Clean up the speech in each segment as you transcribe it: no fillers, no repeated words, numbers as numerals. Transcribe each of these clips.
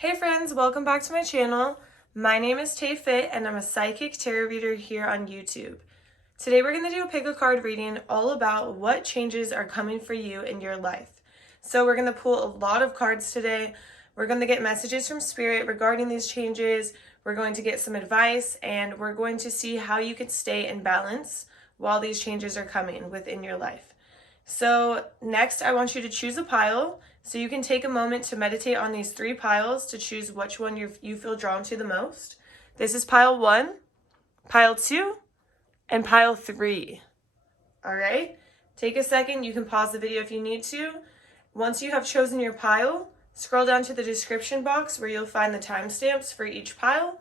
Hey friends, welcome back to my channel. My name is TAYFIT and I'm a psychic tarot reader here on YouTube. Today we're going to do a pick a card reading all about what changes are coming for you in your life. So we're going to pull a lot of cards today. We're going to get messages from Spirit regarding these changes. We're going to get some advice and we're going to see how you can stay in balance while these changes are coming within your life. So next I want you to choose a pile. So you can take a moment to meditate on these three piles to choose which one you feel drawn to the most. This is pile 1, pile 2, and pile 3. All right, take a second. You can pause the video if you need to. Once you have chosen your pile, scroll down to the description box where you'll find the timestamps for each pile.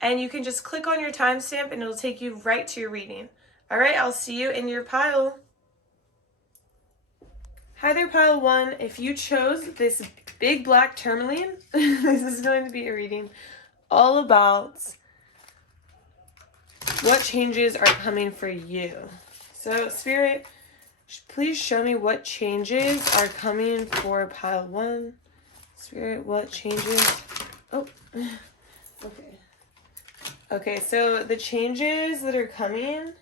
And you can just click on your timestamp and it'll take you right to your reading. All right, I'll see you in your pile. Hi there, pile 1. If you chose this big black tourmaline, this is going to be a reading all about what changes are coming for you. So, Spirit, please show me what changes are coming for pile 1. Spirit, what changes? Oh, okay. Okay, so the changes that are coming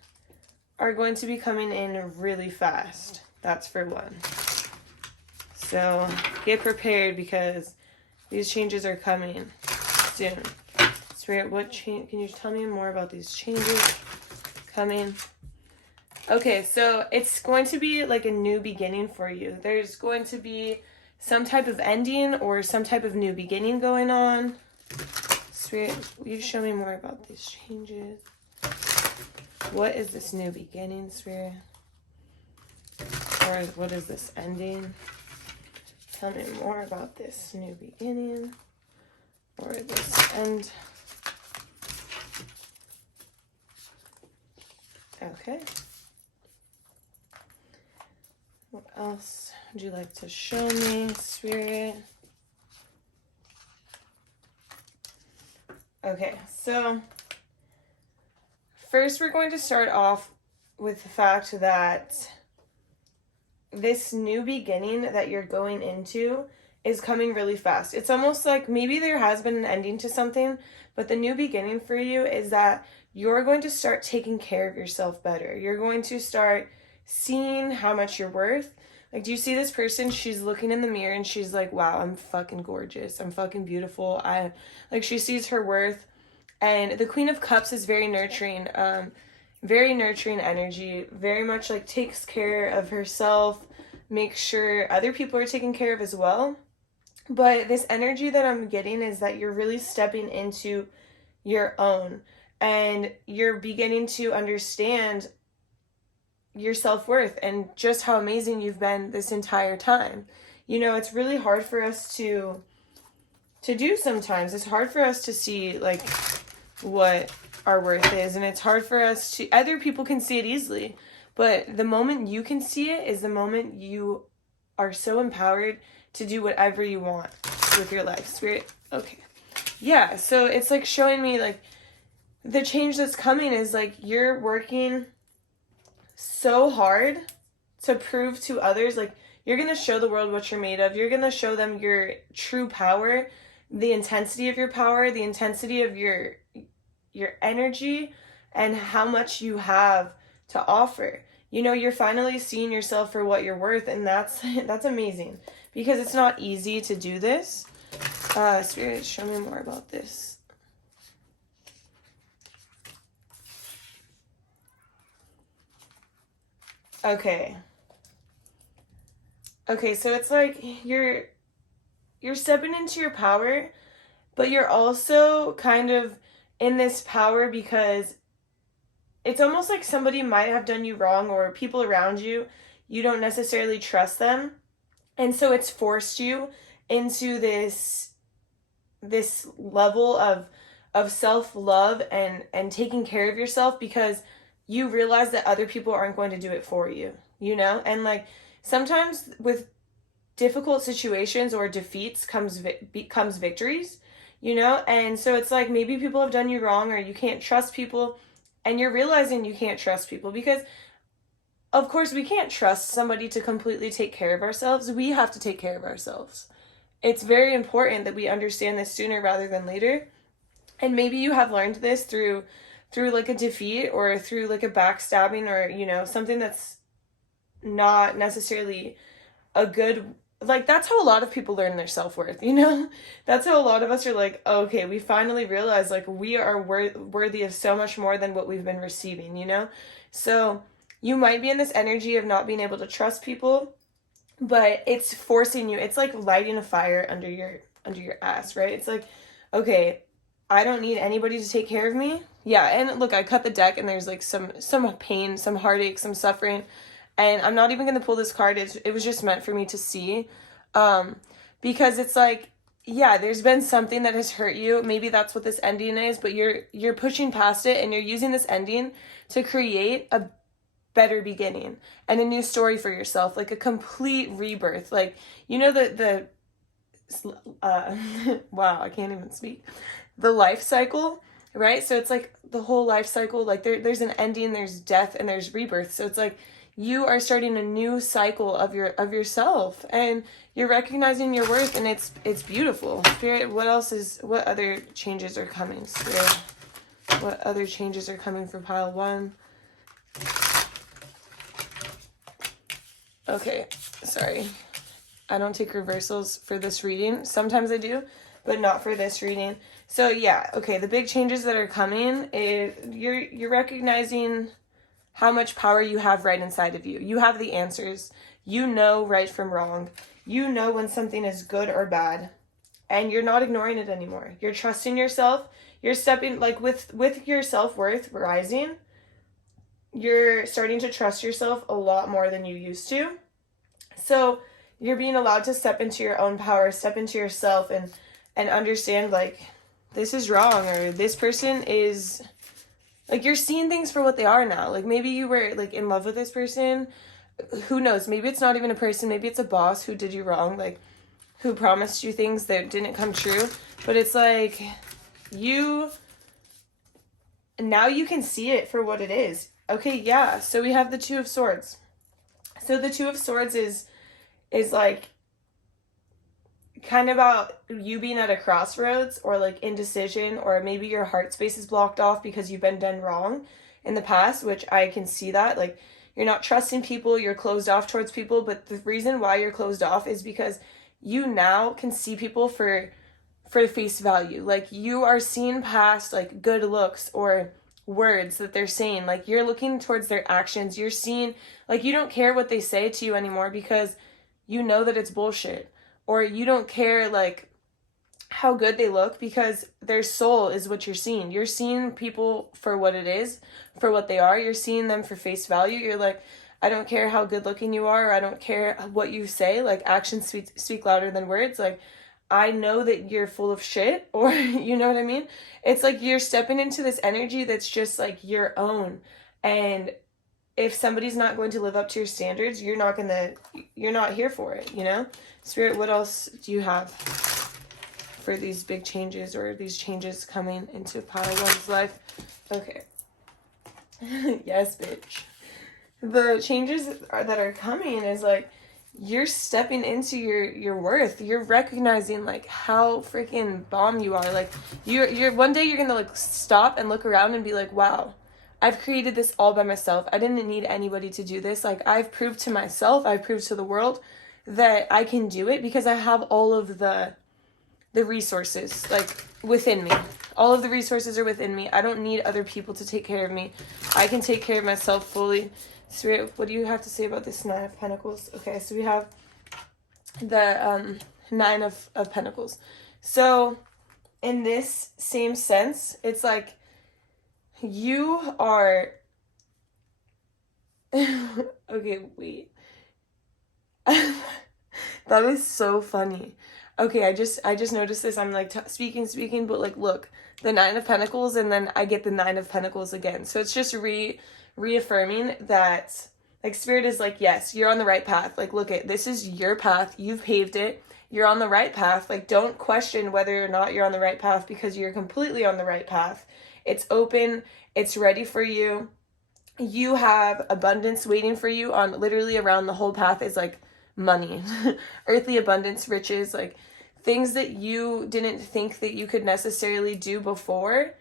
are going to be coming in really fast. That's for one. So get prepared because these changes are coming soon. Spirit, what change? Can you tell me more about these changes coming? Okay, so it's going to be like a new beginning for you. There's going to be some type of ending or some type of new beginning going on. Spirit, will you show me more about these changes? What is this new beginning, Spirit? Or what is this ending? Tell me more about this new beginning or this end. Okay. What else would you like to show me, Spirit? Okay, so first we're going to start off with the fact that this new beginning that you're going into is coming really fast. It's almost like maybe there has been an ending to something, but the new beginning for you is that you're going to start taking care of yourself better. You're going to start seeing how much you're worth. Like, do you see this person? She's looking in the mirror and she's like, wow, I'm fucking gorgeous. I'm fucking beautiful. She sees her worth. And the Queen of Cups is very nurturing energy, very much like takes care of herself, makes sure other people are taken care of as well. But this energy that I'm getting is that you're really stepping into your own and you're beginning to understand your self-worth and just how amazing you've been this entire time. You know, it's really hard for us to do sometimes. It's hard for us to see like what our worth is, and it's hard for us to, other people can see it easily, but the moment you can see it is the moment you are so empowered to do whatever you want with your life. Spirit, okay, yeah, so it's like showing me like the change that's coming is like you're working so hard to prove to others, like you're gonna show the world what you're made of. You're gonna show them your true power, the intensity of your power, the intensity of your energy, and how much you have to offer. You know, you're finally seeing yourself for what you're worth, and that's amazing because it's not easy to do this. Spirit, show me more about this. Okay, so it's like you're stepping into your power, but you're also kind of in this power because it's almost like somebody might have done you wrong, or people around you, you don't necessarily trust them. And so it's forced you into this level of self-love and taking care of yourself because you realize that other people aren't going to do it for you, you know? And like sometimes with difficult situations or defeats comes victories, you know? And so it's like maybe people have done you wrong or you can't trust people, and you're realizing you can't trust people because of course we can't trust somebody to completely take care of ourselves. We have to take care of ourselves. it's very important that we understand this sooner rather than later. And maybe you have learned this through like a defeat or through like a backstabbing or, you know, something that's not necessarily a good, like, that's how a lot of people learn their self-worth, you know? That's how a lot of us are like, okay, we finally realize like we are worthy of so much more than what we've been receiving, you know? So you might be in this energy of not being able to trust people, but it's forcing you. It's like lighting a fire under your ass, right? It's like, okay, I don't need anybody to take care of me. Yeah, and look, I cut the deck and there's like some pain, some heartache, some suffering. And I'm not even going to pull this card. It was just meant for me to see. Because it's like, yeah, there's been something that has hurt you. Maybe that's what this ending is, but you're pushing past it and you're using this ending to create a better beginning and a new story for yourself, like a complete rebirth. Like, you know, the wow, I can't even speak. The life cycle, right? So it's like the whole life cycle, like there's an ending, there's death, and there's rebirth. So it's like you are starting a new cycle of yourself, and you're recognizing your worth, and it's beautiful. Spirit, what other changes are coming? Spirit, what other changes are coming for pile 1? Okay, sorry. I don't take reversals for this reading. Sometimes I do, but not for this reading. So yeah, okay, the big changes that are coming is you're recognizing how much power you have right inside of you. You have the answers. You know right from wrong. You know when something is good or bad. And you're not ignoring it anymore. You're trusting yourself. You're stepping, like with your self-worth rising, you're starting to trust yourself a lot more than you used to. So you're being allowed to step into your own power, step into yourself, and understand, like, this is wrong, or this person is, like, you're seeing things for what they are now. Like, maybe you were, like, in love with this person. Who knows? Maybe it's not even a person. Maybe it's a boss who did you wrong, like, who promised you things that didn't come true. But it's like, now you can see it for what it is. Okay, yeah, so we have the Two of Swords. So the Two of Swords is like kind of about you being at a crossroads, or like indecision, or maybe your heart space is blocked off because you've been done wrong in the past, which I can see that. Like, you're not trusting people, you're closed off towards people, but the reason why you're closed off is because you now can see people for face value. Like, you are seeing past like good looks or words that they're saying. Like, you're looking towards their actions. You're seeing, like, you don't care what they say to you anymore because you know that it's bullshit. Or you don't care, like, how good they look because their soul is what you're seeing. You're seeing people for what it is, for what they are. You're seeing them for face value. You're like, I don't care how good looking you are, or I don't care what you say. Like, actions speak louder than words. Like, I know that you're full of shit, or you know what I mean? It's like you're stepping into this energy that's just like your own. And if somebody's not going to live up to your standards, you're not here for it, you know? Spirit, what else do you have for these big changes, or these changes coming into pile 1's life? Okay. Yes, bitch. The changes that are coming is like, you're stepping into your worth. You're recognizing like how freaking bomb you are. Like, you're one day you're gonna like stop and look around and be like, wow, I've created this all by myself. I didn't need anybody to do this. Like, I've proved to myself, I've proved to the world that I can do it because I have all of the resources like within me. All of the resources are within me. I don't need other people to take care of me. I can take care of myself fully. Spirit, what do you have to say about this 9 of Pentacles? Okay, so we have the 9 of Pentacles. So in this same sense, it's like you are okay, wait. That is so funny. Okay, I just noticed this. I'm like speaking, but like, look, the 9 of Pentacles, and then I get the 9 of Pentacles again. So it's just reaffirming that, like, Spirit is like, yes, you're on the right path. Like, look at this is your path. You've paved it. You're on the right path. Like, don't question whether or not you're on the right path, because you're completely on the right path. It's open. It's ready for you. You have abundance waiting for you on literally around the whole path is like money, earthly abundance, riches, like things that you didn't think that you could necessarily do before,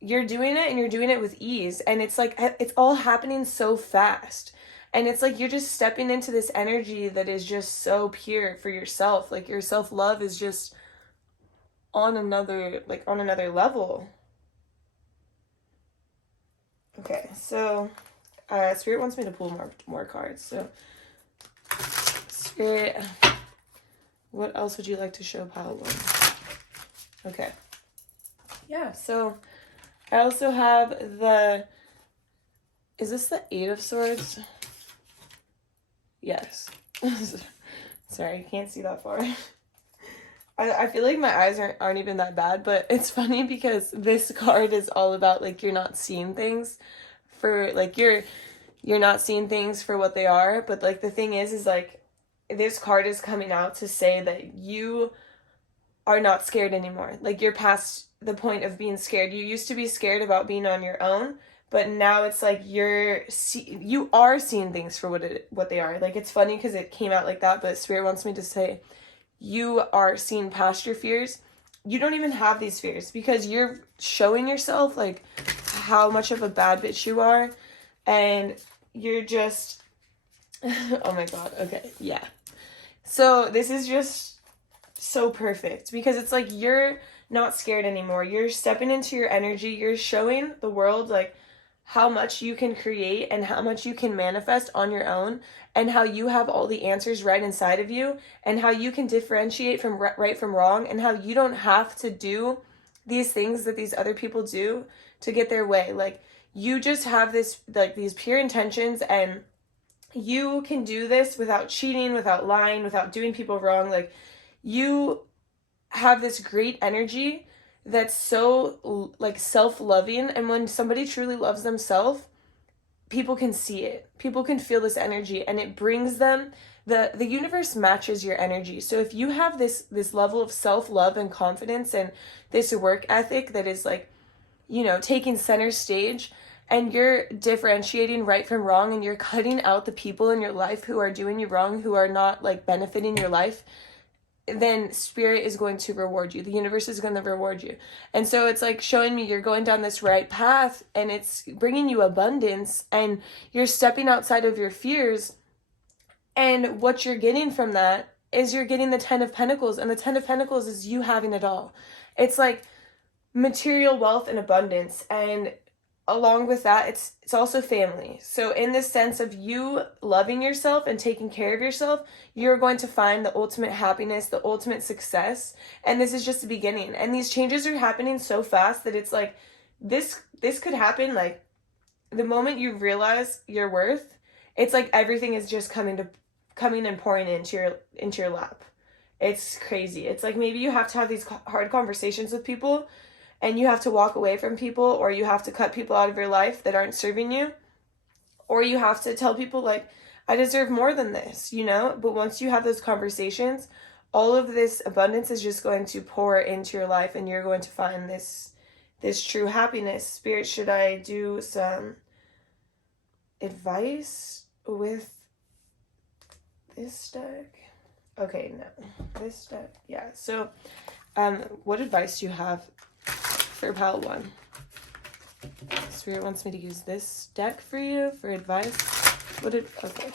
you're doing it, and you're doing it with ease. And it's like, it's all happening so fast. And it's like, you're just stepping into this energy that is just so pure for yourself. Like, your self-love is just on another level. Okay, so Spirit wants me to pull more cards. So Spirit, what else would you like to show pile 1? Okay. Yeah, so I also have is this the 8 of Swords? Yes. Sorry, I can't see that far. I feel like my eyes aren't even that bad, but it's funny because this card is all about, like, you're not seeing things for, like, you're not seeing things for what they are. But, like, the thing is like, this card is coming out to say that you are not scared anymore. Like, you're past the point of being scared. You used to be scared about being on your own, but now it's like you are seeing things for what they are. Like, it's funny because it came out like that, but Spirit wants me to say you are seeing past your fears. You don't even have these fears because you're showing yourself, like, how much of a bad bitch you are, and you're just oh my god. Okay, yeah. So this is just so perfect because it's like you're not scared anymore. You're stepping into your energy. You're showing the world, like, how much you can create and how much you can manifest on your own, and how you have all the answers right inside of you, and how you can differentiate from right from wrong, and how you don't have to do these things that these other people do to get their way. Like, you just have this, like, these pure intentions, and you can do this without cheating, without lying, without doing people wrong. Like, you have this great energy that's so, like, self-loving, and when somebody truly loves themselves, people can see it. People can feel this energy, and it brings them, the universe matches your energy. So if you have this level of self-love and confidence and this work ethic that is, like, you know, taking center stage, and you're differentiating right from wrong, and you're cutting out the people in your life who are doing you wrong, who are not, like, benefiting your life, then Spirit is going to reward you. The universe is going to reward you. And so it's like showing me you're going down this right path, and it's bringing you abundance, and you're stepping outside of your fears. And what you're getting from that is you're getting the 10 of Pentacles, and the 10 of Pentacles is you having it all. It's like material wealth and abundance, and along with that, it's also family. So in this sense of you loving yourself and taking care of yourself, you're going to find the ultimate happiness, the ultimate success. And this is just the beginning. And these changes are happening so fast that it's like, this could happen, like, the moment you realize your worth, it's like everything is just coming and pouring into your lap. It's crazy. It's like maybe you have to have these hard conversations with people, and you have to walk away from people, or you have to cut people out of your life that aren't serving you, or you have to tell people, like, I deserve more than this, you know? But once you have those conversations, all of this abundance is just going to pour into your life, and you're going to find this true happiness. Spirit, should I do some advice with this deck? Okay, no. This deck, yeah. So, what advice do you have for pile 1? Spirit wants me to use this deck for you for advice. Okay.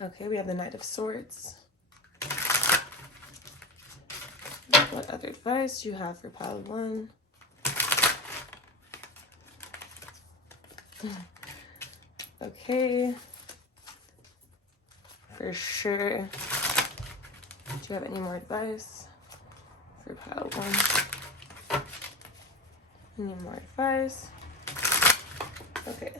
Okay, we have the Knight of Swords. What other advice do you have for pile 1? Okay. For sure. Do you have any more advice for pile 1? Any more advice? Okay.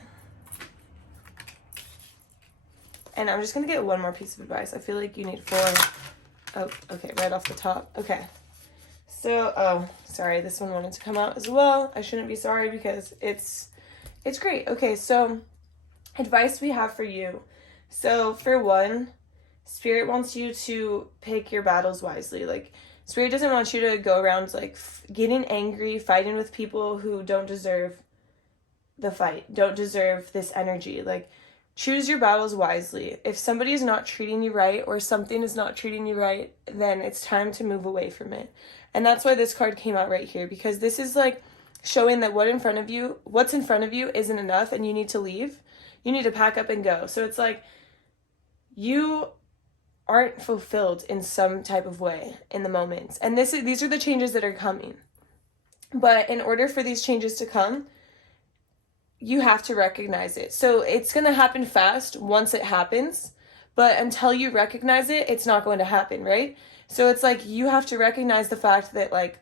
And I'm just going to get one more piece of advice. I feel like you need 4. Oh, okay, right off the top. Okay. So, sorry, this one wanted to come out as well. I shouldn't be sorry because it's great. Okay, so advice we have for you. So, for 1, Spirit wants you to pick your battles wisely. Like, Spirit doesn't want you to go around, like, getting angry, fighting with people who don't deserve the fight, don't deserve this energy. Like, choose your battles wisely. If somebody is not treating you right or something is not treating you right, then it's time to move away from it. And that's why this card came out right here, because this is like showing that what's in front of you isn't enough and you need to leave. You need to pack up and go. So it's like you aren't fulfilled in some type of way in the moment. And these are the changes that are coming. But in order for these changes to come, you have to recognize it. So it's going to happen fast once it happens, but until you recognize it, it's not going to happen, right? So it's like you have to recognize the fact that, like,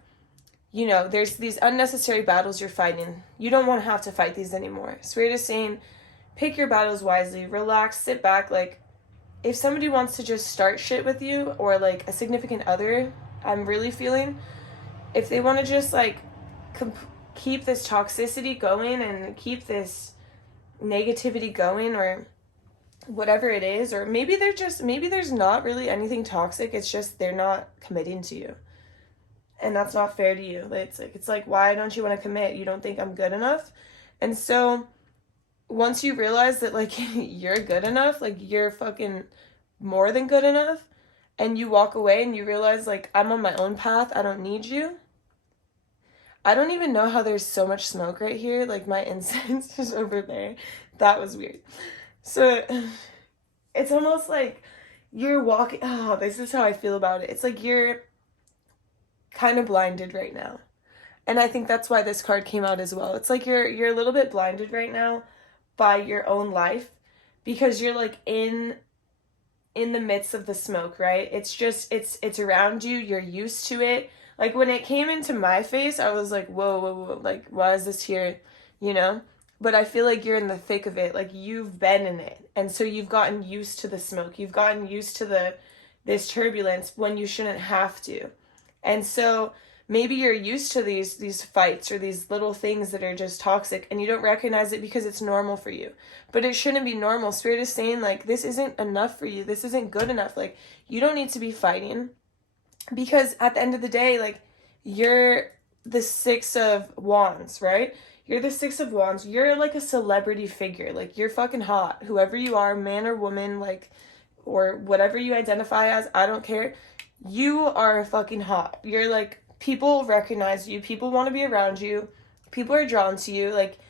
you know, there's these unnecessary battles you're fighting. You don't want to have to fight these anymore. Spirit is saying, pick your battles wisely, relax, sit back. Like, if somebody wants to just start shit with you, or like a significant other, I'm really feeling, if they want to just like keep this toxicity going and keep this negativity going, or whatever it is, or maybe there's not really anything toxic, it's just they're not committing to you, and that's not fair to you. It's like why don't you want to commit? You don't think I'm good enough? And so once you realize that, like, you're good enough, like you're fucking more than good enough, and you walk away and you realize, like, I'm on my own path, I don't need you. I don't even know how there's so much smoke right here. Like, my incense is over there. That was weird. So it's almost like you're walking. Oh, this is how I feel about it. It's like you're kind of blinded right now. And I think that's why this card came out as well. It's like you're a little bit blinded right now by your own life, because you're like in the midst of the smoke, right? It's just, it's around you. You're used to it. Like, when it came into my face, I was like, whoa, whoa, whoa, like, why is this here, you know? But I feel like you're in the thick of it. Like, you've been in it. And so you've gotten used to the smoke. You've gotten used to this turbulence when you shouldn't have to. And so maybe you're used to these fights or these little things that are just toxic, and you don't recognize it because it's normal for you. But it shouldn't be normal. Spirit is saying, like, this isn't enough for you. This isn't good enough. Like, you don't need to be fighting. Because at the end of the day, like, you're the Six of Wands, right? You're the Six of Wands. You're like a celebrity figure. Like, you're fucking hot. Whoever you are, man or woman, like, or whatever you identify as, I don't care. You are fucking hot. You're like, people recognize you. People want to be around you. People are drawn to you. Like,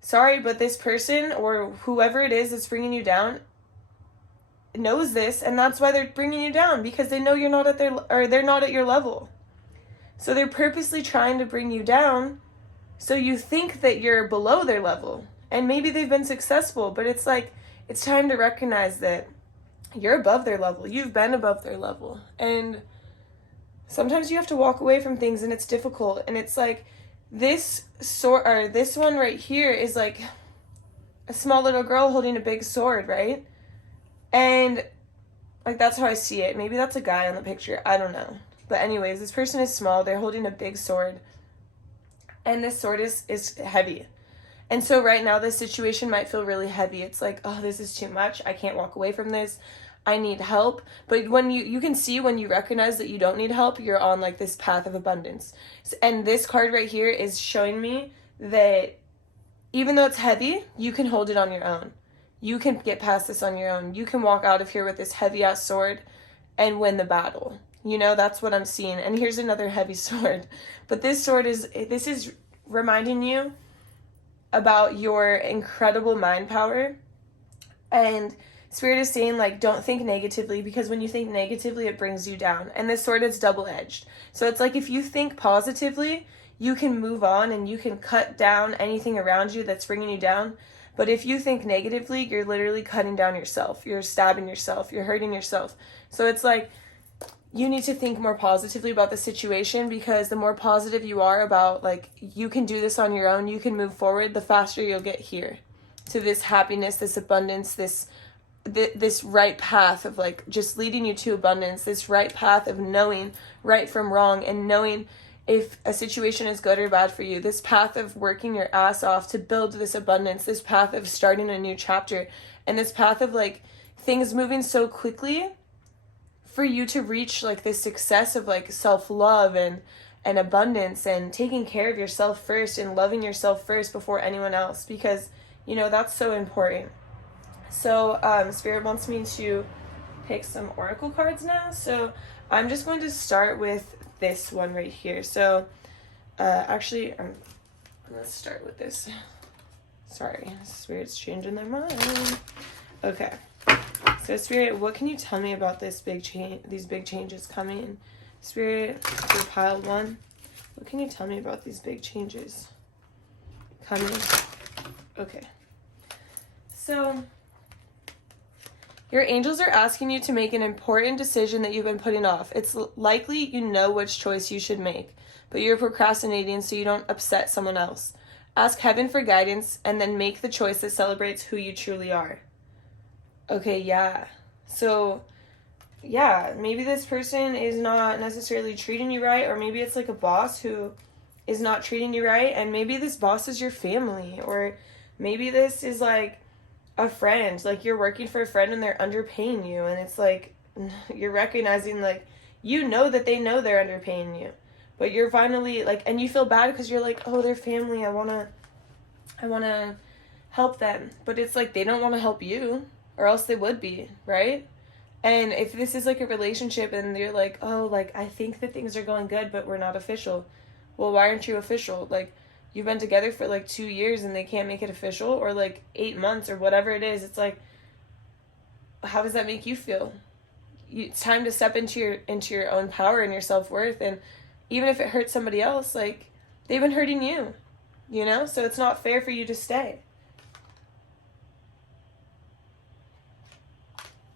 sorry, but this person or whoever it is that's bringing you down knows this, and that's why they're bringing you down, because they know you're not at they're not at your level. So they're purposely trying to bring you down so you think that you're below their level. And maybe they've been successful, but it's like, it's time to recognize that you're above their level. You've been above their level. And sometimes you have to walk away from things, and it's difficult. And it's like this one right here is like a small little girl holding a big sword, right? And, like, that's how I see it. Maybe that's a guy on the picture. I don't know. But anyways, this person is small. They're holding a big sword. And this sword is heavy. And so right now, this situation might feel really heavy. It's like, oh, this is too much. I can't walk away from this. I need help. But when you can see, when you recognize that you don't need help, you're on, like, this path of abundance. And this card right here is showing me that even though it's heavy, you can hold it on your own. You can get past this on your own. You can walk out of here with this heavy-ass sword and win the battle. You know, that's what I'm seeing. And here's another heavy sword. But this is reminding you about your incredible mind power. And Spirit is saying, like, don't think negatively, because when you think negatively, it brings you down. And this sword is double-edged. So it's like, if you think positively, you can move on and you can cut down anything around you that's bringing you down. But if you think negatively, you're literally cutting down yourself. You're stabbing yourself. You're hurting yourself. So it's like, you need to think more positively about the situation, because the more positive you are about, like, you can do this on your own, you can move forward, the faster you'll get here to this happiness, this abundance, this right path of, like, just leading you to abundance, this right path of knowing right from wrong and knowing if a situation is good or bad for you, this path of working your ass off to build this abundance, this path of starting a new chapter, and this path of, like, things moving so quickly for you to reach, like, this success of, like, self-love and abundance and taking care of yourself first and loving yourself first before anyone else, because, you know, that's so important. So Spirit wants me to pick some oracle cards now. So I'm just going to start with this one right here. So actually, I'm going to start with this. Sorry, Spirit's changing their mind. Okay. So Spirit, what can you tell me about this these big changes coming? Spirit, for pile 1, what can you tell me about these big changes coming? Okay. So your angels are asking you to make an important decision that you've been putting off. It's likely you know which choice you should make, but you're procrastinating so you don't upset someone else. Ask heaven for guidance and then make the choice that celebrates who you truly are. Okay, yeah. So, yeah, maybe this person is not necessarily treating you right, or maybe it's like a boss who is not treating you right, and maybe this boss is your family, or maybe this is like a friend, like you're working for a friend and they're underpaying you, and it's like you're recognizing like you know that they know they're underpaying you, but you're finally like, and you feel bad because you're like, oh, they're family, I want to help them, but it's like they don't want to help you, or else they would be, right? And if this is like a relationship and you're like, oh, like I think that things are going good but we're not official, well, why aren't you official? Like, you've been together for like 2 years and they can't make it official, or like 8 months or whatever it is. It's like, how does that make you feel? It's time to step into your own power and your self-worth. And even if it hurts somebody else, like they've been hurting you, you know? So it's not fair for you to stay.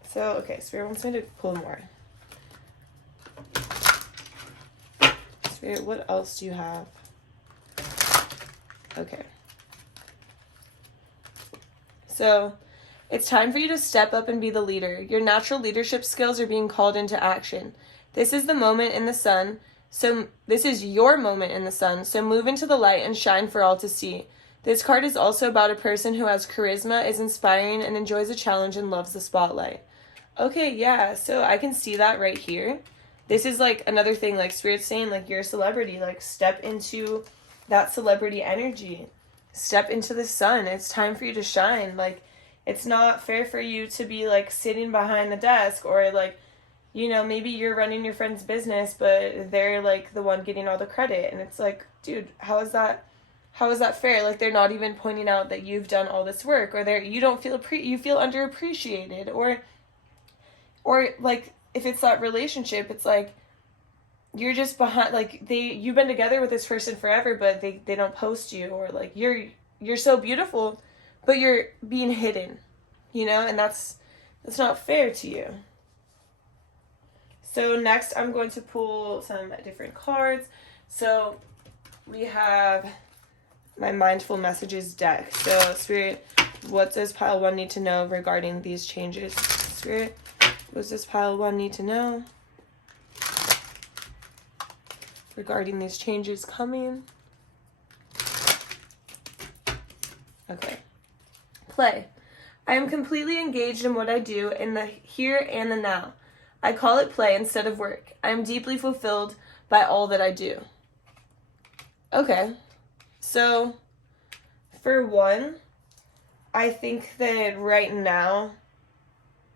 So, okay, Spirit wants me to pull more. Spirit, what else do you have? Okay. So, it's time for you to step up and be the leader. Your natural leadership skills are being called into action. This is the moment in the sun. So, this is your moment in the sun. So, move into the light and shine for all to see. This card is also about a person who has charisma, is inspiring, and enjoys a challenge and loves the spotlight. Okay, yeah, so I can see that right here. This is like another thing, like Spirit's saying, like you're a celebrity, like step into that celebrity energy. Step into the sun. It's time for you to shine. Like, it's not fair for you to be like sitting behind the desk, or like, you know, maybe you're running your friend's business, but they're like the one getting all the credit. And it's like, dude, how is that fair? Like, they're not even pointing out that you've done all this work, or you don't feel you feel underappreciated, or like if it's that relationship, it's like you're just behind, like you've been together with this person forever, but they don't post you, or like you're so beautiful but you're being hidden, you know, and that's not fair to you. So next I'm going to pull some different cards. So we have my Mindful Messages deck. So Spirit, what does pile 1 need to know regarding these changes? Spirit, what does pile 1 need to know regarding these changes coming? Okay. Play. I am completely engaged in what I do in the here and the now. I call it play instead of work. I am deeply fulfilled by all that I do. Okay. So, for one, I think that right now,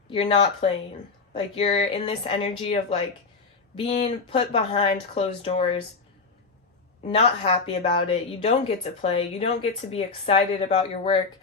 you're not playing. Like, you're in this energy of, like, being put behind closed doors, not happy about it. You don't get to play. You don't get to be excited about your work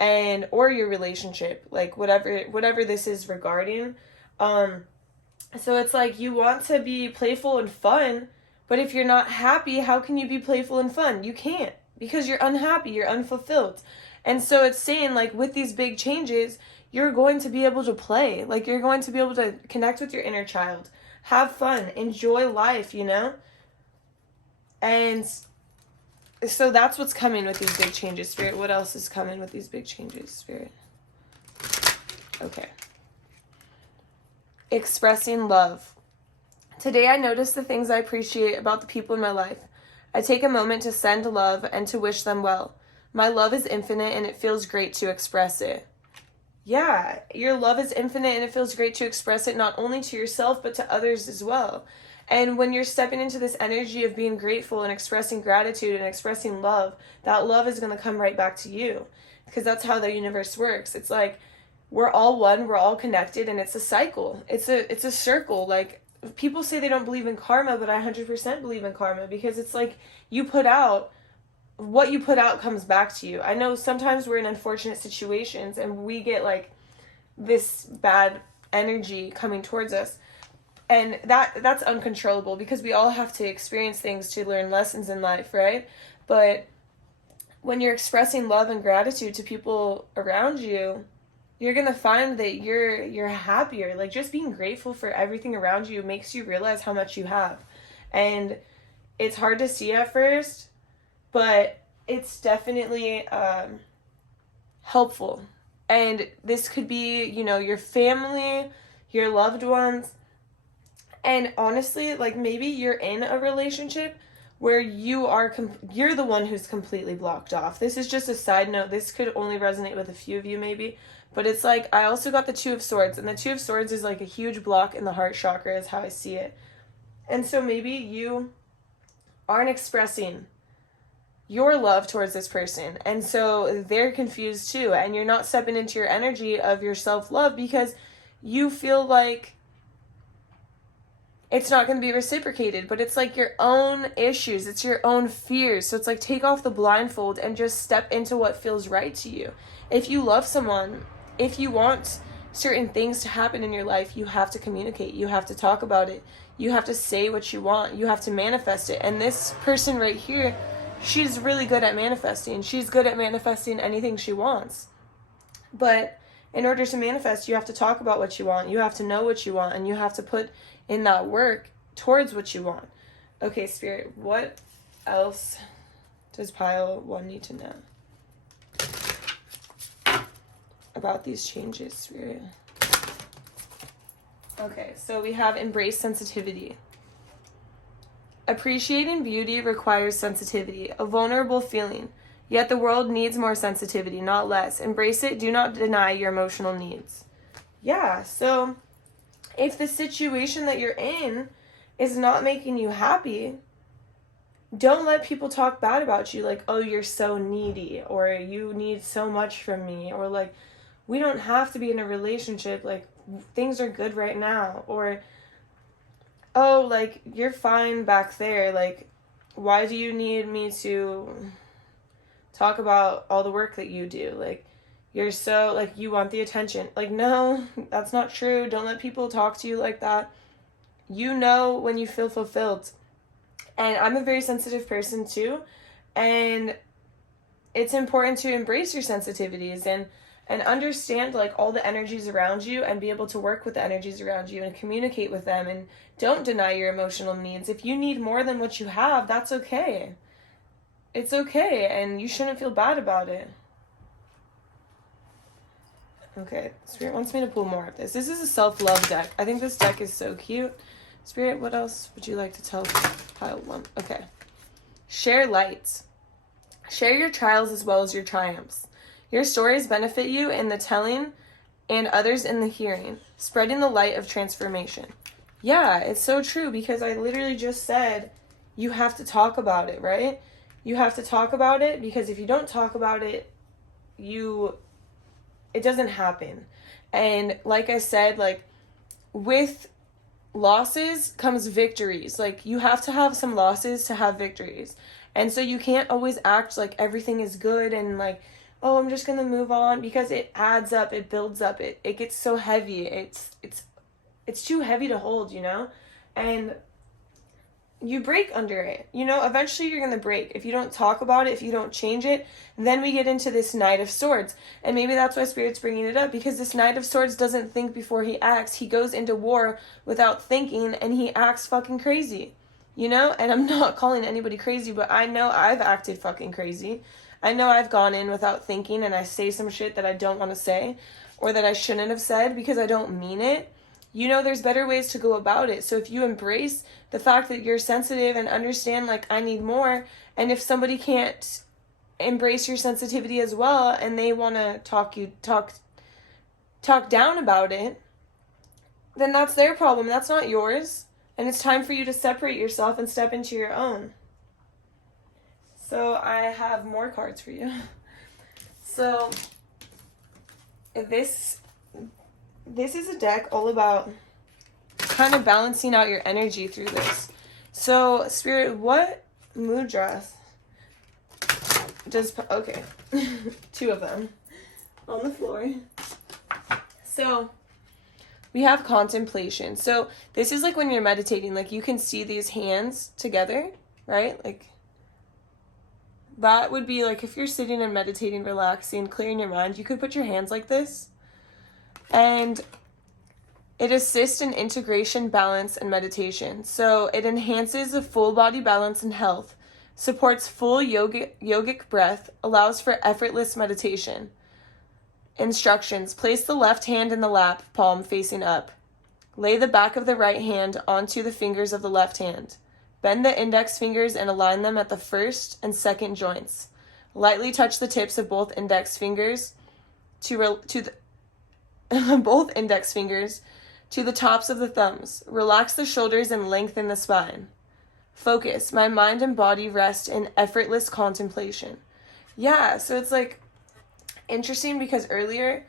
and or your relationship, like whatever this is regarding. So it's like you want to be playful and fun, but if you're not happy, how can you be playful and fun? You can't, because you're unhappy, you're unfulfilled. And so it's saying, like, with these big changes, you're going to be able to play. Like, you're going to be able to connect with your inner child, have fun, enjoy life, you know? And so that's what's coming with these big changes, Spirit. What else is coming with these big changes, Spirit? Okay. Expressing love. Today I notice the things I appreciate about the people in my life. I take a moment to send love and to wish them well. My love is infinite and it feels great to express it. Yeah, your love is infinite and it feels great to express it not only to yourself but to others as well. And when you're stepping into this energy of being grateful and expressing gratitude and expressing love, that love is going to come right back to you, because that's how the universe works. It's like we're all one, we're all connected, and it's a cycle. It's a circle. Like, people say they don't believe in karma, but I 100% believe in karma, because it's like you put out, what you put out comes back to you. I know sometimes we're in unfortunate situations and we get like this bad energy coming towards us, and that's uncontrollable, because we all have to experience things to learn lessons in life, right? But when you're expressing love and gratitude to people around you, you're gonna find that you're happier. Like, just being grateful for everything around you makes you realize how much you have. And it's hard to see at first, but it's definitely helpful. And this could be, you know, your family, your loved ones. And honestly, like, maybe you're in a relationship where you're the one who's completely blocked off. This is just a side note. This could only resonate with a few of you maybe. But it's like, I also got the Two of Swords. And the Two of Swords is like a huge block in the heart chakra, is how I see it. And so maybe you aren't expressing your love towards this person, and so they're confused too, and you're not stepping into your energy of your self-love because you feel like it's not going to be reciprocated. But it's like your own issues, it's your own fears. So it's like, take off the blindfold and just step into what feels right to you. If you love someone, if you want certain things to happen in your life, you have to communicate, you have to talk about it, you have to say what you want, you have to manifest it. And this person right here, she's really good at manifesting. She's good at manifesting anything she wants. But in order to manifest, you have to talk about what you want. You have to know what you want, and you have to put in that work towards what you want. Okay, Spirit, what else does pile 1 need to know about these changes, Spirit? Okay, so we have embrace sensitivity. Appreciating beauty requires sensitivity, a vulnerable feeling. Yet the world needs more sensitivity, not less. Embrace it. Do not deny your emotional needs. Yeah, so if the situation that you're in is not making you happy, don't let people talk bad about you. Like, oh, you're so needy, or you need so much from me, or like, we don't have to be in a relationship. Like, things are good right now. Or, oh, like, you're fine back there. Like, why do you need me to talk about all the work that you do? Like, you're so, like, you want the attention. Like, no, that's not true. Don't let people talk to you like that. You know when you feel fulfilled. And I'm a very sensitive person too. And it's important to embrace your sensitivities and understand, like, all the energies around you, and be able to work with the energies around you and communicate with them. And don't deny your emotional needs. If you need more than what you have, that's okay. It's okay, and you shouldn't feel bad about it. Okay, Spirit wants me to pull more of this. This is a self-love deck. I think this deck is so cute. Spirit, what else would you like to tell pile 1? Okay. Share light. Share your trials as well as your triumphs. Your stories benefit you in the telling and others in the hearing, spreading the light of transformation. Yeah, it's so true, because I literally just said you have to talk about it, right? You have to talk about it, because if you don't talk about it, it doesn't happen. And like I said, like, with losses comes victories. Like, you have to have some losses to have victories. And so you can't always act like everything is good and like, oh, I'm just gonna move on, because it adds up, it builds up, it gets so heavy. It's too heavy to hold, you know? And you break under it. You know, eventually you're gonna break. If you don't talk about it, if you don't change it, then we get into this Knight of Swords. And maybe that's why Spirit's bringing it up, because this Knight of Swords doesn't think before he acts. He goes into war without thinking, and he acts fucking crazy. You know? And I'm not calling anybody crazy, but I know I've acted fucking crazy. I know I've gone in without thinking, and I say some shit that I don't want to say, or that I shouldn't have said because I don't mean it. You know, there's better ways to go about it. So if you embrace the fact that you're sensitive and understand, like, I need more, and if somebody can't embrace your sensitivity as well, and they want to talk down about it, then that's their problem. That's not yours. And it's time for you to separate yourself and step into your own. So I have more cards for you. So this this is a deck all about kind of balancing out your energy through this. So, Spirit, what mudras does... Okay. 2 of them on the floor. So, we have contemplation. So, this is like when you're meditating. Like, you can see these hands together, right? Like, that would be like if you're sitting and meditating, relaxing, clearing your mind, you could put your hands like this. And it assists in integration, balance, and meditation. So it enhances a full body balance and health, supports full yogic breath, allows for effortless meditation. Instructions: place the left hand in the lap, palm facing up. Lay the back of the right hand onto the fingers of the left hand. Bend the index fingers and align them at the first and second joints. Lightly touch the tips of both index fingers both index fingers to the tops of the thumbs. Relax the shoulders and lengthen the spine. Focus. My mind and body rest in effortless contemplation. Yeah, so it's like interesting because earlier,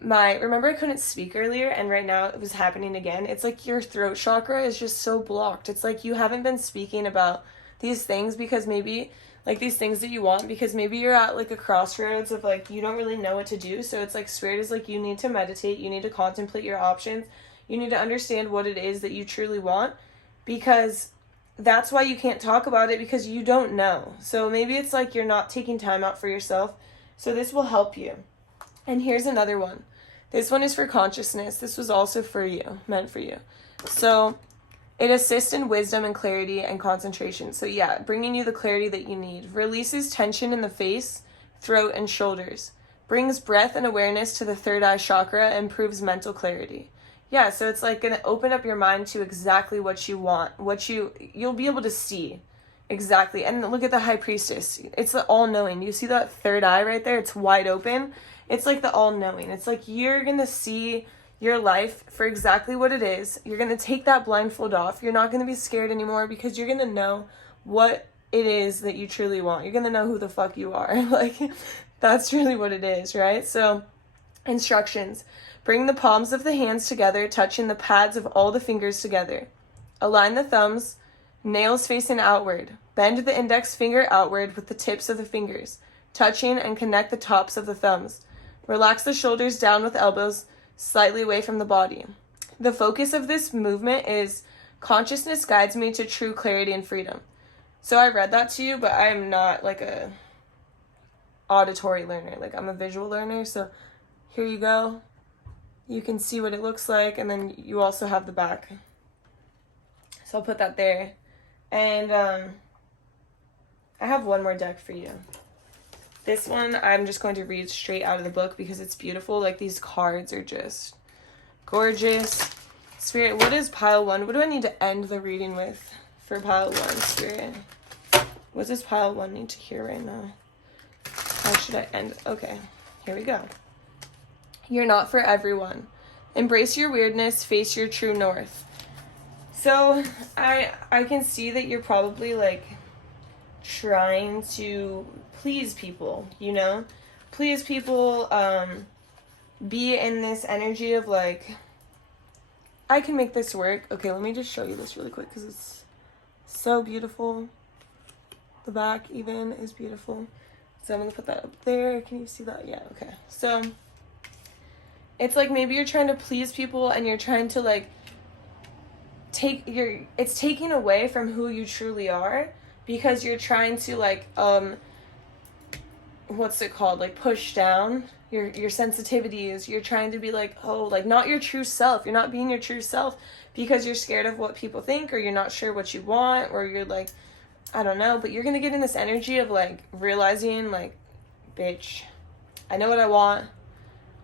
remember I couldn't speak earlier, and right now it was happening again. It's like your throat chakra is just so blocked. It's like you haven't been speaking about these things because maybe, like these things that you want, because maybe you're at like a crossroads of like, you don't really know what to do. So it's like Spirit is like, you need to meditate, you need to contemplate your options, you need to understand what it is that you truly want, because that's why you can't talk about it, because you don't know. So maybe it's like you're not taking time out for yourself. So this will help you. And here's another one. This one is for consciousness. This was also for you, meant for you. So it assists in wisdom and clarity and concentration. So yeah, bringing you the clarity that you need. Releases tension in the face, throat, and shoulders. Brings breath and awareness to the third eye chakra, improves mental clarity. Yeah, so it's like going to open up your mind to exactly what you want, you'll be able to see exactly. And look at the High Priestess. It's the all-knowing. You see that third eye right there? It's wide open. It's like the all-knowing. It's like you're going to see your life for exactly what it is. You're going to take that blindfold off. You're not going to be scared anymore, because you're going to know what it is that you truly want. You're going to know who the fuck you are. Like, that's really what it is, right? So, instructions. Bring the palms of the hands together, touching the pads of all the fingers together. Align the thumbs, nails facing outward. Bend the index finger outward with the tips of the fingers, touching and connect the tops of the thumbs. Relax the shoulders down with elbows slightly away from the body. The focus of this movement is consciousness guides me to true clarity and freedom. So I read that to you, but I'm not like a auditory learner. Like, I'm a visual learner. So here you go. You can see what it looks like, and then you also have the back. So I'll put that there. And I have one more deck for you. This one I'm just going to read straight out of the book because it's beautiful. Like, these cards are just gorgeous. Spirit, what is pile 1? What do I need to end the reading with for pile 1, Spirit? What does pile 1 need to hear right now? How should I end? Okay, here we go. You're not for everyone. Embrace your weirdness, face your true north. So I can see that you're probably like trying to please people, you know? Please people, be in this energy of like, I can make this work. Okay, let me just show you this really quick because it's so beautiful. The back even is beautiful. So I'm going to put that up there. Can you see that? Yeah, okay. So it's like maybe you're trying to please people and you're trying to like it's taking away from who you truly are because you're trying to like, what's it called? Like push down your sensitivities. You're trying to be like, oh, like not your true self. You're not being your true self because you're scared of what people think, or you're not sure what you want, or you're like, I don't know, but you're going to get in this energy of like realizing like, bitch, I know what I want.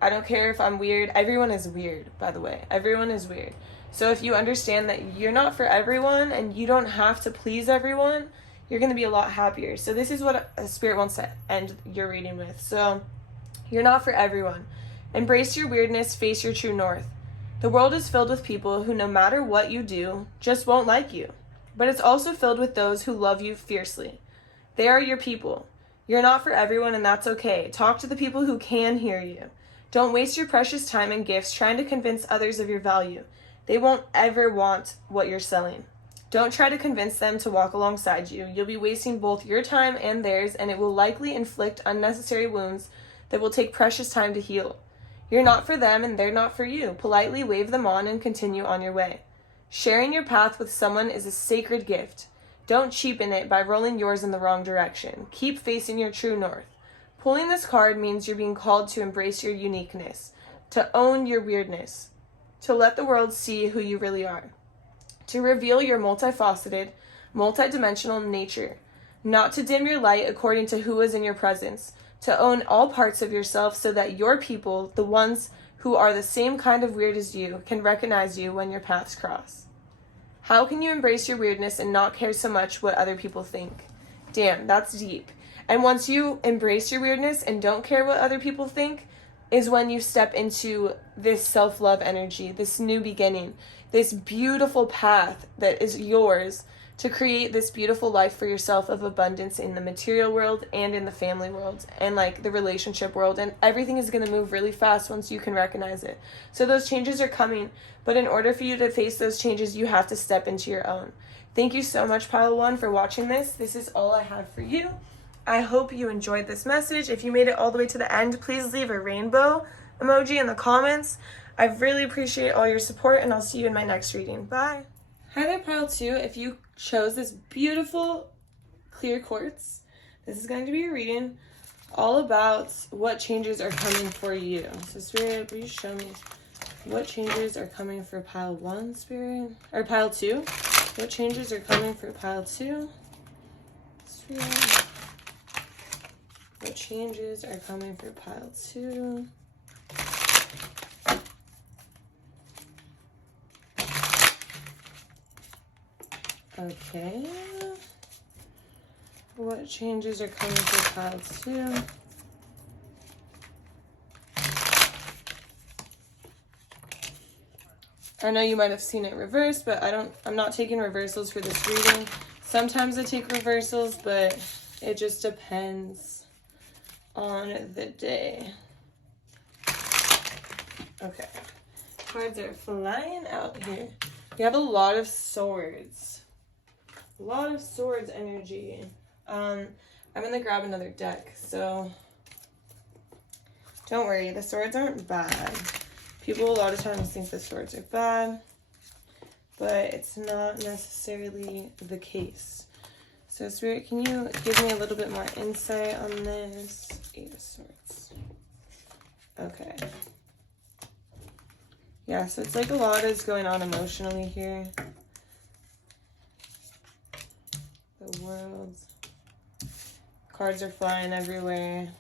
I don't care if I'm weird. Everyone is weird, by the way. Everyone is weird. So if you understand that you're not for everyone and you don't have to please everyone, you're going to be a lot happier. So this is what a spirit wants to end your reading with. So you're not for everyone. Embrace your weirdness, face your true north. The world is filled with people who, no matter what you do, just won't like you. But it's also filled with those who love you fiercely. They are your people. You're not for everyone, and that's okay. Talk to the people who can hear you. Don't waste your precious time and gifts trying to convince others of your value. They won't ever want what you're selling. Don't try to convince them to walk alongside you. You'll be wasting both your time and theirs, and it will likely inflict unnecessary wounds that will take precious time to heal. You're not for them, and they're not for you. Politely wave them on and continue on your way. Sharing your path with someone is a sacred gift. Don't cheapen it by rolling yours in the wrong direction. Keep facing your true north. Pulling this card means you're being called to embrace your uniqueness, to own your weirdness, to let the world see who you really are, to reveal your multifaceted, multidimensional nature, not to dim your light according to who is in your presence, to own all parts of yourself so that your people, the ones who are the same kind of weird as you, can recognize you when your paths cross. How can you embrace your weirdness and not care so much what other people think? Damn, that's deep. And once you embrace your weirdness and don't care what other people think, is when you step into this self-love energy, this new beginning, this beautiful path that is yours to create this beautiful life for yourself of abundance in the material world and in the family world and like the relationship world. And everything is going to move really fast once you can recognize it. So those changes are coming, but in order for you to face those changes, you have to step into your own. Thank you so much, Pile 1, for watching this. This is all I have for you. I hope you enjoyed this message. If you made it all the way to the end, please leave a rainbow emoji in the comments. I really appreciate all your support, and I'll see you in my next reading. Bye. Hi there, Pile 2. If you chose this beautiful clear quartz, this is going to be a reading all about what changes are coming for you. So, Spirit, please show me what changes are coming for Pile 1, Spirit, or Pile 2. What changes are coming for Pile 2? Spirit. What changes are coming for Pile 2? Okay. What changes are coming for Pile 2? I know you might have seen it reversed, but I'm not taking reversals for this reading. Sometimes I take reversals, but it just depends on the day. Okay. Cards are flying out here. We have a lot of swords. A lot of swords energy. I'm gonna grab another deck, so don't worry, the swords aren't bad. People a lot of times think the swords are bad, but it's not necessarily the case. So, Spirit, can you give me a little bit more insight on this? 8 of Swords. Okay. Yeah, so it's like a lot is going on emotionally here. The World. Cards are flying everywhere.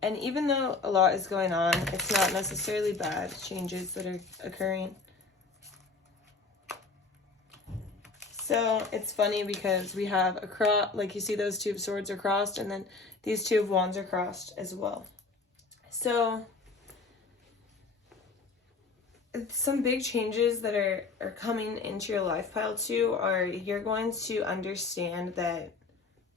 And even though a lot is going on, it's not necessarily bad changes that are occurring. So it's funny because we have a cross, like you see those 2 of Swords are crossed, and then these 2 of Wands are crossed as well. So some big changes that are coming into your life, Pile 2, are you're going to understand that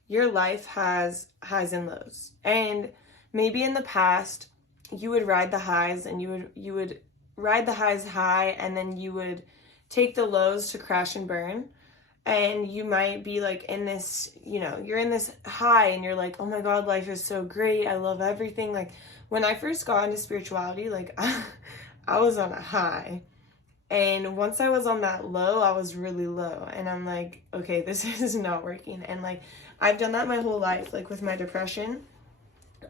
your life has highs and lows. And maybe in the past you would ride the highs, and you would ride the highs high, and then you would take the lows to crash and burn. And you might be like in this, you're in this high and you're like, oh my God, life is so great. I love everything. Like when I first got into spirituality, like I was on a high. And once I was on that low, I was really low. And I'm like, okay, this is not working. And like, I've done that my whole life. Like with my depression,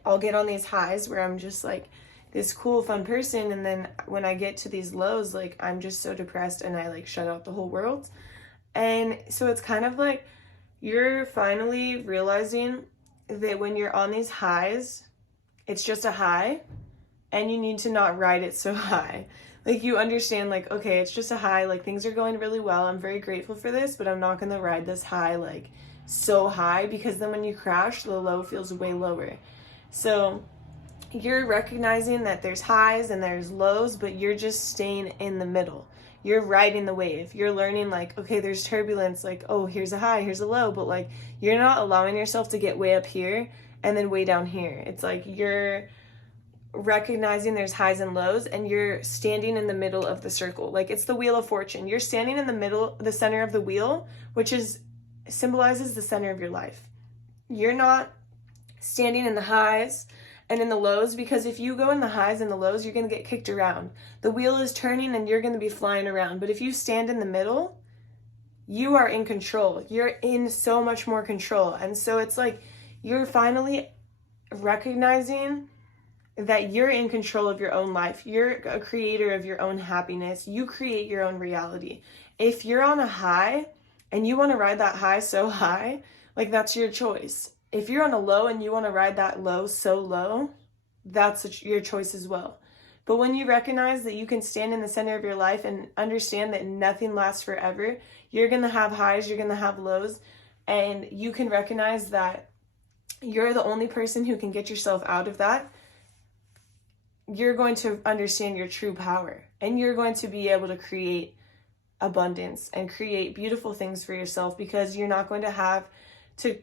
I'll get on these highs where I'm just like this cool, fun person. And then when I get to these lows, like I'm just so depressed and I like shut out the whole world. And so it's kind of like you're finally realizing that when you're on these highs, it's just a high, and you need to not ride it so high. Like you understand, like, okay, it's just a high, like things are going really well. I'm very grateful for this, but I'm not going to ride this high like so high, because then when you crash, the low feels way lower. So you're recognizing that there's highs and there's lows, but you're just staying in the middle. you're riding the wave. You're learning like, okay, there's turbulence, like, oh, here's a high, here's a low, but like you're not allowing yourself to get way up here and then way down here. It's like you're recognizing there's highs and lows, and you're standing in the middle of the circle. Like it's the Wheel of Fortune. You're standing in the middle, the center of the wheel, which is symbolizes the center of your life. You're not standing in the highs and in the lows, because if you go in the highs and the lows, you're going to get kicked around. The wheel is turning and you're going to be flying around. But if you stand in the middle, you are in control. You're in so much more control. And so it's like you're finally recognizing that you're in control of your own life. You're a creator of your own happiness. You create your own reality. If you're on a high and you want to ride that high so high, like that's your choice. If you're on a low and you want to ride that low so low, that's your choice as well. But when you recognize that you can stand in the center of your life and understand that nothing lasts forever, you're going to have highs, you're going to have lows, and you can recognize that you're the only person who can get yourself out of that, you're going to understand your true power, and you're going to be able to create abundance and create beautiful things for yourself, because you're not going to have to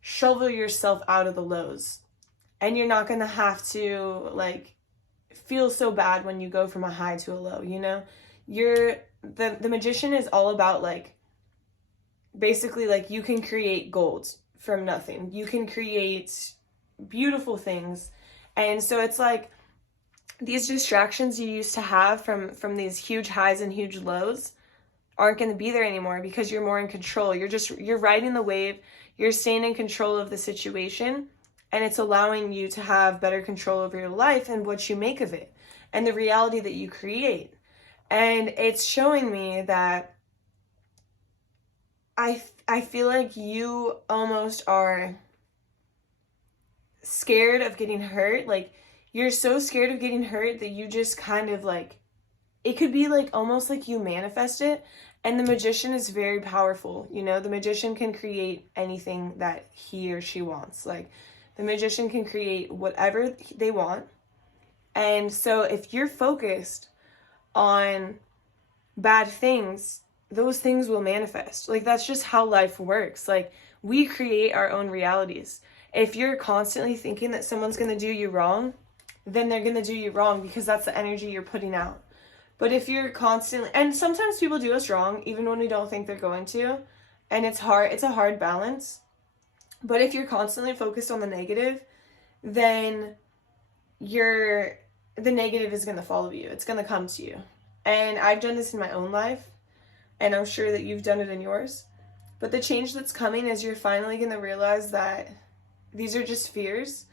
shovel yourself out of the lows, and you're not going to have to like feel so bad when you go from a high to a low. The magician is all about like basically like you can create gold from nothing. You can create beautiful things. And so it's like these distractions you used to have from these huge highs and huge lows aren't going to be there anymore, because you're more in control. You're riding the wave, you're staying in control of the situation, and it's allowing you to have better control over your life and what you make of it and the reality that you create. And it's showing me that I feel like you almost are scared of getting hurt. Like you're so scared of getting hurt that you just kind of like, it could be like almost like you manifest it. And the magician is very powerful. The magician can create anything that he or she wants. Like the magician can create whatever they want. And so if you're focused on bad things, those things will manifest. Like that's just how life works. Like we create our own realities. If you're constantly thinking that someone's going to do you wrong, then they're going to do you wrong, because that's the energy you're putting out. But if you're constantly, and sometimes people do us wrong even when we don't think they're going to, and it's a hard balance. But if you're constantly focused on the negative, then the negative is going to follow you. It's going to come to you. And I've done this in my own life, and I'm sure that you've done it in yours. But the change that's coming is you're finally going to realize that these are just fears.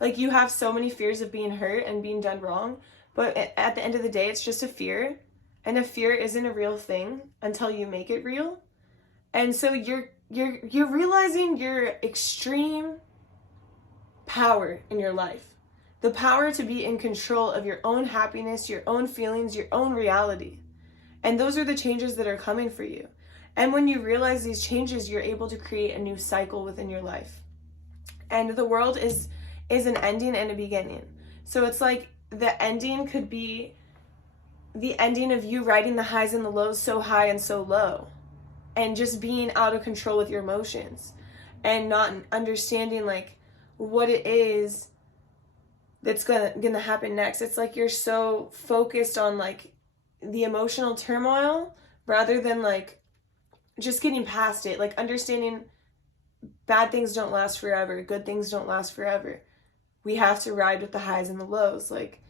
Like you have so many fears of being hurt and being done wrong, but at the end of the day, it's just a fear. And a fear isn't a real thing until you make it real. And so you're realizing your extreme power in your life. The power to be in control of your own happiness, your own feelings, your own reality. And those are the changes that are coming for you. And when you realize these changes, you're able to create a new cycle within your life. And the world is an ending and a beginning. So it's like the ending could be the ending of you riding the highs and the lows so high and so low, and just being out of control with your emotions and not understanding like what it is that's gonna happen next. It's like you're so focused on like the emotional turmoil rather than like just getting past it, like understanding bad things don't last forever, good things don't last forever. We have to ride with the highs and the lows. Like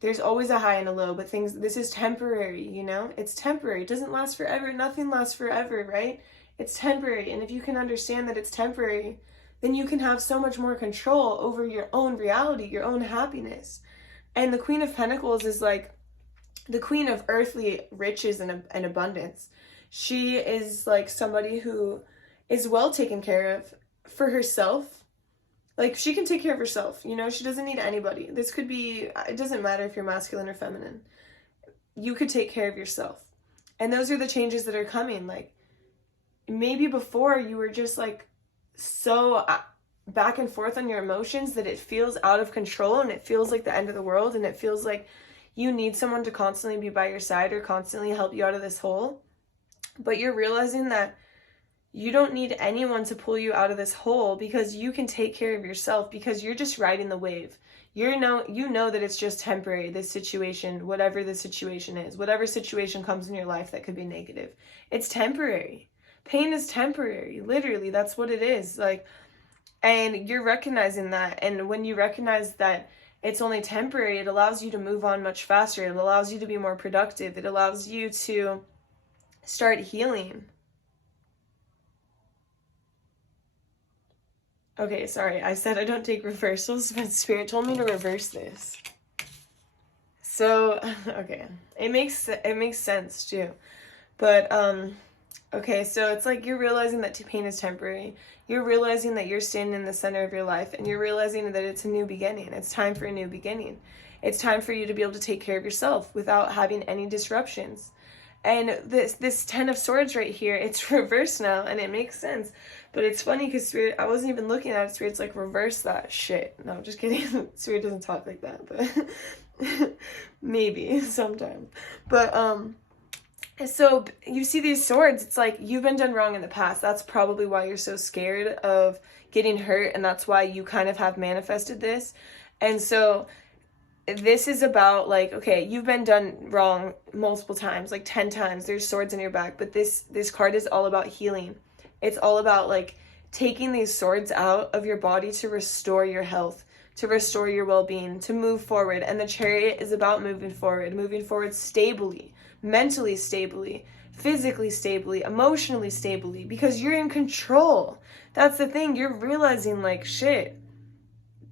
there's always a high and a low, but this is temporary, it's temporary. It doesn't last forever. Nothing lasts forever, right? It's temporary. And if you can understand that it's temporary, then you can have so much more control over your own reality, your own happiness. And the Queen of Pentacles is like the queen of earthly riches and abundance. She is like somebody who is well taken care of for herself. Like she can take care of herself, she doesn't need anybody. This could be, it doesn't matter if you're masculine or feminine. You could take care of yourself. And those are the changes that are coming. Like maybe before you were just like so back and forth on your emotions that it feels out of control, and it feels like the end of the world, and it feels like you need someone to constantly be by your side or constantly help you out of this hole. But you're realizing that you don't need anyone to pull you out of this hole, because you can take care of yourself, because you're just riding the wave. You know that it's just temporary, this situation, whatever the situation is, whatever situation comes in your life that could be negative. It's temporary. Pain is temporary. Literally, that's what it is. Like, and you're recognizing that. And when you recognize that it's only temporary, it allows you to move on much faster. It allows you to be more productive. It allows you to start healing. Okay, sorry, I said I don't take reversals, but Spirit told me to reverse this. So, okay, it makes sense too. But, okay, so it's like you're realizing that pain is temporary. You're realizing that you're standing in the center of your life, and you're realizing that it's a new beginning. It's time for a new beginning. It's time for you to be able to take care of yourself without having any disruptions. And this 10 of Swords right here, it's reversed now, and it makes sense. But it's funny because Spirit, I wasn't even looking at it. Spirit's like, reverse that shit. No, I'm just kidding. Spirit doesn't talk like that, but maybe sometimes. But, so you see these swords, it's like you've been done wrong in the past. That's probably why you're so scared of getting hurt, and that's why you kind of have manifested this. And so this is about, like, okay, you've been done wrong multiple times, like 10 times. There's swords in your back, but this card is all about healing. It's all about, like, taking these swords out of your body to restore your health, to restore your well-being, to move forward. And the Chariot is about moving forward stably, mentally stably, physically stably, emotionally stably, because you're in control. That's the thing. You're realizing, like, shit,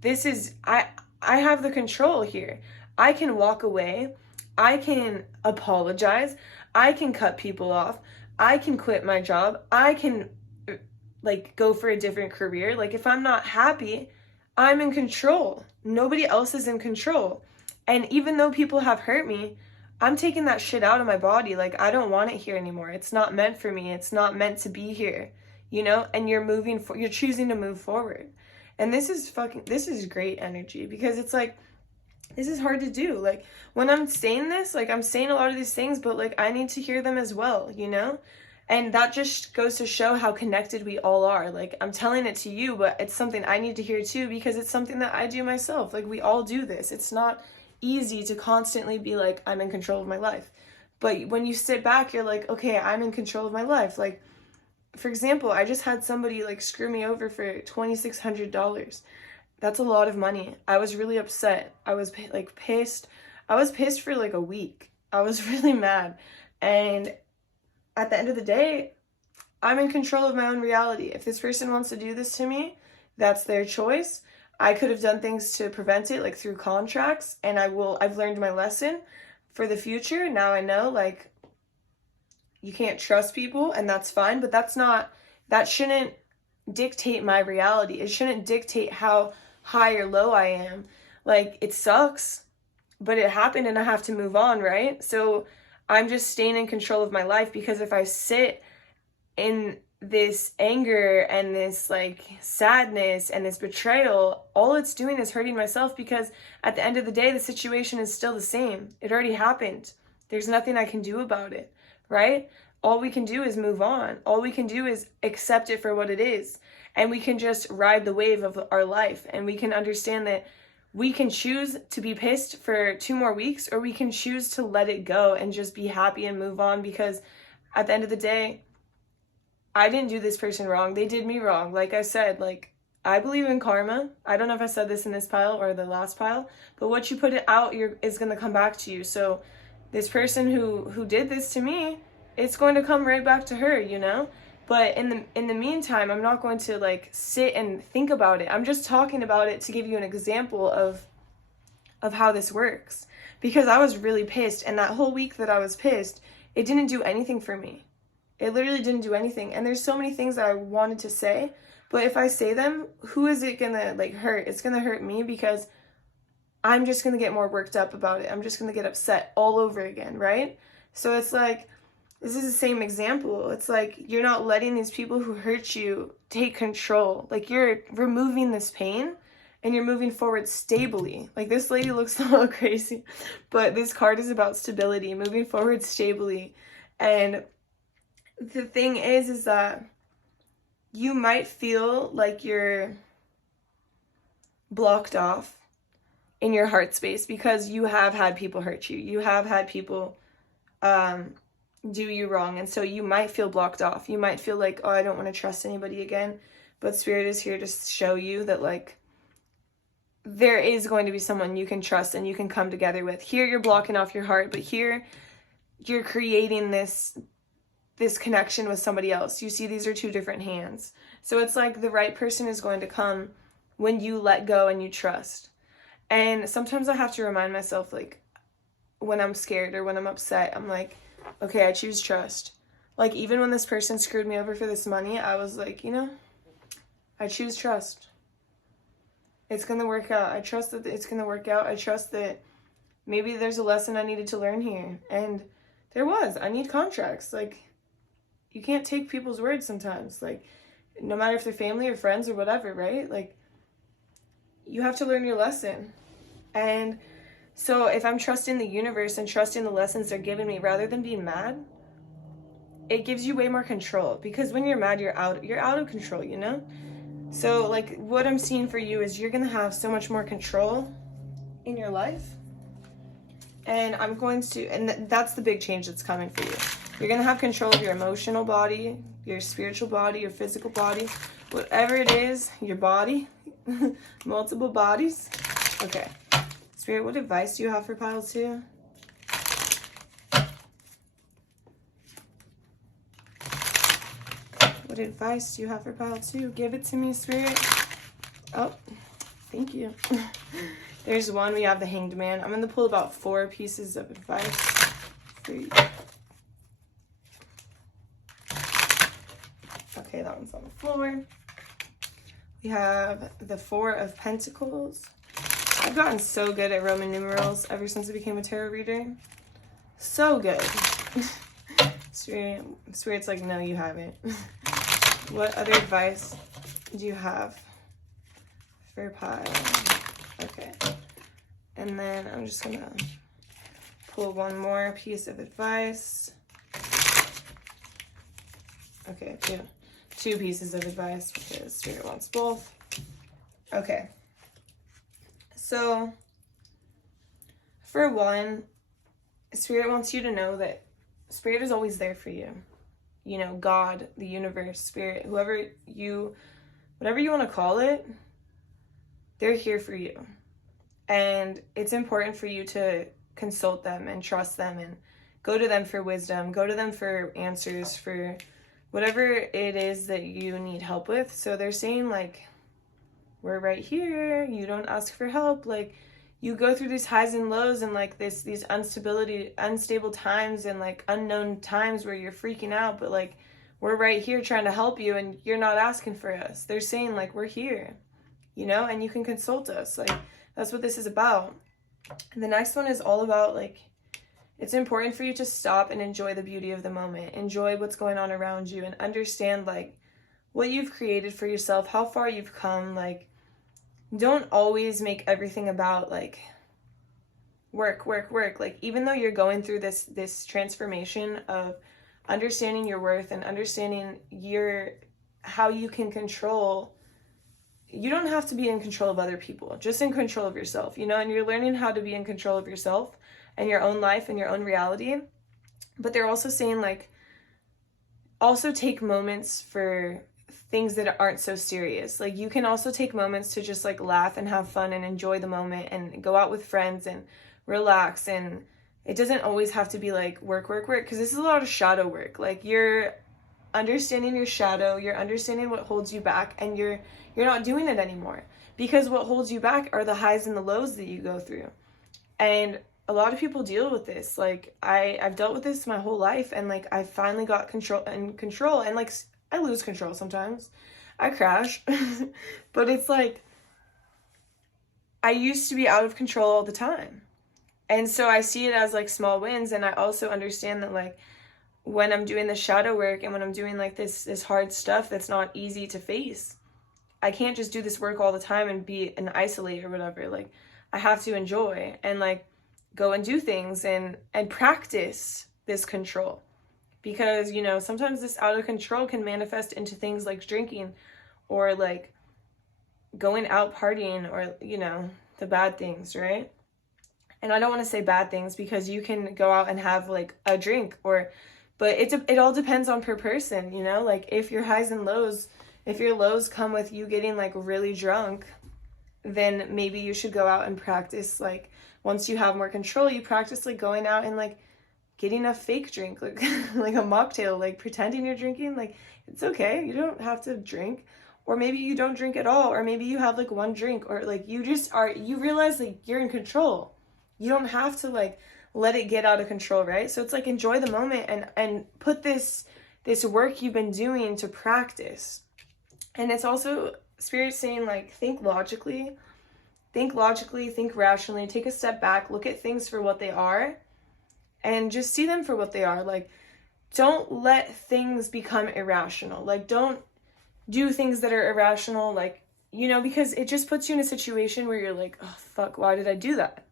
this is, I have the control here. I can walk away. I can apologize. I can cut people off. I can quit my job. I can, like, go for a different career. Like, if I'm not happy, I'm in control. Nobody else is in control. And even though people have hurt me, I'm taking that shit out of my body. Like, I don't want it here anymore. It's not meant for me. It's not meant to be here, you know? And you're choosing to move forward. And this is great energy, because it's like, this is hard to do. Like, when I'm saying this, like, I'm saying a lot of these things, but, like, I need to hear them as well, you know? And that just goes to show how connected we all are. Like, I'm telling it to you, but it's something I need to hear too, because it's something that I do myself. Like, we all do this. It's not easy to constantly be like, I'm in control of my life. But when you sit back, you're like, okay, I'm in control of my life. Like, for example, I just had somebody, like, screw me over for $2,600. That's a lot of money. I was really upset. I was, like, pissed. I was pissed for, like, a week. I was really mad. And at the end of the day, I'm in control of my own reality. If this person wants to do this to me, that's their choice. I could have done things to prevent it, like through contracts, and I've learned my lesson for the future. Now I know, like, you can't trust people, and that's fine, but that shouldn't dictate my reality. It shouldn't dictate how high or low I am. Like, it sucks, but it happened and I have to move on, right? So I'm just staying in control of my life, because if I sit in this anger and this, like, sadness and this betrayal, all it's doing is hurting myself, because at the end of the day, the situation is still the same. It already happened. There's nothing I can do about it, right? All we can do is move on. All we can do is accept it for what it is. And we can just ride the wave of our life. And we can understand that we can choose to be pissed for 2 more weeks, or we can choose to let it go and just be happy and move on, because at the end of the day, I didn't do this person wrong. They did me wrong. Like I said, like, I believe in karma. I don't know if I said this in this pile or the last pile, but what you put it out, is going to come back to you. So this person who did this to me, it's going to come right back to her, you know? But in the meantime, I'm not going to, like, sit and think about it. I'm just talking about it to give you an example of how this works. Because I was really pissed, and that whole week that I was pissed, it didn't do anything for me. It literally didn't do anything. And there's so many things that I wanted to say, but if I say them, who is it gonna, like, hurt? It's gonna hurt me, because I'm just gonna get more worked up about it. I'm just gonna get upset all over again, right? So it's like, this is the same example. It's like you're not letting these people who hurt you take control. Like you're removing this pain and you're moving forward stably. Like this lady looks a little crazy, but this card is about stability, moving forward stably. And the thing is that you might feel like you're blocked off in your heart space because you have had people hurt you. You have had people do you wrong, and so you might feel blocked off. You might feel like, oh, I don't want to trust anybody again. But Spirit is here to show you that, like, there is going to be someone you can trust and you can come together with. Here you're blocking off your heart, but here you're creating this connection with somebody else. You see, these are two different hands. So it's like the right person is going to come when you let go and you trust. And sometimes I have to remind myself, like, when I'm scared or when I'm upset, I'm like, okay, I choose trust. Like, even when this person screwed me over for this money, I was like, you know, I choose trust. It's going to work out. I trust that it's going to work out. I trust that maybe there's a lesson I needed to learn here. And there was. I need contracts. Like, you can't take people's words sometimes. Like, no matter if they're family or friends or whatever, right? Like, you have to learn your lesson. And so if I'm trusting the universe and trusting the lessons they're giving me rather than being mad, it gives you way more control. Because when you're mad, you're out of control, you know? So, like, what I'm seeing for you is you're going to have so much more control in your life. And I'm going to, and that's the big change that's coming for you. You're going to have control of your emotional body, your spiritual body, your physical body, whatever it is, your body, multiple bodies. Okay. Spirit, what advice do you have for pile 2? What advice do you have for pile 2? Give it to me, Spirit. Oh, thank you. There's 1. We have the Hanged Man. I'm going to pull about 4 pieces of advice for you. Okay, that one's on the floor. We have the 4 of Pentacles. I've gotten so good at Roman numerals ever since I became a tarot reader. So good. Spirit's like, no, you haven't. What other advice do you have for pile? Okay. And then I'm just going to pull 1 more piece of advice. Okay, 2 pieces of advice because Spirit wants both. Okay. So, for 1, Spirit wants you to know that Spirit is always there for you. You know, God, the universe, Spirit, whatever you want to call it, they're here for you. And it's important for you to consult them and trust them and go to them for wisdom, go to them for answers, for whatever it is that you need help with. So they're saying, like, we're right here. You don't ask for help. Like, you go through these highs and lows and like these unstable times and like unknown times where you're freaking out, but like, we're right here trying to help you and you're not asking for us. They're saying, like, we're here, you know, and you can consult us. Like, that's what this is about. And the next one is all about, like, it's important for you to stop and enjoy the beauty of the moment. Enjoy what's going on around you and understand, like, what you've created for yourself, how far you've come. Like, don't always make everything about, like, work. Like, even though you're going through this transformation of understanding your worth and understanding how you can control, you don't have to be in control of other people, just in control of yourself, you know, and you're learning how to be in control of yourself and your own life and your own reality. But they're also saying, like, also take moments for things that aren't so serious. Like, you can also take moments to just, like, laugh and have fun and enjoy the moment and go out with friends and relax. And it doesn't always have to be like work, because this is a lot of shadow work. Like, you're understanding your shadow, you're understanding what holds you back, and you're not doing it anymore, because what holds you back are the highs and the lows that you go through. And a lot of people deal with this. Like, I've dealt with this my whole life, and like, I finally got control, and like, I lose control sometimes. I crash. But it's like, I used to be out of control all the time. And so I see it as like small wins. And I also understand that, like, when I'm doing the shadow work and when I'm doing like this hard stuff that's not easy to face. I can't just do this work all the time and be an isolate or whatever. Like, I have to enjoy and like go and do things and practice this control. Because, you know, sometimes this out of control can manifest into things like drinking or like going out partying or, you know, the bad things, right? And I don't want to say bad things because you can go out and have like a drink or, but it all depends on per person, you know? Like if your highs and lows, if your lows come with you getting like really drunk, then maybe you should go out and practice, like once you have more control, you practice like going out and like getting a fake drink, like like a mocktail, like pretending you're drinking. Like it's okay, you don't have to drink. Or maybe you don't drink at all, or maybe you have like one drink, or like you just are, you realize like you're in control. You don't have to like let it get out of control, right? So it's like enjoy the moment and put this work you've been doing to practice. And it's also Spirit saying like think logically, think rationally, take a step back, look at things for what they are, and just see them for what they are. Like don't let things become irrational. Like don't do things that are irrational, like, you know, because it just puts you in a situation where you're like, oh fuck, why did I do that?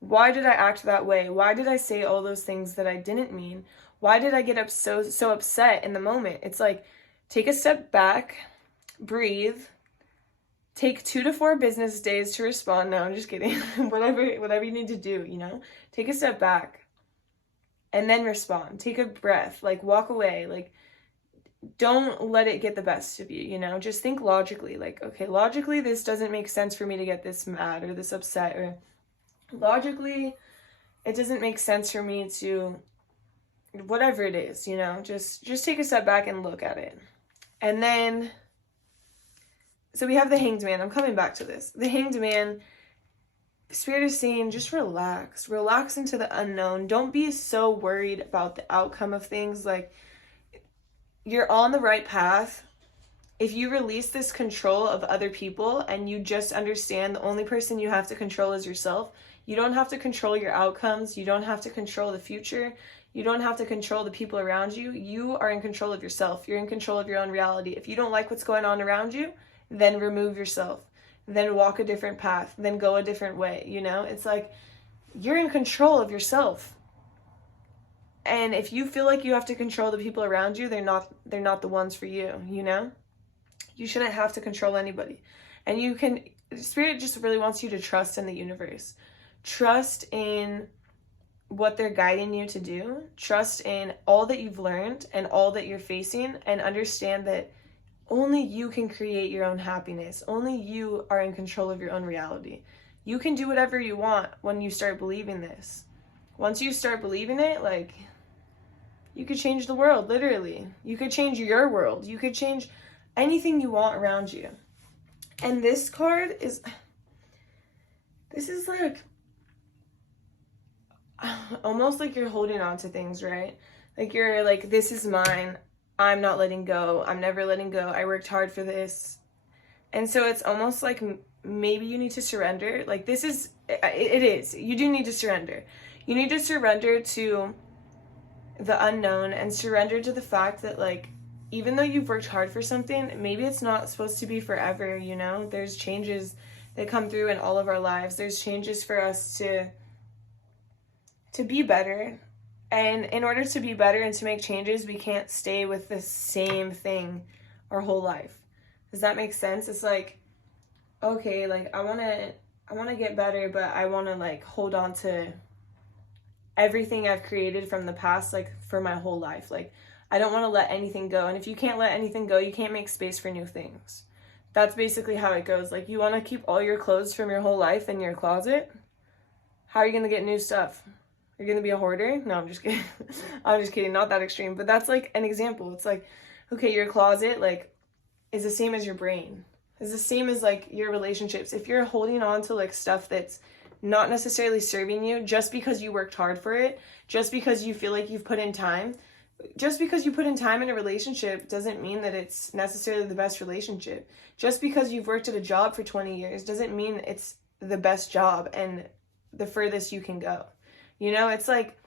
Why did I act that way? Why did I say all those things that I didn't mean? Why did I get so upset in the moment? It's like, take a step back, breathe, take 2 to 4 business days to respond. No, I'm just kidding. whatever you need to do, you know? Take a step back and then respond. Take a breath, like walk away, like don't let it get the best of you, you know? Just think logically, like, okay, logically this doesn't make sense for me to get this mad or this upset, or logically it doesn't make sense for me to whatever it is, you know? Just take a step back and look at it. And then so we have the Hanged Man. I'm coming back to this. The Hanged Man, Spirit is saying just relax into the unknown. Don't be so worried about the outcome of things. Like you're on the right path. If you release this control of other people and you just understand the only person you have to control is yourself, you don't have to control your outcomes. You don't have to control the future. You don't have to control the people around you. You are in control of yourself. You're in control of your own reality. If you don't like what's going on around you, then remove yourself. Then walk a different path. Then go a different way, you know? It's like you're in control of yourself. And if you feel like you have to control the people around you, they're not the ones for you, you know? You shouldn't have to control anybody. And you can, Spirit just really wants you to trust in the universe. Trust in what they're guiding you to do. Trust in all that you've learned and all that you're facing, and understand that only you can create your own happiness. Only you are in control of your own reality. You can do whatever you want when you start believing this. Once you start believing it, like, you could change the world, literally. You could change your world. You could change anything you want around you. And this card is, this is like, almost like you're holding on to things, right? Like you're like, this is mine. I'm not letting go. I'm never letting go. I worked hard for this. And so it's almost like maybe you need to surrender. Like this is, it is. You do need to surrender. You need to surrender to the unknown and surrender to the fact that, like, even though you've worked hard for something, maybe it's not supposed to be forever, you know? There's changes that come through in all of our lives. There's changes for us to be better. And in order to be better and to make changes, we can't stay with the same thing our whole life. Does that make sense? It's like, okay, like I want to get better, but I want to like hold on to everything I've created from the past, like for my whole life. Like I don't want to let anything go. And if you can't let anything go, you can't make space for new things. That's basically how it goes. Like you want to keep all your clothes from your whole life in your closet. How are you going to get new stuff? You're going to be a hoarder? No, I'm just kidding. I'm just kidding. Not that extreme. But that's like an example. It's like, okay, your closet like is the same as your brain. It's the same as like your relationships. If you're holding on to like stuff that's not necessarily serving you just because you worked hard for it, just because you feel like you've put in time, just because you put in time in a relationship doesn't mean that it's necessarily the best relationship. Just because you've worked at a job for 20 years doesn't mean it's the best job and the furthest you can go. You know, it's like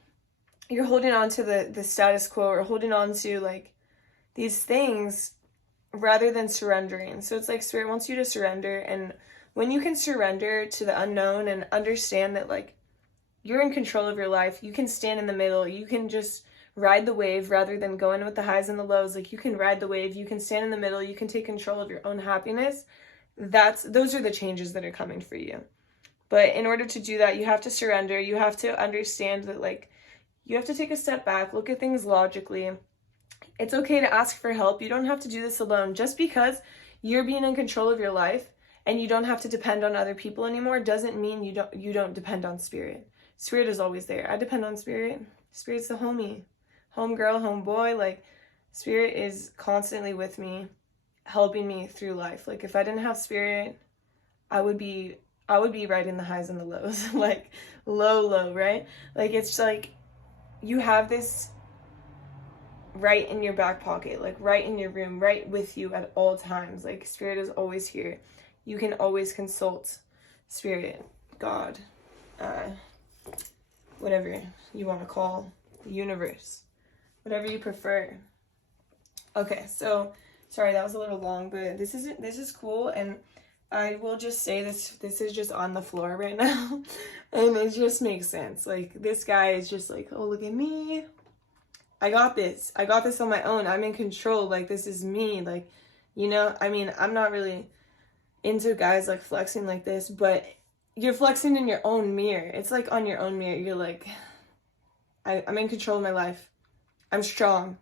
you're holding on to the status quo, or holding on to like these things rather than surrendering. So it's like Spirit wants you to surrender. And when you can surrender to the unknown and understand that like you're in control of your life, you can stand in the middle, you can just ride the wave rather than going with the highs and the lows. Like you can ride the wave, you can stand in the middle, you can take control of your own happiness. Those are the changes that are coming for you. But in order to do that, you have to surrender. You have to understand that like you have to take a step back, look at things logically. It's okay to ask for help. You don't have to do this alone. Just because you're being in control of your life and you don't have to depend on other people anymore doesn't mean you don't depend on Spirit. Spirit is always there. I depend on Spirit. Spirit's the homie. Home girl, home boy. Like Spirit is constantly with me, helping me through life. Like if I didn't have Spirit, I would be riding the highs and the lows. Like low, right? Like it's like you have this right in your back pocket, like right in your room, right with you at all times. Like Spirit is always here. You can always consult Spirit, God, whatever you want to call the universe, whatever you prefer. Okay, so sorry that was a little long, but this is cool, and I will just say this is just on the floor right now, and it just makes sense. Like this guy is just like, oh, look at me. I got this on my own. I'm in control. Like this is me. Like, you know, I mean, I'm not really into guys like flexing like this, but you're flexing in your own mirror. It's like on your own mirror. You're like, I'm in control of my life. I'm strong.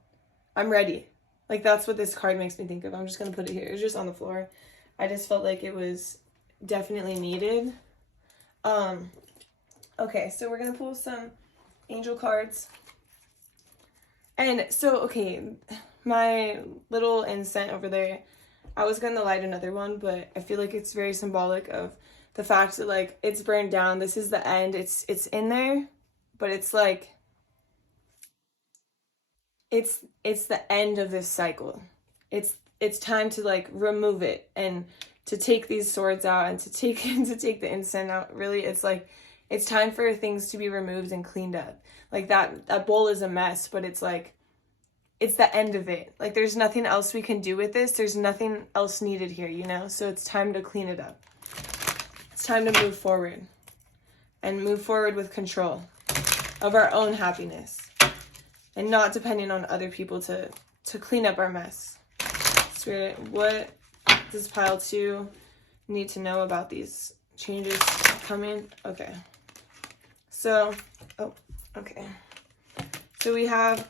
I'm ready. Like that's what this card makes me think of. I'm just going to put it here. It's just on the floor. I just felt like it was definitely needed. Okay, so we're going to pull some angel cards. And so, okay, my little incense over there, I was going to light another one, but I feel like it's very symbolic of the fact that, like, it's burned down. This is the end. It's in there, but it's like, it's the end of this cycle. It's time to, like, remove it and to take these swords out and to take the incense out. Really, it's like, it's time for things to be removed and cleaned up. Like that bowl is a mess, but it's like, it's the end of it. Like there's nothing else we can do with this. There's nothing else needed here, you know? So it's time to clean it up. It's time to move forward and move forward with control of our own happiness and not depending on other people to clean up our mess. Spirit, what does pile 2 need to know about these changes coming? Okay. So, okay. So we have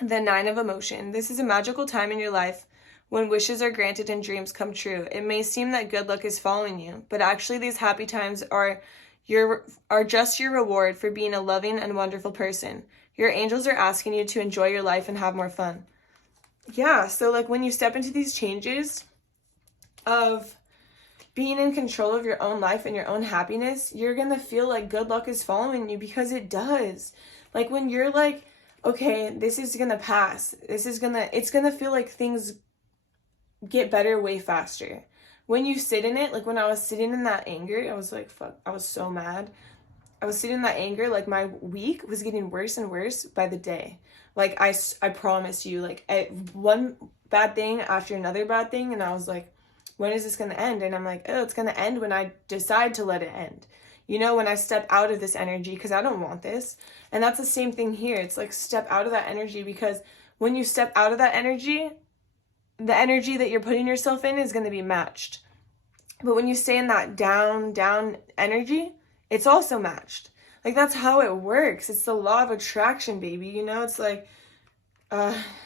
the 9 of Emotion. This is a magical time in your life when wishes are granted and dreams come true. It may seem that good luck is following you, but actually these happy times are just your reward for being a loving and wonderful person. Your angels are asking you to enjoy your life and have more fun. Yeah, so like when you step into these changes of being in control of your own life and your own happiness, you're gonna feel like good luck is following you, because it does. Like when you're like, okay, this is gonna pass. It's gonna feel like things get better way faster. When you sit in it, like when I was sitting in that anger, I was like, fuck, I was so mad. I was sitting in that anger, like my week was getting worse and worse by the day. Like I promise you, like one bad thing after another bad thing, and I was like, when is this gonna end? And I'm like, oh, it's gonna end when I decide to let it end. You know, when I step out of this energy, because I don't want this. And that's the same thing here. It's like step out of that energy, because when you step out of that energy, the energy that you're putting yourself in is going to be matched. But when you stay in that down energy, it's also matched. Like that's how it works. It's the law of attraction, baby. You know, it's like,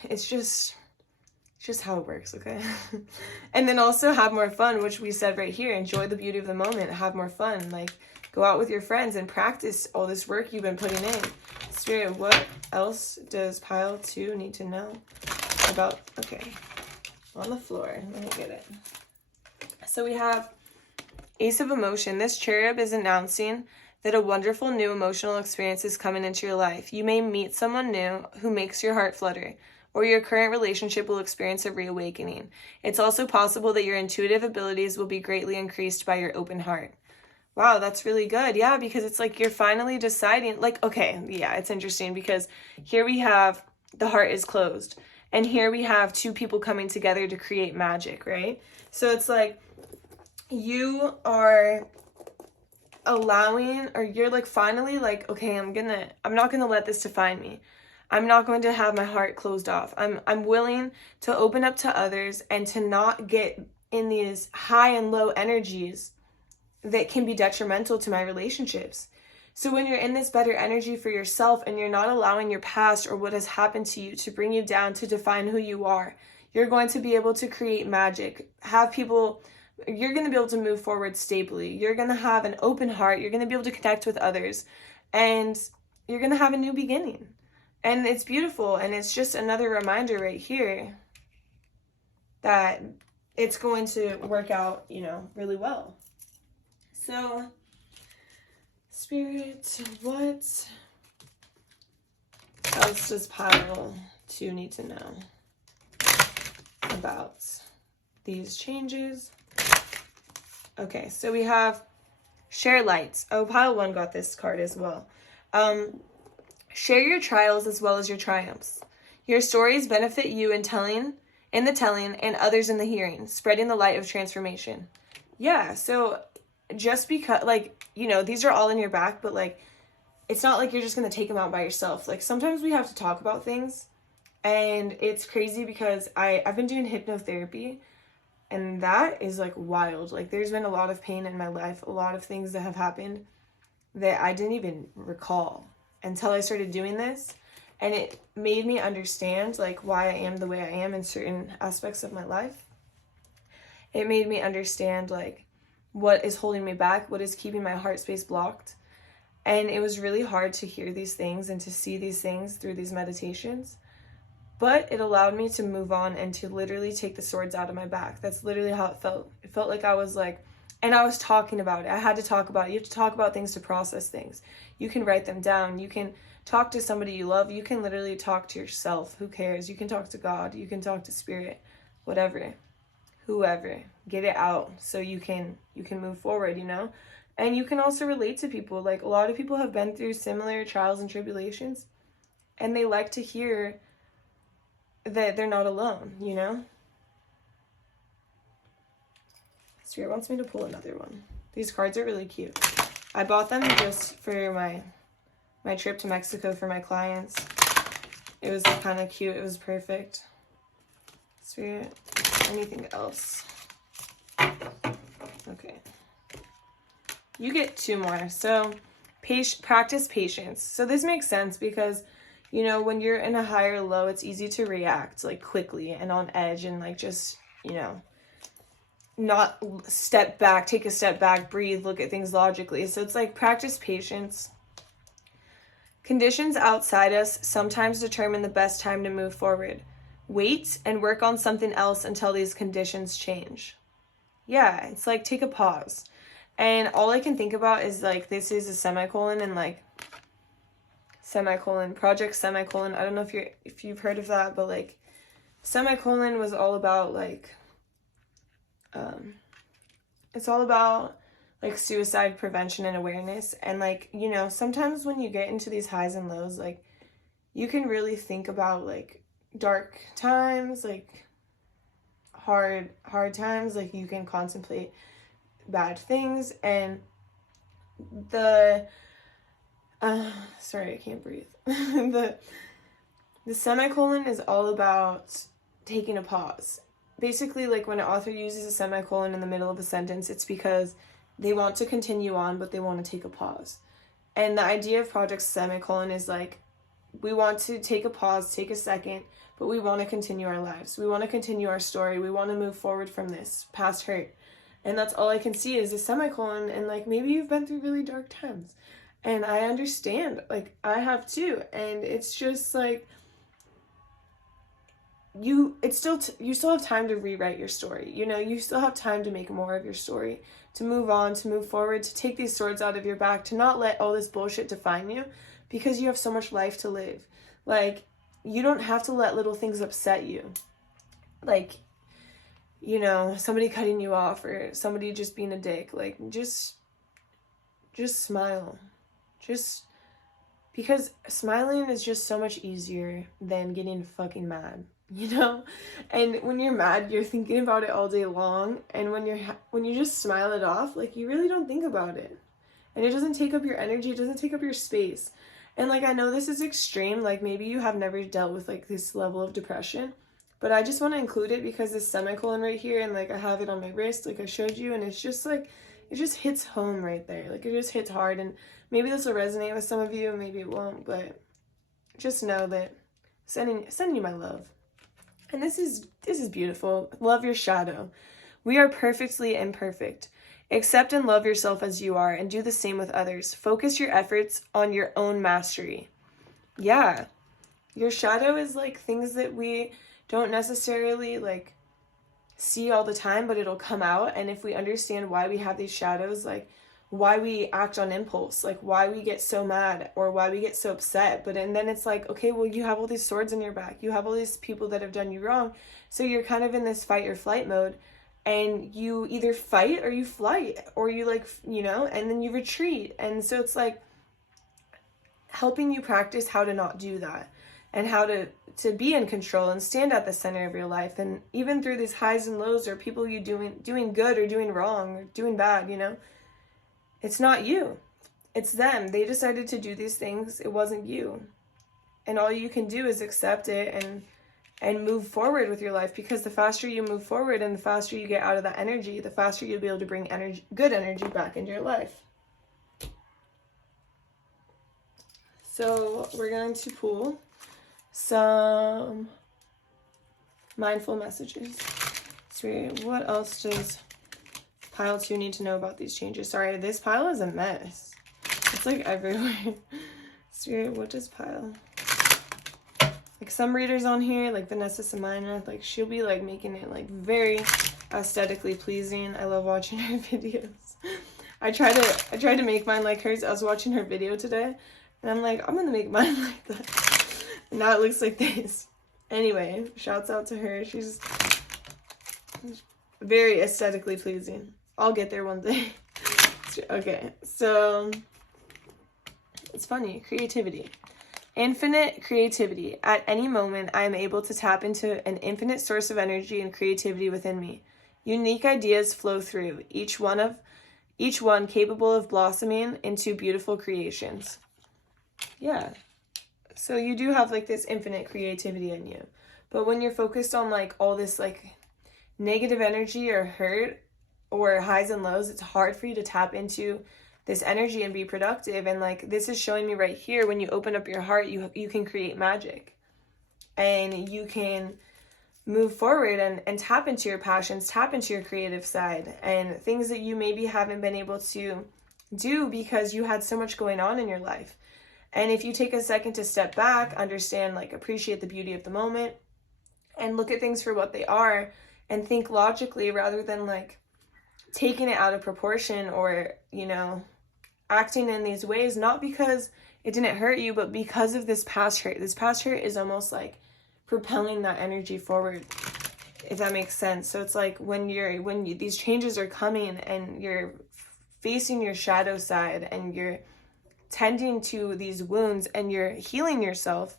it's just how it works, okay? And then also have more fun, which we said right here. Enjoy the beauty of the moment. Have more fun. Like, go out with your friends and practice all this work you've been putting in. Spirit, what else does pile 2 need to know about? Okay, on the floor. Let me get it. So we have Ace of Emotion. This cherub is announcing that a wonderful new emotional experience is coming into your life. You may meet someone new who makes your heart flutter, or your current relationship will experience a reawakening. It's also possible that your intuitive abilities will be greatly increased by your open heart. Wow, that's really good. Yeah, because it's like you're finally deciding, like, okay, yeah, it's interesting because here we have the heart is closed, and here we have two people coming together to create magic, right? So it's like you are allowing, or you're like finally like, okay, I'm not gonna let this define me. I'm not going to have my heart closed off. I'm willing to open up to others and to not get in these high and low energies that can be detrimental to my relationships. So when you're in this better energy for yourself and you're not allowing your past or what has happened to you to bring you down to define who you are, you're going to be able to create magic, have people, you're going to be able to move forward stably. You're going to have an open heart. You're going to be able to connect with others, and you're going to have a new beginning. And it's beautiful. And it's just another reminder right here that it's going to work out, you know, really well. So, Spirit, what else does pile 2 need to know about these changes? Okay, so we have share lights. Oh, pile 1 got this card as well. Share your trials as well as your triumphs. Your stories benefit you in the telling, and others in the hearing, spreading the light of transformation. Yeah, so just because, like, you know, these are all in your back, but like, it's not like you're just going to take them out by yourself. Like, sometimes we have to talk about things, and it's crazy because I've been doing hypnotherapy, and that is like wild. Like, there's been a lot of pain in my life, a lot of things that have happened that I didn't even recall until I started doing this, and it made me understand like why I am the way I am in certain aspects of my life. It made me understand like what is holding me back, what is keeping my heart space blocked. And it was really hard to hear these things and to see these things through these meditations. But it allowed me to move on and to literally take the swords out of my back. That's literally how it felt. It felt like I was like, and I was talking about it. I had to talk about it. You have to talk about things to process things. You can write them down. You can talk to somebody you love. You can literally talk to yourself. Who cares? You can talk to God. You can talk to spirit, whatever. Whoever, get it out so you can move forward, you know. And you can also relate to people. Like, a lot of people have been through similar trials and tribulations, and they like to hear that they're not alone, you know. Spirit wants me to pull another one. These cards are really cute. I bought them just for my trip to Mexico for my clients. It was kind of cute. It was perfect. Spirit, anything else? Okay. You get 2 more. So, practice patience. So this makes sense because, you know, when you're in a high or low, it's easy to react like quickly and on edge and like just, you know, not step back, take a step back, breathe, look at things logically. So it's like practice patience. Conditions outside us sometimes determine the best time to move forward. Wait and work on something else until these conditions change. Yeah, it's like take a pause. And all I can think about is like this is a semicolon and like semicolon, project semicolon. I don't know if you've heard of that, but like semicolon was all about like it's all about like suicide prevention and awareness. And like, you know, sometimes when you get into these highs and lows, like you can really think about like dark times, like hard times, like you can contemplate bad things. And the sorry, I can't breathe. the semicolon is all about taking a pause. Basically, like when an author uses a semicolon in the middle of a sentence, it's because they want to continue on, but they want to take a pause. And the idea of project semicolon is like, we want to take a pause, take a second, but we want to continue our lives. We want to continue our story. We want to move forward from this past hurt. And that's all I can see is a semicolon. And like, maybe you've been through really dark times. And I understand, like I have too. And it's just like, you still have time to rewrite your story. You know, you still have time to make more of your story, to move on, to move forward, to take these swords out of your back, to not let all this bullshit define you, because you have so much life to live. Like, you don't have to let little things upset you. Like, you know, somebody cutting you off or somebody just being a dick. Like, just just smile. Just because smiling is just so much easier than getting fucking mad, you know? And when you're mad, you're thinking about it all day long, and when you just smile it off, like, you really don't think about it. And it doesn't take up your energy, it doesn't take up your space. And like, I know this is extreme, like maybe you have never dealt with like this level of depression, but I just want to include it because this semicolon right here, and like I have it on my wrist like I showed you, and it's just like, it just hits home right there. Like, it just hits hard, and maybe this will resonate with some of you, maybe it won't, but just know that sending you my love. And this is beautiful. Love your shadow. We are perfectly imperfect. Accept and love yourself as you are, and do the same with others. Focus your efforts on your own mastery. Yeah. Your shadow is like things that we don't necessarily like see all the time, but it'll come out. And if we understand why we have these shadows, like why we act on impulse, like why we get so mad or why we get so upset, and then it's like, okay, well, you have all these swords in your back, you have all these people that have done you wrong, so you're kind of in this fight or flight mode, and you either fight or you flight, or you like, you know, and then you retreat. And so it's like helping you practice how to not do that, and how to be in control and stand at the center of your life. And even through these highs and lows, or people you doing good or doing wrong or doing bad, you know, it's not you, it's them. They decided to do these things. It wasn't you. And all you can do is accept it and move forward with your life, because the faster you move forward and the faster you get out of that energy, the faster you'll be able to bring good energy back into your life. So we're going to pull some mindful messages. Spirit, what else does pile 2 need to know about these changes? Sorry, this pile is a mess. It's like everywhere. Spirit, what does pile? Like some readers on here, like Vanessa Samina, like she'll be like making it like very aesthetically pleasing. I love watching her videos. I tried to make mine like hers. I was watching her video today, and I'm like, I'm gonna make mine like that. And now it looks like this. Anyway, shouts out to her. She's very aesthetically pleasing. I'll get there one day. Okay, so it's funny. Creativity. Infinite creativity. At any moment, I am able to tap into an infinite source of energy and creativity within me. Unique ideas flow through, each one capable of blossoming into beautiful creations. Yeah. So you do have like this infinite creativity in you. But when you're focused on like all this like negative energy or hurt or highs and lows, it's hard for you to tap into this energy and be productive. And like, this is showing me right here, when you open up your heart, you can create magic, and you can move forward and tap into your passions, tap into your creative side, and things that you maybe haven't been able to do because you had so much going on in your life. And if you take a second to step back, understand, like, appreciate the beauty of the moment and look at things for what they are, and think logically rather than like taking it out of proportion, or, you know, acting in these ways, not because it didn't hurt you, but because of this past hurt. This past hurt is almost like propelling that energy forward, if that makes sense. So it's like when these changes are coming and you're facing your shadow side and you're tending to these wounds and you're healing yourself,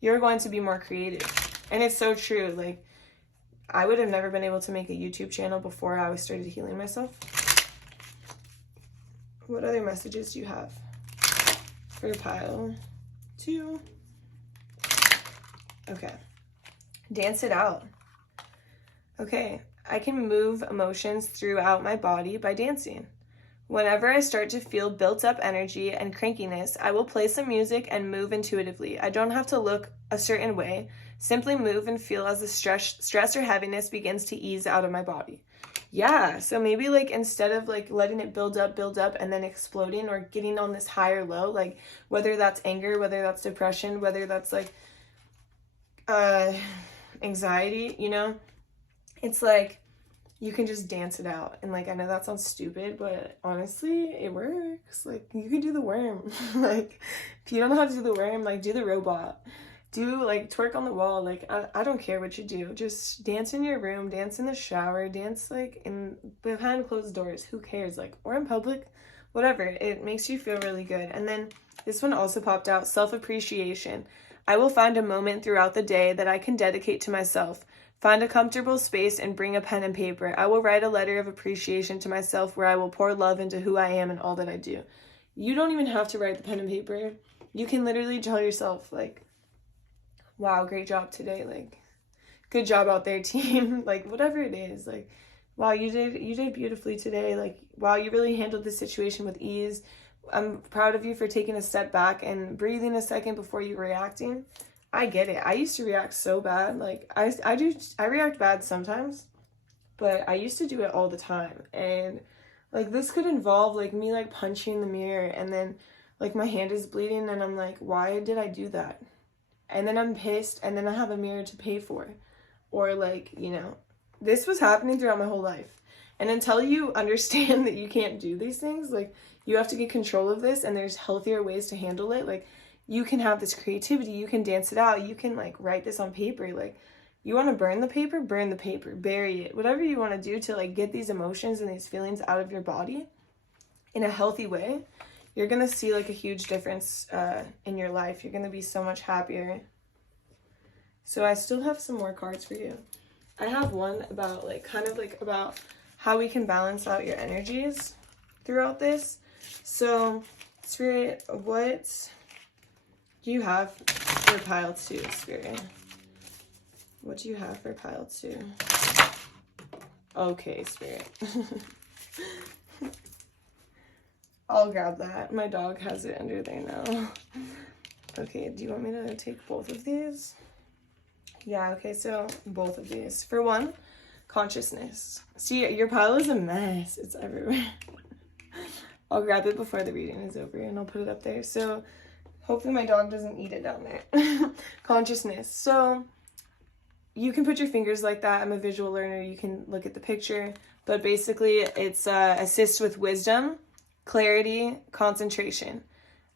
you're going to be more creative. And it's so true. Like, I would have never been able to make a YouTube channel before I started healing myself. What other messages do you have for pile 2? Okay. Dance it out. Okay. I can move emotions throughout my body by dancing. Whenever I start to feel built up energy and crankiness, I will play some music and move intuitively. I don't have to look a certain way. Simply move and feel as the stress or heaviness begins to ease out of my body. Yeah, so maybe like instead of like letting it build up and then exploding or getting on this high or low, like whether that's anger, whether that's depression, whether that's like anxiety, you know, it's like you can just dance it out. And like, I know that sounds stupid, but honestly, it works. Like, you can do the worm. Like, if you don't know how to do the worm, like, do the robot. Do like twerk on the wall. Like, I don't care what you do. Just dance in your room, dance in the shower, dance like in behind closed doors. Who cares? Like, or in public, whatever. It makes you feel really good. And then this one also popped out, self-appreciation. I will find a moment throughout the day that I can dedicate to myself. Find a comfortable space and bring a pen and paper. I will write a letter of appreciation to myself where I will pour love into who I am and all that I do. You don't even have to write the pen and paper. You can literally tell yourself, like, wow, great job today. Like, good job out there, team. Like, whatever it is. Like, wow, you did beautifully today. Like, wow, you really handled this situation with ease. I'm proud of you for taking a step back and breathing a second before you reacting. I get it. I used to react so bad. Like, I react bad sometimes, but I used to do it all the time. And, like, this could involve, like, me, like, punching the mirror, and then, like, my hand is bleeding, and I'm like, why did I do that? And then I'm pissed, and then I have a mirror to pay for. Or, like, you know, this was happening throughout my whole life. And until you understand that you can't do these things, like, you have to get control of this, and there's healthier ways to handle it. Like, you can have this creativity, you can dance it out, you can, like, write this on paper. Like, you want to burn the paper, bury it, whatever you want to do to, like, get these emotions and these feelings out of your body in a healthy way. You're gonna see, like, a huge difference in your life. You're gonna be so much happier. So I still have some more cards for you. I have one about, like, kind of, like, about how we can balance out your energies throughout this. So, Spirit, what do you have for pile 2, Spirit? What do you have for pile 2? Okay, Spirit. I'll grab that. My dog has it under there now. Okay, do you want me to take both of these? Yeah, okay, so both of these. For one, consciousness. See, your pile is a mess. It's everywhere. I'll grab it before the reading is over, and I'll put it up there. So hopefully my dog doesn't eat it down there. Consciousness. So you can put your fingers like that. I'm a visual learner. You can look at the picture. But basically, it's assists with wisdom, clarity, concentration.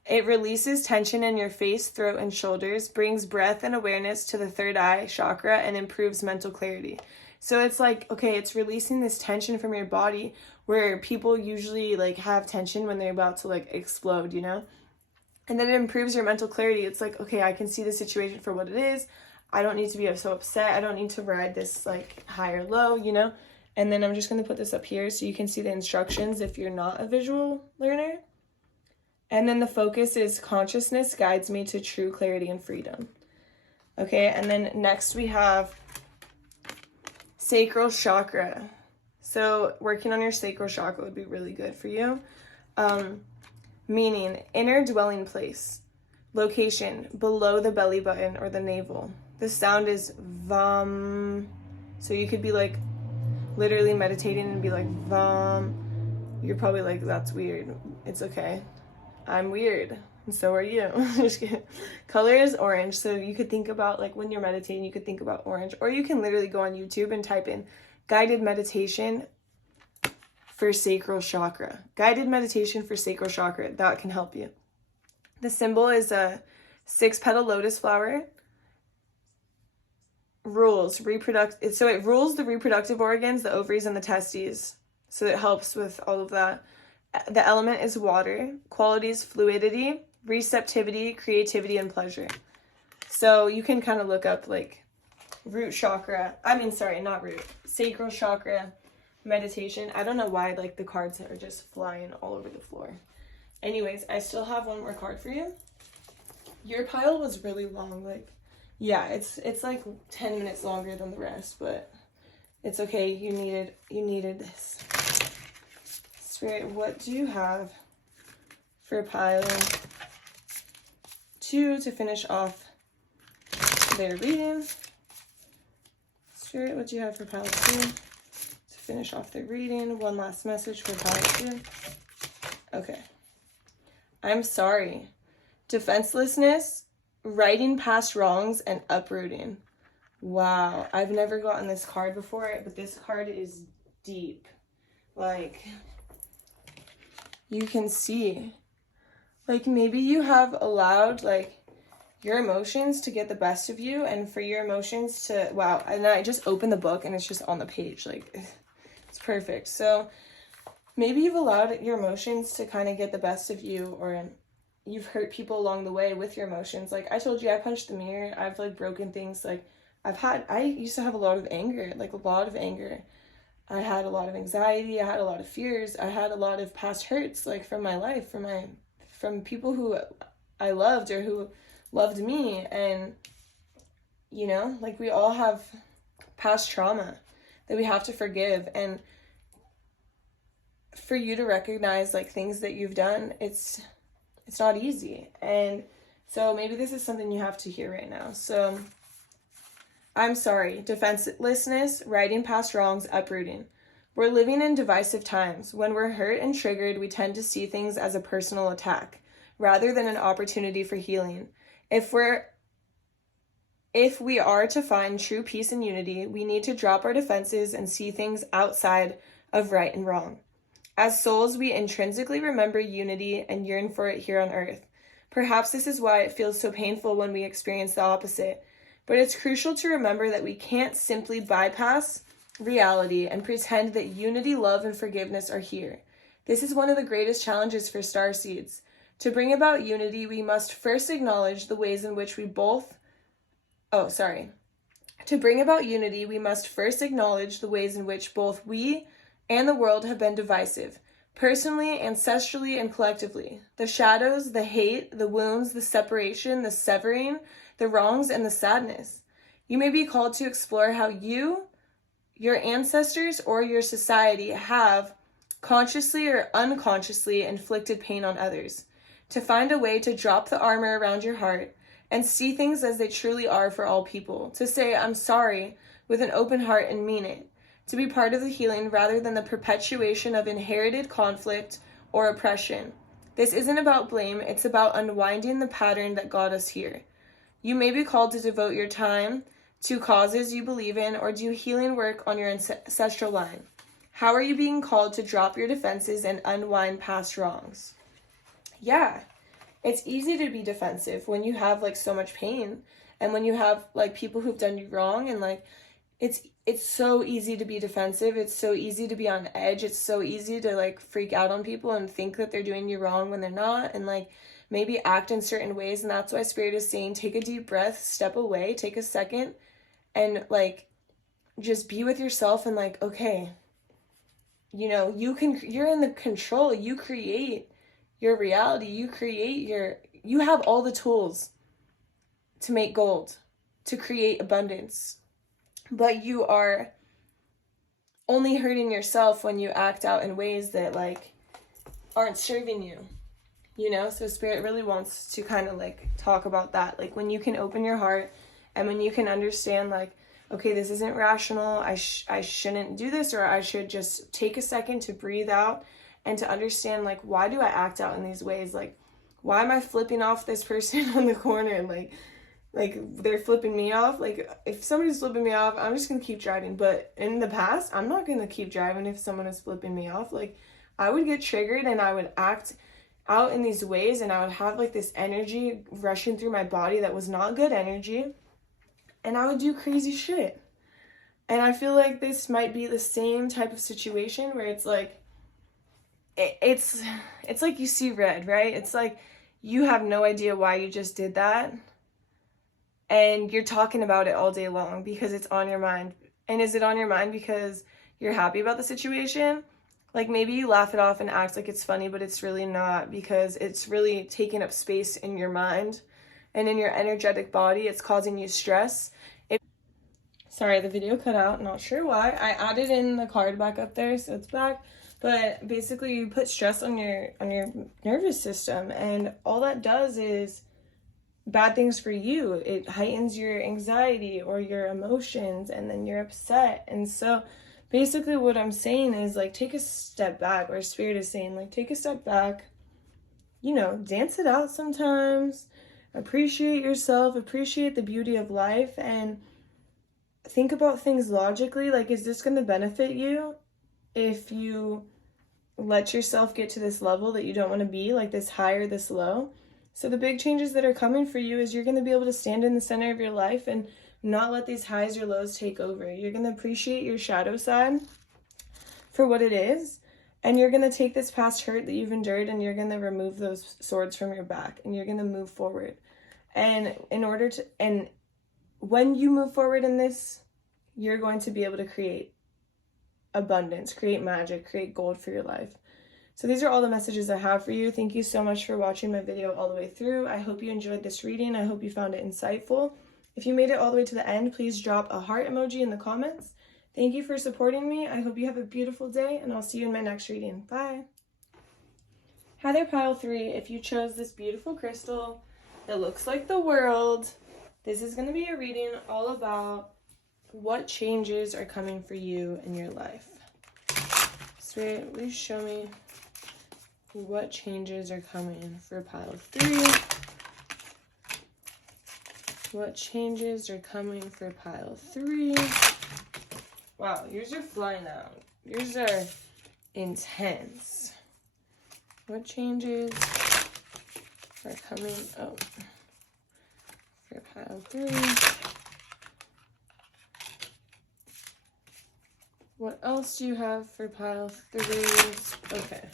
It releases tension in your face, throat, and shoulders, brings breath and awareness to the third eye chakra, and improves mental clarity. So it's like, okay, it's releasing this tension from your body, where people usually, like, have tension when they're about to, like, explode, you know? And then it improves your mental clarity. It's like, okay, I can see the situation for what it is. I don't need to be so upset. I don't need to ride this, like, high or low, you know? And then I'm just going to put this up here so you can see the instructions if you're not a visual learner. And then the focus is consciousness guides me to true clarity and freedom. Okay, and then next we have sacral chakra. So working on your sacral chakra would be really good for you. Meaning, inner dwelling place. Location, below the belly button or the navel. The sound is vam. So you could be, like, literally meditating and be like, vam. You're probably like, that's weird. It's okay. I'm weird. And so are you. Just kidding. Color is orange. So you could think about, like, when you're meditating, you could think about orange. Or you can literally go on YouTube and type in guided meditation for sacral chakra. Guided meditation for sacral chakra. That can help you. The symbol is a 6-petal lotus flower. Rules reproductive. So it rules the reproductive organs, the ovaries, and the testes. So it helps with all of that. The element is water. Qualities: fluidity, receptivity, creativity, and pleasure. So you can kind of look up, like, root chakra. Not root. Sacral chakra meditation. I don't know why, like, the cards are just flying all over the floor. Anyways, I still have one more card for you. Your pile was really long. Like, yeah, it's like 10 minutes longer than the rest, but it's okay. You needed this. Spirit, what do you have for pile 2 to finish off their reading? Spirit, what do you have for pile 2 to finish off their reading? One last message for pile 2. Okay. I'm sorry. Defenselessness, righting past wrongs, and uprooting. Wow. I've never gotten this card before, but this card is deep. Like, you can see, like, maybe you have allowed, like, your emotions to get the best of you, and for your emotions to, wow. And I just opened the book and it's just on the page. Like, it's perfect. So maybe you've allowed your emotions to kind of get the best of you, or you've hurt people along the way with your emotions. Like I told you, I punched the mirror. I've like broken things. Like I used to have a lot of anger, like a lot of anger. I had a lot of anxiety. I had a lot of fears. I had a lot of past hurts, like from my life, from people who I loved or who loved me. And, you know, like we all have past trauma that we have to forgive. And for you to recognize like things that you've done, it's not easy. And so maybe this is something you have to hear right now. So I'm sorry, defenselessness, righting past wrongs, uprooting. We're living in divisive times. When we're hurt and triggered, we tend to see things as a personal attack rather than an opportunity for healing. If we are to find true peace and unity, we need to drop our defenses and see things outside of right and wrong. As souls, we intrinsically remember unity and yearn for it here on earth. Perhaps this is why it feels so painful when we experience the opposite. But it's crucial to remember that we can't simply bypass reality and pretend that unity, love, and forgiveness are here. This is one of the greatest challenges for starseeds. To bring about unity, we must first acknowledge the ways in which we both... To bring about unity, we must first acknowledge the ways in which both we and the world have been divisive, personally, ancestrally, and collectively. The shadows, the hate, the wounds, the separation, the severing, the wrongs, and the sadness. You may be called to explore how you, your ancestors, or your society have, consciously or unconsciously, inflicted pain on others. To find a way to drop the armor around your heart and see things as they truly are for all people. To say, I'm sorry, with an open heart and mean it. To be part of the healing rather than the perpetuation of inherited conflict or oppression. This isn't about blame, it's about unwinding the pattern that got us here. You may be called to devote your time to causes you believe in or do healing work on your ancestral line. How are you being called to drop your defenses and unwind past wrongs? Yeah, it's easy to be defensive when you have like so much pain and when you have like people who've done you wrong, and like it's so easy to be defensive. It's so easy to be on edge. It's so easy to like freak out on people and think that they're doing you wrong when they're not, and like maybe act in certain ways. And that's why Spirit is saying, take a deep breath, step away, take a second, and like just be with yourself and like, okay, you know, you're in the control. You create your reality. You have all the tools to make gold, to create abundance. But you are only hurting yourself when you act out in ways that like aren't serving you, you know? So Spirit really wants to kind of like talk about that. Like when you can open your heart and when you can understand like, okay, this isn't rational. I shouldn't do this, or I should just take a second to breathe out and to understand like, why do I act out in these ways? Like, why am I flipping off this person on the corner? And like they're flipping me off. Like if somebody's flipping me off, I'm just gonna keep driving. But in the past, I'm not gonna keep driving if someone is flipping me off. Like I would get triggered and I would act out in these ways, and I would have like this energy rushing through my body that was not good energy, and I would do crazy shit. And I feel like this might be the same type of situation where it's like it's like you see red, right? It's like you have no idea why you just did that. And you're talking about it all day long because it's on your mind. And is it on your mind because you're happy about the situation? Like maybe you laugh it off and act like it's funny, but it's really not, because it's really taking up space in your mind and in your energetic body. It's causing you stress. Sorry, the video cut out. Not sure why. I added in the card back up there, so it's back. But basically you put stress on your nervous system, and all that does is bad things for you. It heightens your anxiety or your emotions, and then you're upset. And so basically what I'm saying is like, take a step back, or Spirit is saying like, take a step back, you know, dance it out sometimes, appreciate yourself, appreciate the beauty of life, and think about things logically. Like, is this going to benefit you if you let yourself get to this level that you don't want to be, like this high or this low? So the big changes that are coming for you is you're going to be able to stand in the center of your life and not let these highs or lows take over. You're going to appreciate your shadow side for what it is, And you're going to take this past hurt that you've endured and you're going to remove those swords from your back and you're going to move forward. And when you move forward in this, you're going to be able to create abundance, create magic, create gold for your life. So these are all the messages I have for you. Thank you so much for watching my video all the way through. I hope you enjoyed this reading. I hope you found it insightful. If you made it all the way to the end, please drop a heart emoji in the comments. Thank you for supporting me. I hope you have a beautiful day, and I'll see you in my next reading. Bye. Hi there, pile 3. If you chose this beautiful crystal that looks like the world, this is going to be a reading all about what changes are coming for you in your life. Spirit, please show me what changes are coming for pile 3. What changes are coming for pile 3? Wow, yours are flying out. Yours are intense. What changes are coming up for pile 3? What else do you have for pile 3? Okay,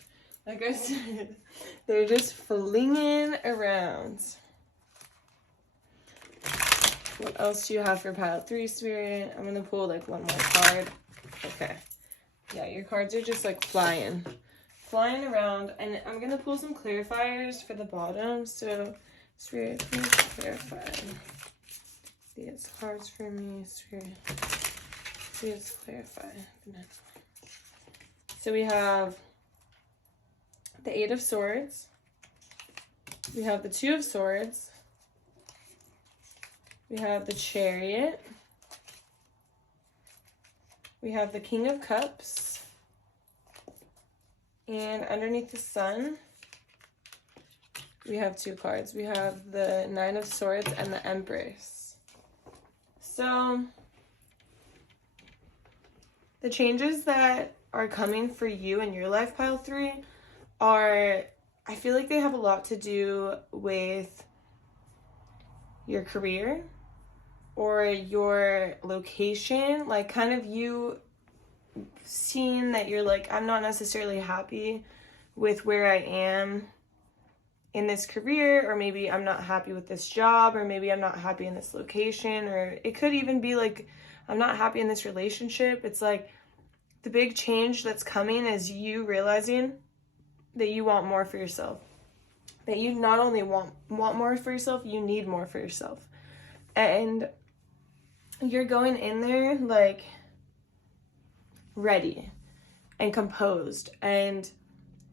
like I said, they're just flinging around. What else do you have for pile 3, Spirit? I'm going to pull like one more card. Okay. Yeah, your cards are just like flying around. And I'm going to pull some clarifiers for the bottom. So, Spirit, please clarify these cards for me, Spirit. Please clarify the next one. So we have the 8 of Swords. We have the 2 of Swords. We have the Chariot. We have the King of Cups. And underneath the Sun, we have 2 cards. We have the 9 of Swords and the Empress. So, the changes that are coming for you in your life, pile 3, are, I feel like they have a lot to do with your career or your location, like kind of you seeing that you're like, I'm not necessarily happy with where I am in this career, or maybe I'm not happy with this job, or maybe I'm not happy in this location, or it could even be like, I'm not happy in this relationship. It's like the big change that's coming is you realizing that you want more for yourself. That you not only want more for yourself, you need more for yourself. And you're going in there like ready and composed, and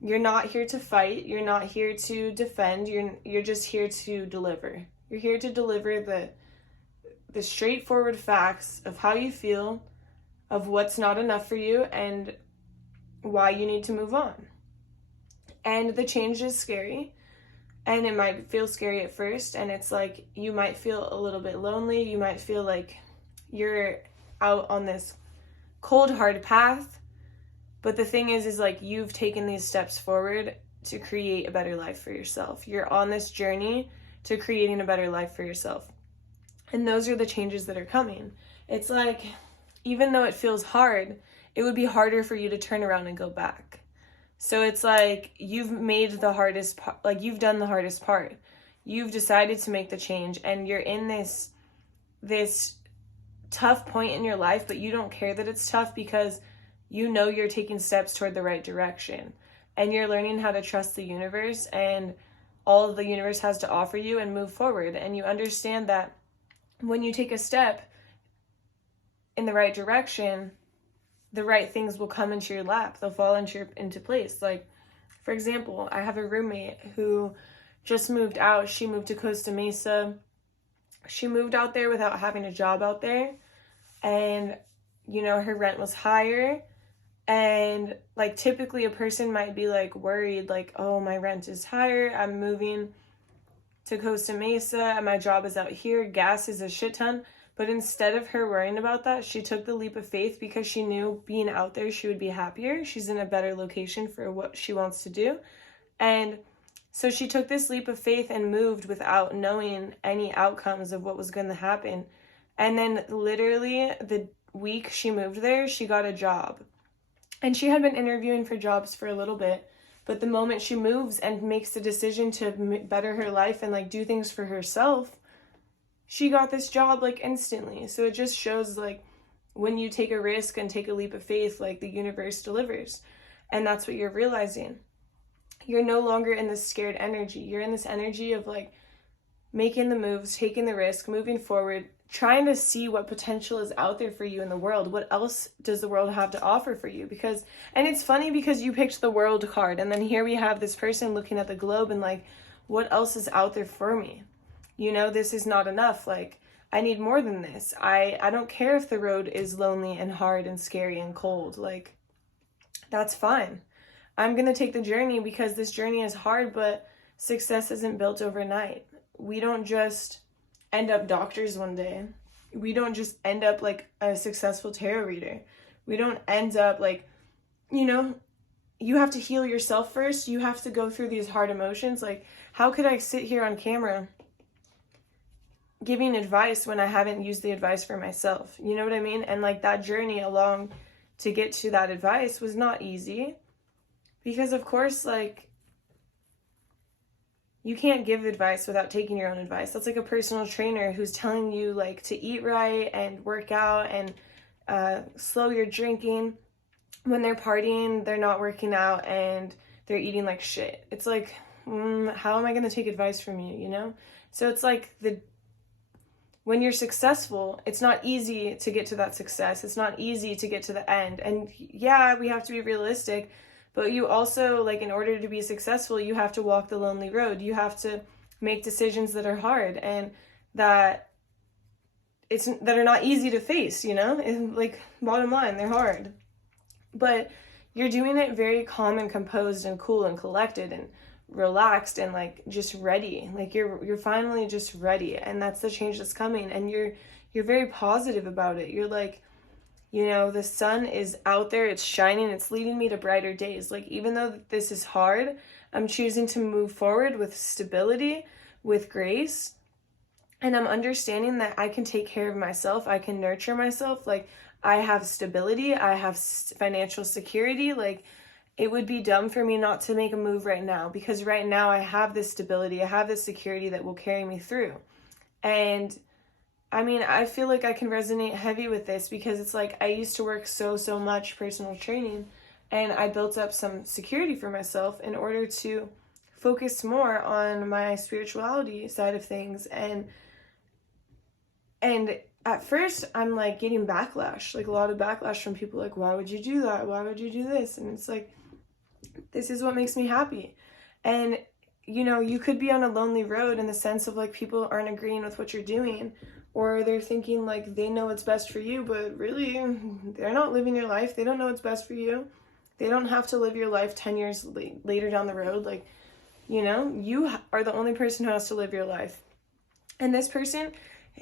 you're not here to fight, you're not here to defend, you're just here to deliver. You're here to deliver the straightforward facts of how you feel, of what's not enough for you, and why you need to move on. And the change is scary, and it might feel scary at first, and it's like you might feel a little bit lonely, you might feel like you're out on this cold, hard path. But the thing is like you've taken these steps forward to create a better life for yourself. You're on this journey to creating a better life for yourself. And those are the changes that are coming. It's like, even though it feels hard, it would be harder for you to turn around and go back. So it's like you've made the hardest part, like you've done the hardest part. You've decided to make the change, and you're in this tough point in your life, but you don't care that it's tough because you know you're taking steps toward the right direction, and you're learning how to trust the universe and all the universe has to offer you and move forward. And you understand that when you take a step in the right direction, the right things will come into your lap. They'll fall into place. Like, for example, I have a roommate who just moved out. She moved to Costa Mesa. She moved out there without having a job out there. And, you know, her rent was higher. And, like, typically a person might be, like, worried, like, oh, my rent is higher. I'm moving to Costa Mesa and my job is out here. Gas is a shit ton. But instead of her worrying about that, she took the leap of faith because she knew being out there, she would be happier. She's in a better location for what she wants to do. And so she took this leap of faith and moved without knowing any outcomes of what was going to happen. And then literally the week she moved there, she got a job. And she had been interviewing for jobs for a little bit, but the moment she moves and makes the decision to better her life and like do things for herself, she got this job like instantly. So it just shows like when you take a risk and take a leap of faith, like the universe delivers. And that's what you're realizing. You're no longer in this scared energy. You're in this energy of like making the moves, taking the risk, moving forward, trying to see what potential is out there for you in the world. What else does the world have to offer for you? Because, and it's funny because you picked the world card, and then here we have this person looking at the globe and like, what else is out there for me? You know, this is not enough. Like, I need more than this. I don't care if the road is lonely and hard and scary and cold. Like, that's fine. I'm going to take the journey because this journey is hard, but success isn't built overnight. We don't just end up doctors one day. We don't just end up like a successful tarot reader. We don't end up like, you know, you have to heal yourself first. You have to go through these hard emotions. Like, how could I sit here on camera giving advice when I haven't used the advice for myself? You know what I mean? And like that journey along to get to that advice was not easy because of course, like, you can't give advice without taking your own advice. That's like a personal trainer who's telling you like to eat right and work out and slow your drinking. When they're partying, they're not working out and they're eating like shit. It's like, how am I going to take advice from you, you know? So it's like when you're successful, it's not easy to get to that success. It's not easy to get to the end. And yeah, we have to be realistic. But you also, like, in order to be successful, you have to walk the lonely road. You have to make decisions that are hard and that are not easy to face, you know? And, like, bottom line, they're hard. But you're doing it very calm and composed and cool and collected and relaxed and, like, just ready. Like, you're finally just ready. And that's the change that's coming. And you're very positive about it. You're like, you know, the sun is out there, it's shining, it's leading me to brighter days. Like, even though this is hard, I'm choosing to move forward with stability, with grace, and I'm understanding that I can take care of myself, I can nurture myself. Like, I have stability, I have financial security. Like, it would be dumb for me not to make a move right now, because right now I have this stability, I have this security that will carry me through. And I mean, I feel like I can resonate heavy with this because it's like I used to work so much personal training, and I built up some security for myself in order to focus more on my spirituality side of things. And at first I'm like getting backlash, like a lot of backlash from people like, why would you do that? Why would you do this? And it's like, this is what makes me happy. And you know, you could be on a lonely road in the sense of like people aren't agreeing with what you're doing, or they're thinking like they know what's best for you, but really they're not living your life. They don't know what's best for you. They don't have to live your life 10 years later down the road. Like, you know, you are the only person who has to live your life. And this person,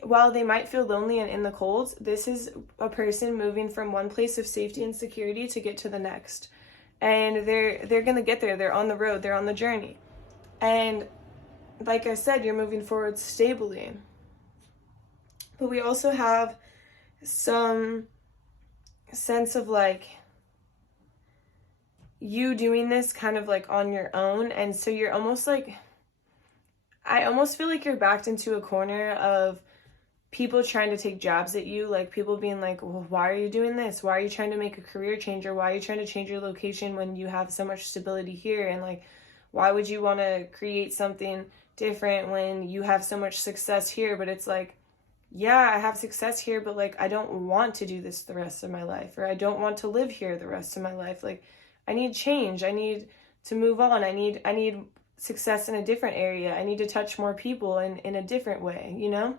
while they might feel lonely and in the cold, this is a person moving from one place of safety and security to get to the next. And they're going to get there. They're on the road. They're on the journey. And like I said, you're moving forward stably. But we also have some sense of like you doing this kind of like on your own. And so you're almost like, I almost feel like you're backed into a corner of people trying to take jabs at you. Like people being like, well, why are you doing this? Why are you trying to make a career change? Or why are you trying to change your location when you have so much stability here? And like, why would you want to create something different when you have so much success here? But it's like, yeah, I have success here, but like, I don't want to do this the rest of my life, or I don't want to live here the rest of my life. Like, I need change. I need to move on. I need success in a different area. I need to touch more people in a different way, you know?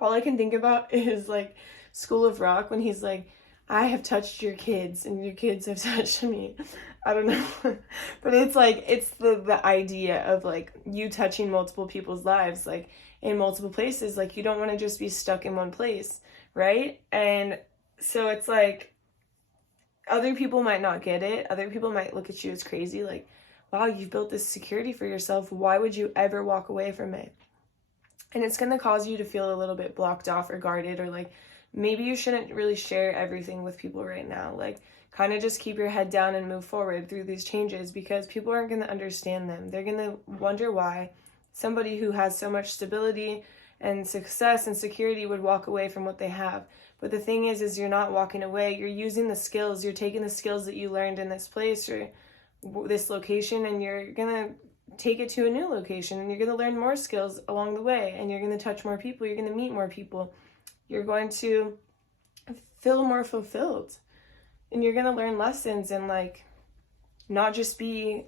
All I can think about is like School of Rock when he's like, I have touched your kids and your kids have touched me. I don't know. But it's like, it's the idea of like you touching multiple people's lives, like in multiple places. Like you don't want to just be stuck in one place, right? And so it's like other people might not get it. Other people might look at you as crazy. Like, wow, you've built this security for yourself. Why would you ever walk away from it? And it's going to cause you to feel a little bit blocked off or guarded, or like maybe you shouldn't really share everything with people right now. Like, kind of just keep your head down and move forward through these changes, because people aren't going to understand them. They're going to wonder why somebody who has so much stability and success and security would walk away from what they have. But the thing is you're not walking away. You're using the skills. You're taking the skills that you learned in this place or this location, and you're going to take it to a new location, and you're going to learn more skills along the way, and you're going to touch more people. You're going to meet more people. You're going to feel more fulfilled, and you're going to learn lessons and like not just be,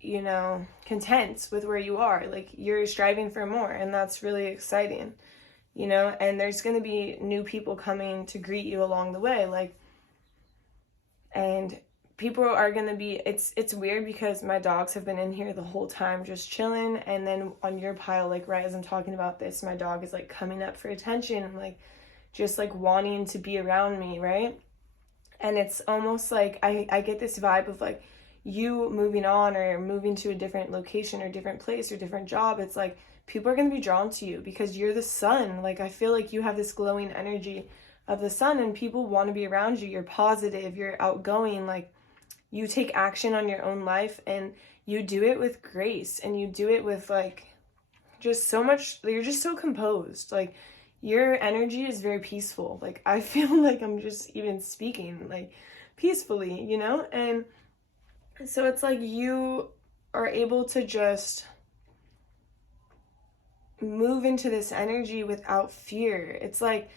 you know, content with where you are. Like, you're striving for more, and that's really exciting, you know. And there's going to be new people coming to greet you along the way, like, and people are going to be, it's weird because my dogs have been in here the whole time just chilling, and then on your pile, like right as I'm talking about this, my dog is like coming up for attention and like just like wanting to be around me, right? And it's almost like I get this vibe of like you moving on or moving to a different location or different place or different job. It's like people are going to be drawn to you because you're the sun. Like, I feel like you have this glowing energy of the sun, and people want to be around you. You're positive, you're outgoing, like you take action on your own life, and you do it with grace, and you do it with like just so much, you're just so composed. Like, your energy is very peaceful. Like, I feel like I'm just even speaking like peacefully, you know? And so it's like you are able to just move into this energy without fear. It's like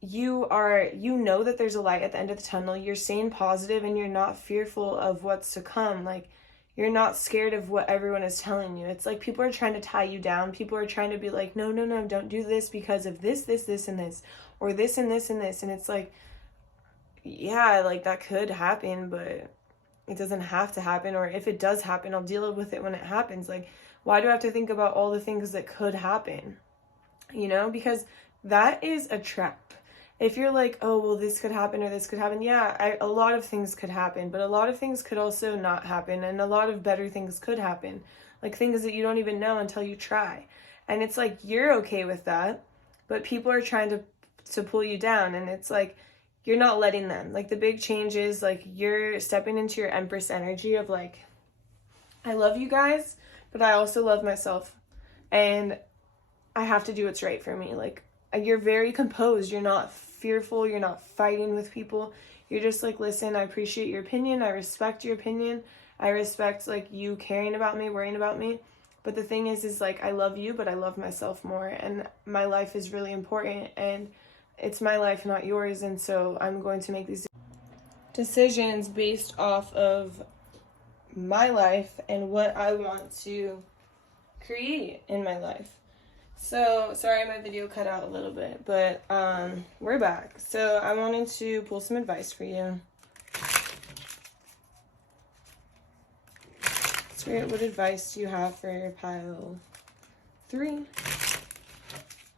you know that there's a light at the end of the tunnel. You're staying positive, and you're not fearful of what's to come. Like, you're not scared of what everyone is telling you. It's like people are trying to tie you down. People are trying to be like, no, don't do this because of this, and this, or this and this and this. And it's like, yeah, like that could happen, but it doesn't have to happen. Or if it does happen, I'll deal with it when it happens. Like, why do I have to think about all the things that could happen? You know, because that is a trap. If you're like, oh, well, this could happen or this could happen. Yeah, a lot of things could happen, but a lot of things could also not happen. And a lot of better things could happen. Like things that you don't even know until you try. And it's like, you're okay with that, but people are trying to pull you down. And it's like, you're not letting them. Like, the big change is like, you're stepping into your Empress energy of like, I love you guys, but I also love myself. And I have to do what's right for me. Like, you're very composed. You're not fearful. You're not fighting with people. You're just like, listen, I appreciate your opinion. I respect your opinion. I respect like you caring about me, worrying about me. But the thing is like, I love you, but I love myself more. And my life is really important, and it's my life, not yours. And so I'm going to make these decisions based off of my life and what I want to create in my life. So, sorry my video cut out a little bit, but we're back. So I wanted to pull some advice for you. Spirit, what advice do you have for pile 3?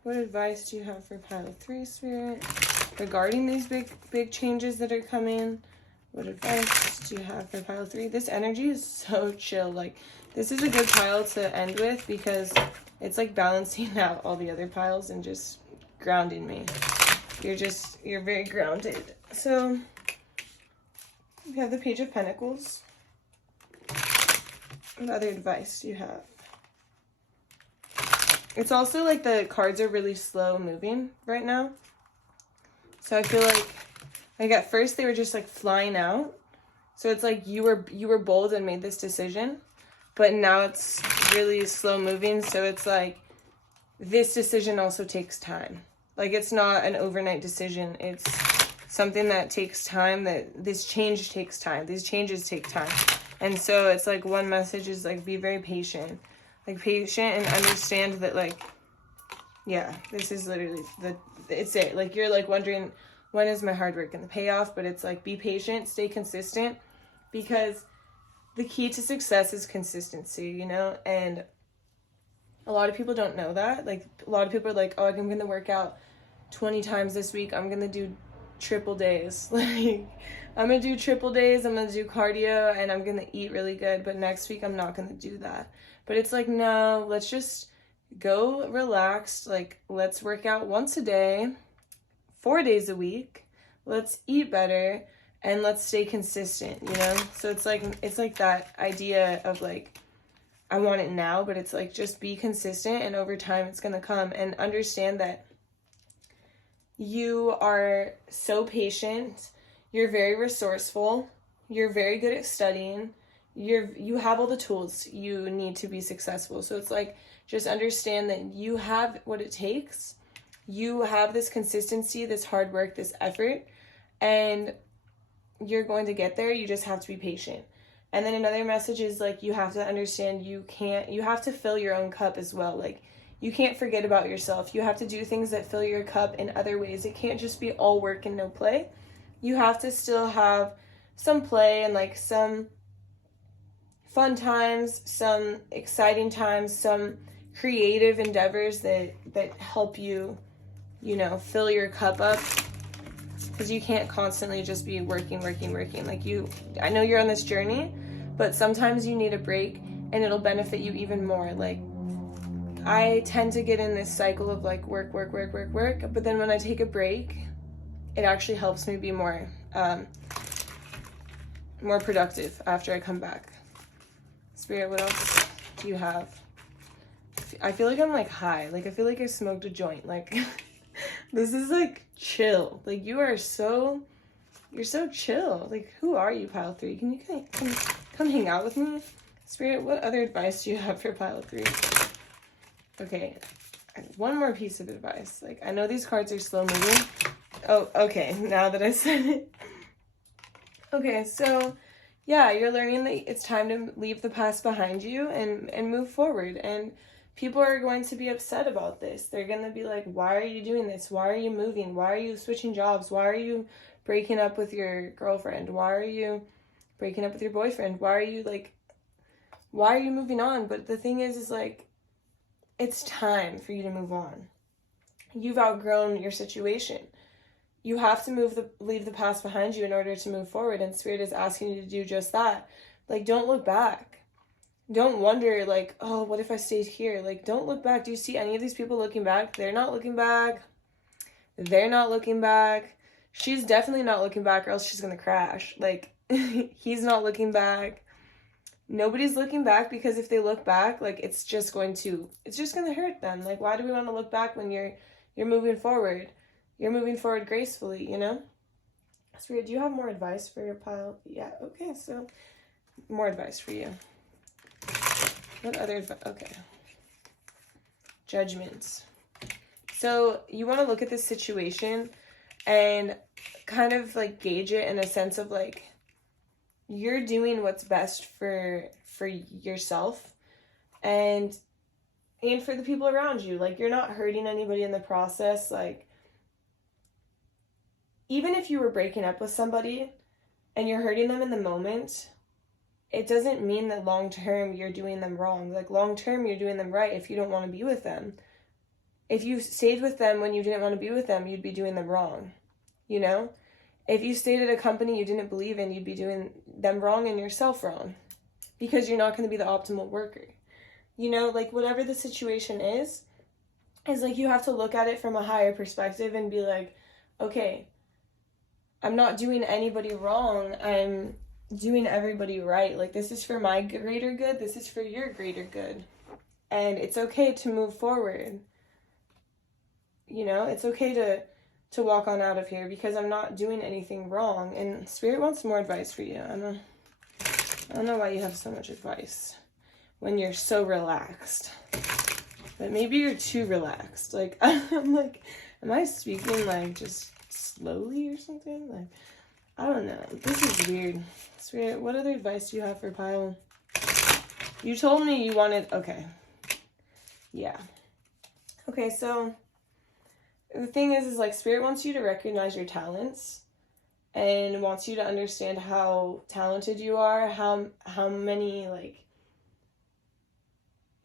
What advice do you have for pile 3, Spirit, regarding these big changes that are coming? What advice do you have for pile 3? This energy is so chill. Like, this is a good pile to end with because it's like balancing out all the other piles and just grounding me. You're very grounded. So we have the Page of Pentacles. What other advice do you have? It's also like the cards are really slow moving right now. So I feel like at first they were just like flying out. So it's like you were bold and made this decision, but now it's really slow moving. So it's like this decision also takes time. Like, it's not an overnight decision. It's something that takes time, that this change takes time. These changes take time. And so it's like one message is like, be very patient. Like, patient and understand that, like, yeah, this is literally it's it. Like, you're like wondering, when is my hard work going to pay off? But it's like, be patient, stay consistent, because the key to success is consistency, you know? And a lot of people don't know that. Like, a lot of people are like, oh, I'm going to work out 20 times this week. I'm going to do triple days. Like, I'm going to do triple days. I'm going to do cardio, and I'm going to eat really good. But next week, I'm not going to do that. But it's like, no, let's just go relaxed. Like, let's work out once a day, 4 days a week. Let's eat better. and let's stay consistent, you know? So it's like that idea of like, I want it now, but it's like, just be consistent, and over time it's going to come. And understand that you are so patient, you're very resourceful, you're very good at studying, you have all the tools you need to be successful. So it's like, just understand that you have what it takes. You have this consistency, this hard work, this effort, and you're going to get there. You just have to be patient. And then another message is like, you have to understand you have to fill your own cup as well. Like, you can't forget about yourself. You have to do things that fill your cup in other ways. It can't just be all work and no play. You have to still have some play and like some fun times, some exciting times, some creative endeavors that help you, you know, fill your cup up. Because you can't constantly just be working. Like, I know you're on this journey, but sometimes you need a break, and it'll benefit you even more. Like, I tend to get in this cycle of like work, but then when I take a break, it actually helps me be more productive after I come back. Spirit, what else do you have? I feel like I'm like high. Like, I feel like I smoked a joint. Like, this is like chill. Like, you're so chill. Like, who are you, pile 3? Can you come hang out with me? Spirit, what other advice do you have for pile 3? Okay, one more piece of advice. Like, I know these cards are slow moving. Oh, okay, now that I said it. Okay, so yeah, you're learning that it's time to leave the past behind you and move forward. And people are going to be upset about this. They're going to be like, why are you doing this? Why are you moving? Why are you switching jobs? Why are you breaking up with your girlfriend? Why are you breaking up with your boyfriend? Why are you moving on? But the thing is like, it's time for you to move on. You've outgrown your situation. You have to leave the past behind you in order to move forward, and Spirit is asking you to do just that. Like, don't look back. Don't wonder, like, oh, what if I stayed here? Like, don't look back. Do you see any of these people looking back? They're not looking back. They're not looking back. She's definitely not looking back, or else she's gonna crash. Like, he's not looking back. Nobody's looking back, because if they look back, like, it's just gonna hurt them. Like, why do we want to look back when you're moving forward? You're moving forward gracefully, you know? Spirit, do you have more advice for your pile? Yeah, okay, so more advice for you. What other advice? Okay. Judgments. So you want to look at this situation and kind of like gauge it in a sense of like, you're doing what's best for yourself and for the people around you. Like, you're not hurting anybody in the process. Like, even if you were breaking up with somebody and you're hurting them in the moment, it doesn't mean that long term you're doing them wrong. Like, long term you're doing them right if you don't want to be with them. If you stayed with them when you didn't want to be with them, you'd be doing them wrong, you know? If you stayed at a company you didn't believe in, you'd be doing them wrong and yourself wrong, because you're not going to be the optimal worker. You know, like, whatever the situation is like, you have to look at it from a higher perspective and be like, okay, I'm not doing anybody wrong. I'm doing everybody right. Like, this is for my greater good. This is for your greater good. And it's okay to move forward. You know, it's okay to walk on out of here, because I'm not doing anything wrong. And Spirit wants more advice for you. I don't know why you have so much advice when you're so relaxed. But maybe you're too relaxed. Like, I'm like, am I speaking like just slowly or something? Like, I don't know. This is weird. Spirit, what other advice do you have for pile? You told me you wanted, okay. Yeah. Okay, so the thing is like, Spirit wants you to recognize your talents and wants you to understand how talented you are, how many like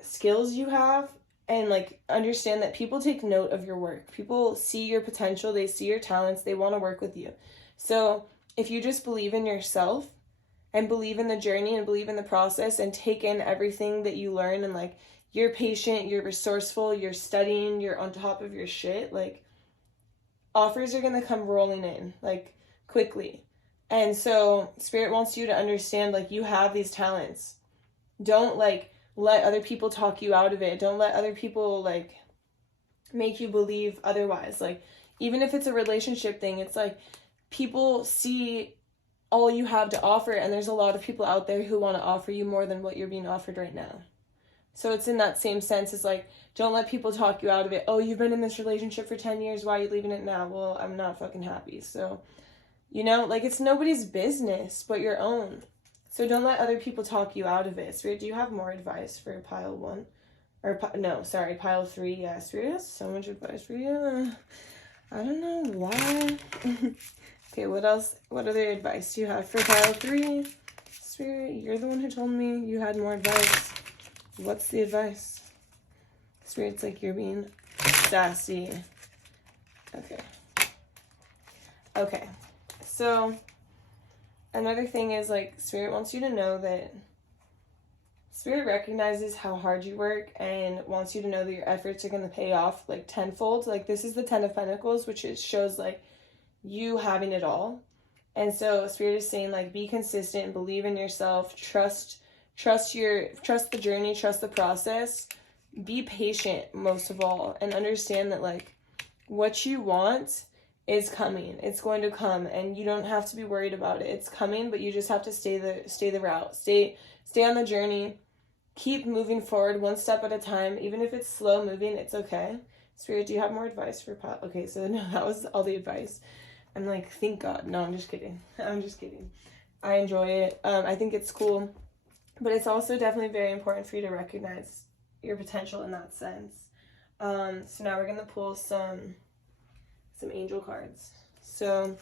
skills you have, and like understand that people take note of your work. People see your potential, they see your talents, they want to work with you. So if you just believe in yourself and believe in the journey and believe in the process and take in everything that you learn, and like, you're patient, you're resourceful, you're studying, you're on top of your shit, like, offers are going to come rolling in, like, quickly. And so Spirit wants you to understand, like, you have these talents. Don't, like, let other people talk you out of it. Don't let other people, like, make you believe otherwise. Like, even if it's a relationship thing, it's like people see all you have to offer, and there's a lot of people out there who want to offer you more than what you're being offered right now. So it's in that same sense. It's like, don't let people talk you out of it. Oh, you've been in this relationship for 10 years. Why are you leaving it now? Well, I'm not fucking happy. So, you know, like, it's nobody's business but your own. So don't let other people talk you out of it. Spirit, do you have more advice for pile 1? Or, no, sorry, pile 3. Yeah, Spirit has so much advice for you. I don't know why. Okay, what else? What other advice do you have for pile 3? Spirit, you're the one who told me you had more advice. What's the advice? Spirit's like, you're being sassy. Okay. Okay. So, another thing is, like, Spirit wants you to know that Spirit recognizes how hard you work and wants you to know that your efforts are going to pay off, like, tenfold. Like, this is the 10 of Pentacles, which shows, like, you having it all. And so Spirit is saying, like, be consistent and believe in yourself. Trust the journey, trust the process. Be patient, most of all, and understand that, like, what you want is coming. It's going to come, and you don't have to be worried about it. It's coming, but you just have to stay the route. Stay on the journey. Keep moving forward one step at a time. Even if it's slow moving, it's okay. Spirit, do you have more advice for Pile? Okay, so no, that was all the advice. I'm like, thank God. No, I'm just kidding. I'm just kidding. I enjoy it. I think it's cool. But it's also definitely very important for you to recognize your potential in that sense. So now we're going to pull some angel cards. So,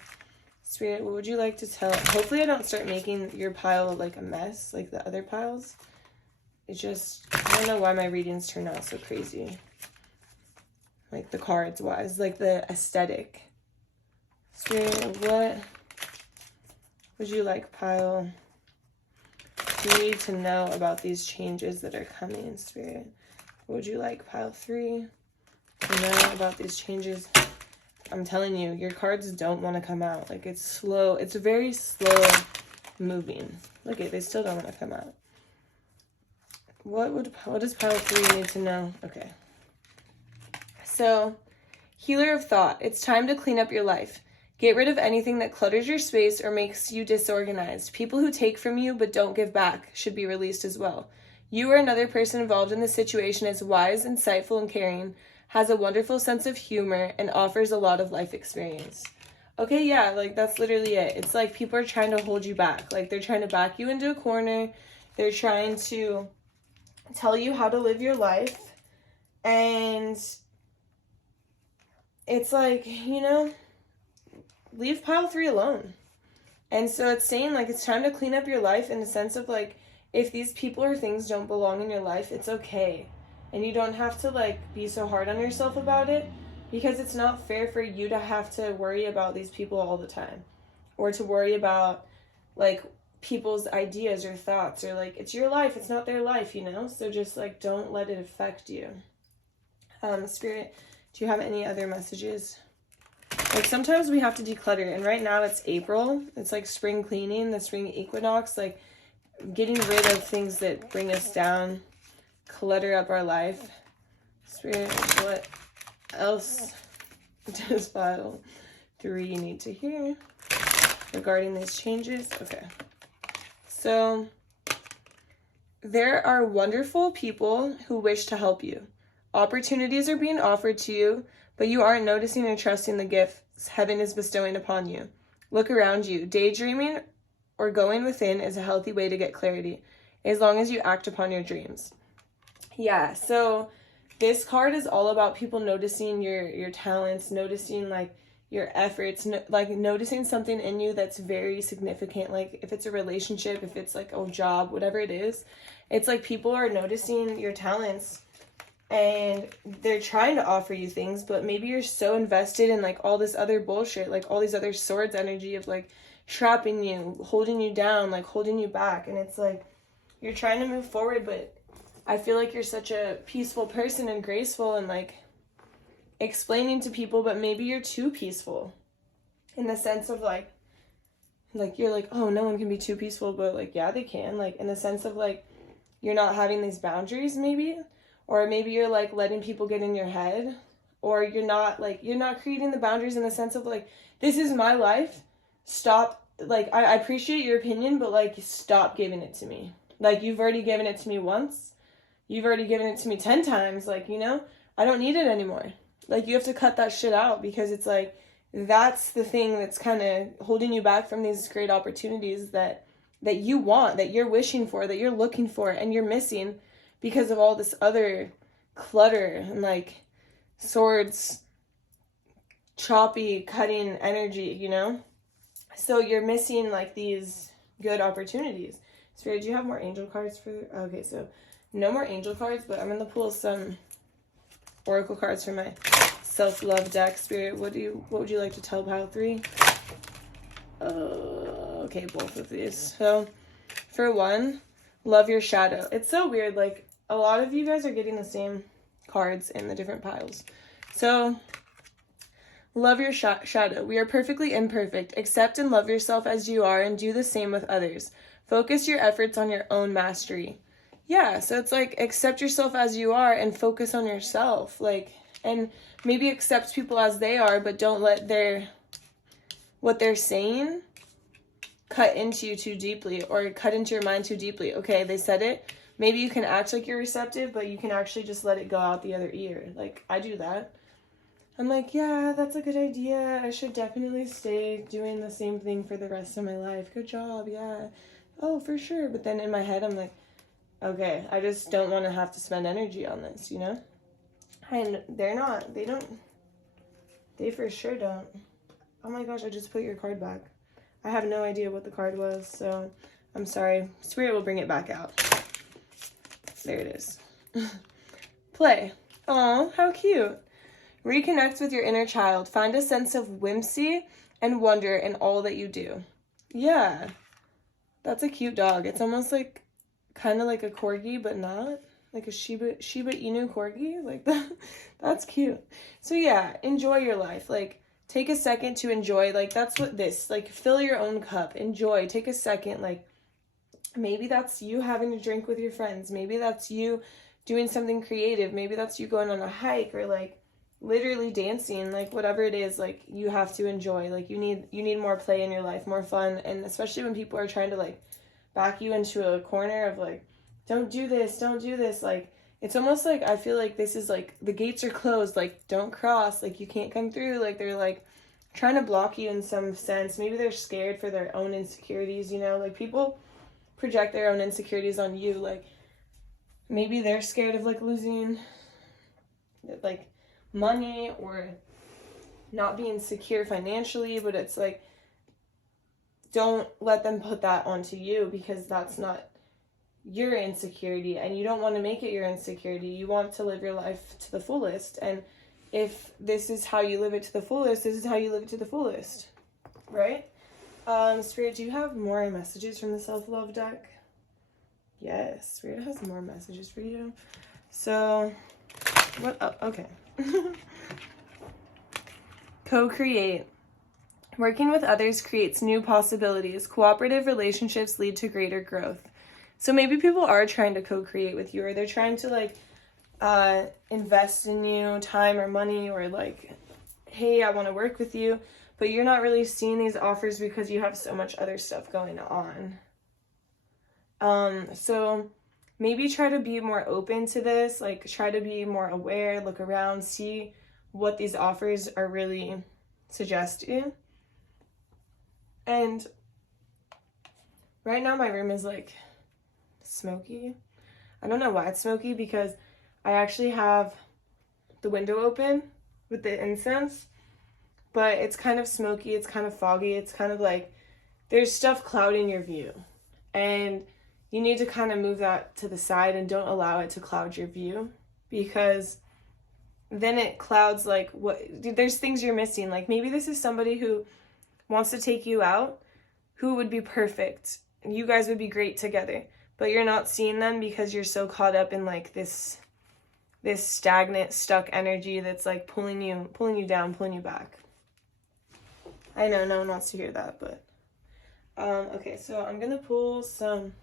Spirit, what would you like to tell? Hopefully I don't start making your pile like a mess like the other piles. It's just, I don't know why my readings turn out so crazy. Like the cards wise, like the aesthetic. Spirit, what would you like, pile? You need to know about these changes that are coming, Spirit. What would you like, pile 3? To know about these changes. I'm telling you, your cards don't want to come out. Like, it's slow. It's very slow moving. Look at, they still don't want to come out. What does pile 3 need to know? Okay. So, Healer of Thought. It's time to clean up your life. Get rid of anything that clutters your space or makes you disorganized. People who take from you but don't give back should be released as well. You or another person involved in the situation is wise, insightful, and caring, has a wonderful sense of humor, and offers a lot of life experience. Okay, yeah, like, that's literally it. It's like people are trying to hold you back. Like, they're trying to back you into a corner. They're trying to tell you how to live your life. And it's like, you know, leave pile 3 alone. And so it's saying, like, it's time to clean up your life in the sense of, like, if these people or things don't belong in your life, it's okay. And you don't have to, like, be so hard on yourself about it, because it's not fair for you to have to worry about these people all the time, or to worry about, like, people's ideas or thoughts, or, like, it's your life, it's not their life, you know? So just, like, don't let it affect you. Spirit, do you have any other messages? Like, sometimes we have to declutter, and right now it's April. It's like spring cleaning, the spring equinox, like getting rid of things that bring us down, clutter up our life. Spirit, what else does pile 3 need to hear regarding these changes? Okay. So, there are wonderful people who wish to help you. Opportunities are being offered to you, but you aren't noticing or trusting the gifts heaven is bestowing upon you. Look around you. Daydreaming or going within is a healthy way to get clarity, as long as you act upon your dreams. Yeah, so this card is all about people noticing your talents, noticing, like, your efforts, like, noticing something in you that's very significant. Like, if it's a relationship, if it's, like, a job, whatever it is, it's like people are noticing your talents, and they're trying to offer you things, but maybe you're so invested in, like, all this other bullshit, like, all these other swords energy of, like, trapping you, holding you down, like, holding you back. And it's like, you're trying to move forward, but I feel like you're such a peaceful person and graceful and, like, explaining to people, but maybe you're too peaceful in the sense of, like, like, you're like, oh, no one can be too peaceful, but like, yeah, they can, like, in the sense of like, you're not having these boundaries maybe, or maybe you're like letting people get in your head, or you're not creating the boundaries in the sense of like, this is my life, stop, like, I appreciate your opinion, but like, stop giving it to me. Like, you've already given it to me once, you've already given it to me 10 times, like, you know, I don't need it anymore. Like, you have to cut that shit out, because it's like, that's the thing that's kind of holding you back from these great opportunities that you want, that you're wishing for, that you're looking for, and you're missing because of all this other clutter and like swords, choppy, cutting energy, you know? So you're missing like these good opportunities. Spirit, do you have more angel cards for... Okay, so no more angel cards, but I'm going to pull some oracle cards for my self-love deck. Spirit, what would you like to tell pile 3? Okay, both of these. So for 1, love your shadow. It's so weird, like a lot of you guys are getting the same cards in the different piles. So love your shadow. We are perfectly imperfect. Accept and love yourself as you are and do the same with others. Focus your efforts on your own mastery. Yeah, so it's like, accept yourself as you are and focus on yourself. Like, and maybe accept people as they are, but don't let what they're saying cut into you too deeply, or cut into your mind too deeply. Okay, they said it. Maybe you can act like you're receptive, but you can actually just let it go out the other ear. Like, I do that. I'm like, yeah, that's a good idea. I should definitely stay doing the same thing for the rest of my life. Good job, yeah. Oh, for sure. But then in my head, I'm like, okay, I just don't want to have to spend energy on this, you know? And they for sure don't. Oh my gosh, I just put your card back. I have no idea what the card was, so I'm sorry. Spirit will bring it back out. There it is. Play. Aw, how cute. Reconnect with your inner child. Find a sense of whimsy and wonder in all that you do. Yeah. That's a cute dog. It's almost like, kind of like a corgi, but not. Like a Shiba Inu corgi. Like, that's cute. So yeah, enjoy your life. Like, take a second to enjoy. Like, that's what this, like, fill your own cup. Enjoy. Take a second. Like, maybe that's you having a drink with your friends. Maybe that's you doing something creative. Maybe that's you going on a hike, or like literally dancing. Like, whatever it is, like, you have to enjoy. Like, you need more play in your life, more fun. And especially when people are trying to like back you into a corner of like, don't do this, don't do this. Like, it's almost like, I feel like this is like, the gates are closed, like, don't cross, like, you can't come through. Like, they're like trying to block you in some sense. Maybe they're scared for their own insecurities, you know? Like, people project their own insecurities on you. Like, maybe they're scared of like losing like money, or not being secure financially, but it's like, don't let them put that onto you, because that's not your insecurity, and you don't want to make it your insecurity. You want to live your life to the fullest, and if this is how you live it to the fullest, this is how you live it to the fullest, right? Spirit, do you have more messages from the self-love deck? Yes, Spirit has more messages for you. So, what? Oh, okay. Co-create. Working with others creates new possibilities. Cooperative relationships lead to greater growth. So maybe people are trying to co-create with you, or they're trying to like invest in you, time or money, or like, hey, I want to work with you, but you're not really seeing these offers because you have so much other stuff going on. So maybe try to be more open to this, like try to be more aware, look around, see what these offers are really suggesting. And right now my room is like smoky. I don't know why it's smoky, because I actually have the window open with the incense, but it's kind of smoky, it's kind of foggy, it's kind of like there's stuff clouding your view, and you need to kind of move that to the side and don't allow it to cloud your view, because then it clouds like what there's things you're missing. Like, maybe this is somebody who wants to take you out, who would be perfect, and you guys would be great together, but you're not seeing them because you're so caught up in like this stagnant, stuck energy that's like pulling you down, pulling you back. I know no one wants to hear that, but Okay, so I'm gonna pull some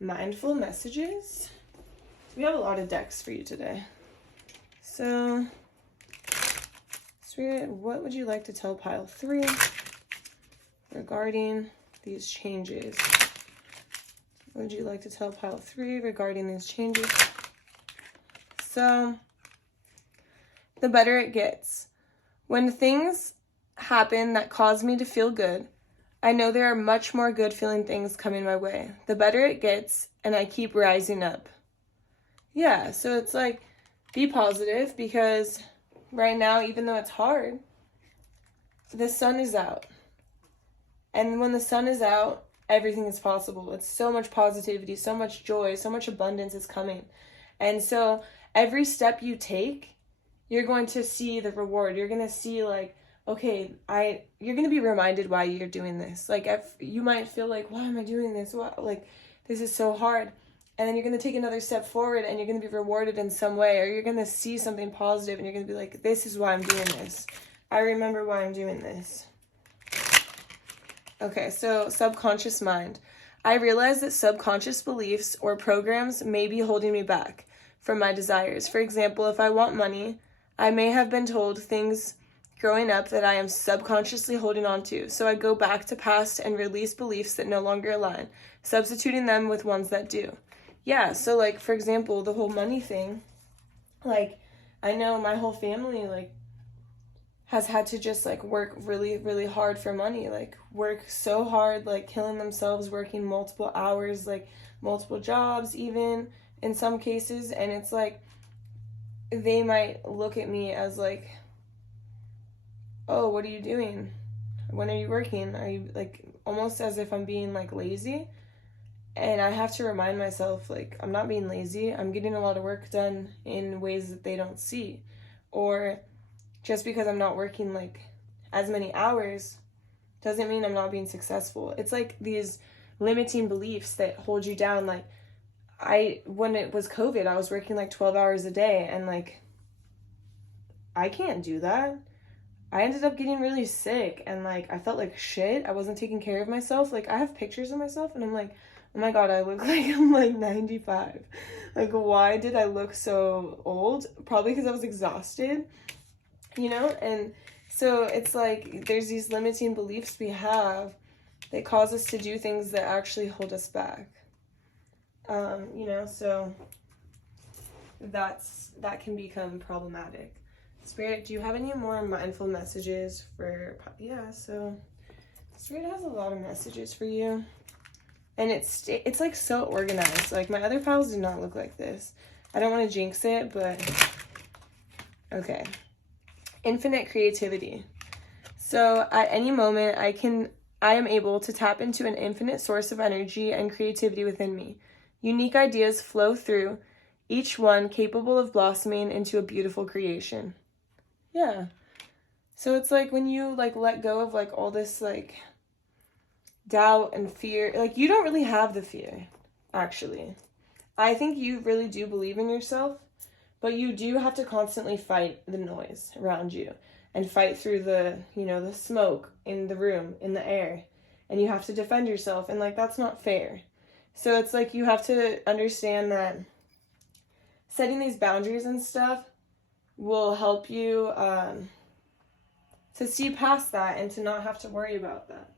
mindful messages. We have a lot of decks for you today. So, Spirit, what would you like to tell pile 3 regarding these changes? What would you like to tell pile 3 regarding these changes? So, the better it gets. When things happen that cause me to feel good, I know there are much more good feeling things coming my way. The better it gets, and I keep rising up. Yeah, so it's like, be positive, because right now, even though it's hard, the sun is out. And when the sun is out, everything is possible. It's so much positivity, so much joy, so much abundance is coming. And so every step you take, you're going to see the reward. You're going to see, like, okay, you're going to be reminded why you're doing this. Like, if you might feel like, why am I doing this? Like, this is so hard. And then you're going to take another step forward, and you're going to be rewarded in some way, or you're going to see something positive, and you're going to be like, this is why I'm doing this. I remember why I'm doing this. Okay, so subconscious mind. I realize that subconscious beliefs or programs may be holding me back from my desires. For example, if I want money, I may have been told things growing up that I am subconsciously holding on to. So I go back to past and release beliefs that no longer align, substituting them with ones that do. Yeah, so like, for example, the whole money thing, like, I know my whole family, like, has had to just, like, work really, really hard for money, like, work so hard, like, killing themselves, working multiple hours, like, multiple jobs even, in some cases, and it's like, they might look at me as, like, oh, what are you doing? When are you working? Are you, like, almost as if I'm being, like, lazy? And I have to remind myself, like, I'm not being lazy. I'm getting a lot of work done in ways that they don't see. Or just because I'm not working, like, as many hours doesn't mean I'm not being successful. It's like these limiting beliefs that hold you down. Like, when it was COVID, I was working, like, 12 hours a day, and, like, I can't do that. I ended up getting really sick, and, like, I felt like shit. I wasn't taking care of myself. Like, I have pictures of myself, and I'm like, oh my god, I look like I'm, like, 95. Like, why did I look so old? Probably because I was exhausted, you know? And so it's like, there's these limiting beliefs we have that cause us to do things that actually hold us back. You know, so that can become problematic. Spirit, do you have any more mindful messages for, yeah, so Spirit has a lot of messages for you. And it's like so organized. Like, my other piles do not look like this. I don't want to jinx it, but okay. Infinite creativity. So at any moment, I am able to tap into an infinite source of energy and creativity within me. Unique ideas flow through, each one capable of blossoming into a beautiful creation. Yeah. So it's like when you, like, let go of, like, all this, like, doubt and fear, like, you don't really have the fear, actually. I think you really do believe in yourself, but you do have to constantly fight the noise around you and fight through the, you know, the smoke in the room, in the air, and you have to defend yourself, and, like, that's not fair. So it's like you have to understand that setting these boundaries and stuff will help you to see past that and to not have to worry about that.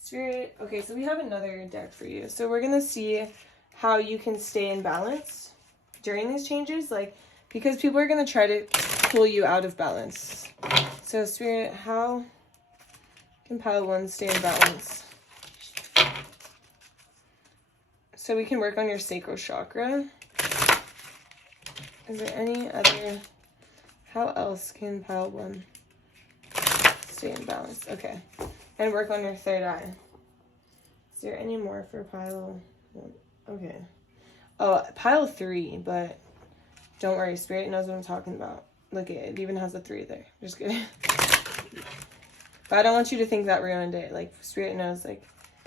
Spirit, okay, so we have another deck for you. So we're going to see how you can stay in balance during these changes, like, because people are going to try to pull you out of balance. So Spirit, how can pile 1 stay in balance? So we can work on your sacral chakra. Is there any other, how else can pile 1 stay in balance? Okay. And work on your third eye. Is there any more for pile 1? Okay. Oh, pile 3, but don't worry, Spirit knows what I'm talking about. Look, it even has a 3 there. Just kidding. But I don't want you to think that ruined it. Like, Spirit knows, like,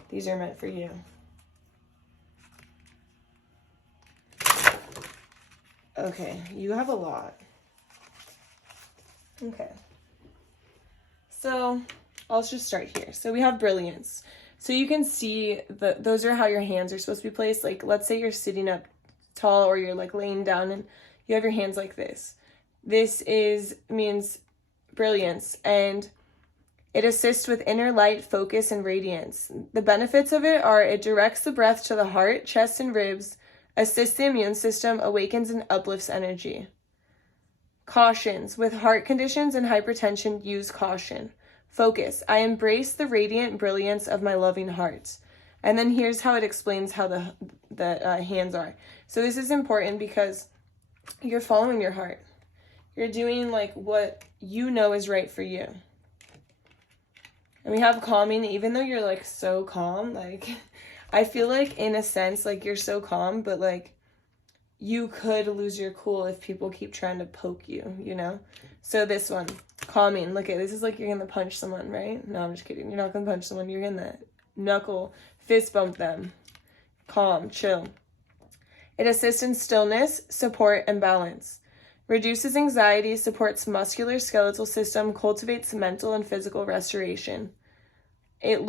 these are meant for you. Okay, you have a lot. Okay. So, I'll just start here. So we have brilliance. So you can see those are how your hands are supposed to be placed. Like, let's say you're sitting up tall or you're like laying down and you have your hands like this. This means brilliance, and it assists with inner light, focus, and radiance. The benefits of it are it directs the breath to the heart, chest, and ribs, assists the immune system, awakens and uplifts energy. Cautions. With heart conditions and hypertension, use caution. Focus. I embrace the radiant brilliance of my loving heart. And then here's how it explains how the hands are. So this is important because you're following your heart. You're doing like what you know is right for you. And we have calming, even though you're like so calm, like I feel like in a sense, like you're so calm, but like you could lose your cool if people keep trying to poke you, you know? So this one, calming. Look at this is like you're gonna punch someone, right? No, I'm just kidding. You're not gonna punch someone. You're gonna knuckle, fist bump them. Calm, chill. It assists in stillness, support, and balance. Reduces anxiety, supports muscular skeletal system, cultivates mental and physical restoration. It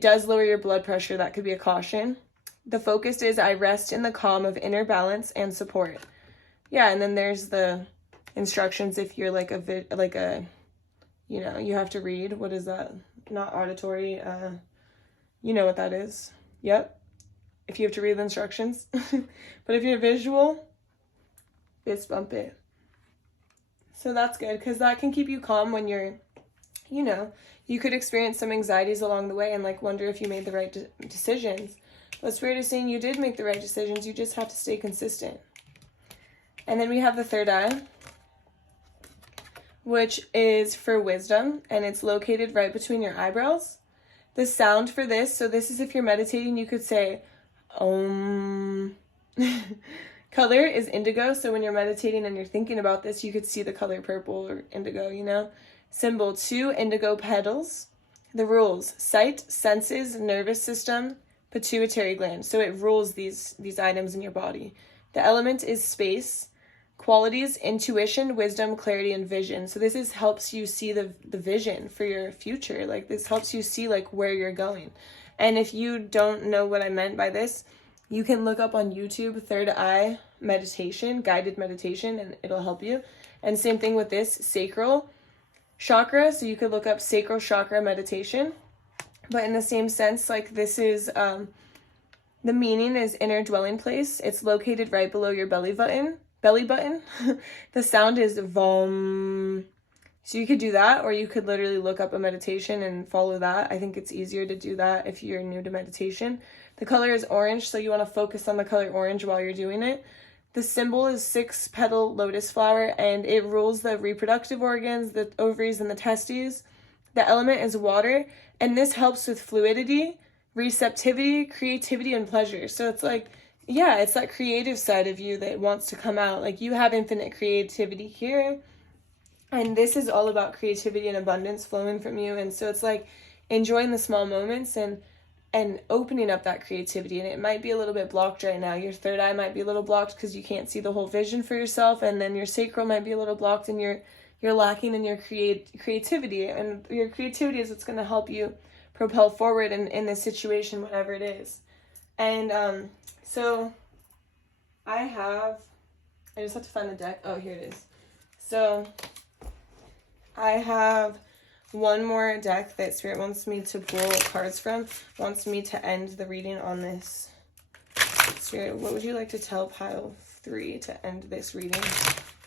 does lower your blood pressure. That could be a caution. The focus is I rest in the calm of inner balance and support. Yeah, and then there's the instructions if you're like you know, you have to read. What is that? Not auditory. You know what that is. Yep. If you have to read the instructions. But if you're visual, fist bump it. So that's good because that can keep you calm when you're, you know, you could experience some anxieties along the way and like wonder if you made the right decisions. But Spirit is saying you did make the right decisions. You just have to stay consistent. And then we have the third eye, which is for wisdom, and it's located right between your eyebrows. The sound for this, so this is if you're meditating, you could say, Om. Color is indigo, so when you're meditating and you're thinking about this, you could see the color purple or indigo, you know? Symbol 2, indigo petals. The rules, sight, senses, nervous system, pituitary gland. So it rules these items in your body. The element is space. Qualities, intuition, wisdom, clarity, and vision. So this helps you see the vision for your future. Like this helps you see like where you're going. And if you don't know what I meant by this, you can look up on YouTube third eye meditation, guided meditation, and it'll help you. And same thing with this, sacral chakra. So you could look up sacral chakra meditation. But in the same sense, like this is, the meaning is inner dwelling place. It's located right below your belly button. The sound is vom. So you could do that, or you could literally look up a meditation and follow that. I think it's easier to do that if you're new to meditation. The color is orange, so you want to focus on the color orange while you're doing it. The symbol is 6-petal lotus flower, and it rules the reproductive organs, the ovaries, and the testes. The element is water, and this helps with fluidity, receptivity, creativity, and pleasure. So it's like, yeah, it's that creative side of you that wants to come out. Like you have infinite creativity here, and this is all about creativity and abundance flowing from you. And so it's like enjoying the small moments and opening up that creativity. And it might be a little bit blocked right now. Your third eye might be a little blocked because you can't see the whole vision for yourself, and then your sacral might be a little blocked and you're lacking in your creativity. And your creativity is what's going to help you propel forward in this situation, whatever it is. And so I just have to find the deck. Oh, here it is. So I have one more deck that Spirit wants me to pull cards from, wants me to end the reading on this. Spirit, what would you like to tell pile 3 to end this reading?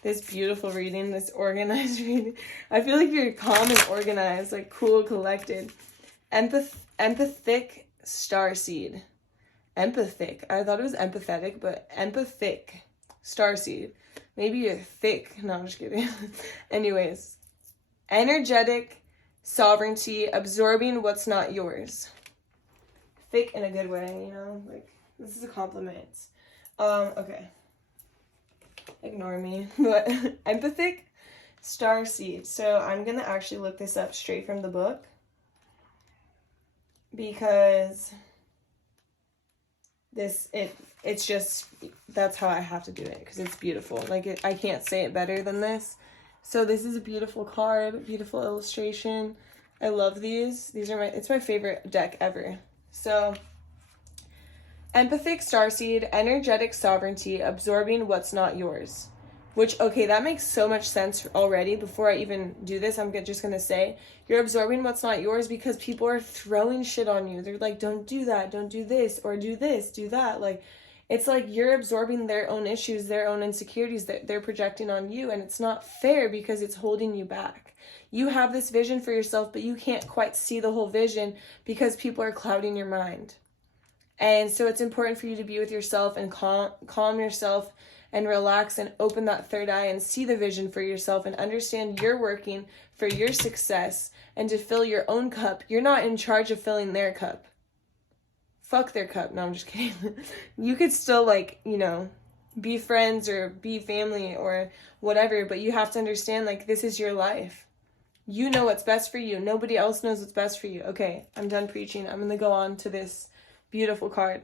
This beautiful reading, this organized reading. I feel like you're calm and organized, like cool, collected. Empathic starseed. Empathic. I thought it was empathetic, but empathic starseed. Maybe you're thick. No, I'm just kidding. Anyways. Energetic sovereignty, absorbing what's not yours. Thick in a good way, you know? Like, this is a compliment. Okay. Ignore me. But empathic starseed. So I'm going to actually look this up straight from the book, because it's just, that's how I have to do it, because it's beautiful. Like, I can't say it better than this. So this is a beautiful card, beautiful illustration. I love these. These are it's my favorite deck ever. So, empathic starseed, energetic sovereignty, absorbing what's not yours. Which, okay, that makes so much sense already. Before I even do this, I'm just going to say, you're absorbing what's not yours because people are throwing shit on you. They're like, don't do that, don't do this, or do this, do that. Like, it's like you're absorbing their own issues, their own insecurities that they're projecting on you, and it's not fair because it's holding you back. You have this vision for yourself, but you can't quite see the whole vision because people are clouding your mind. And so it's important for you to be with yourself and calm yourself and relax and open that third eye and see the vision for yourself and understand you're working for your success and to fill your own cup. You're not in charge of filling their cup. Fuck their cup. No, I'm just kidding. You could still, like, you know, be friends or be family or whatever, but you have to understand, like, this is your life. You know what's best for you. Nobody else knows what's best for you. Okay, I'm done preaching. I'm going to go on to this beautiful card.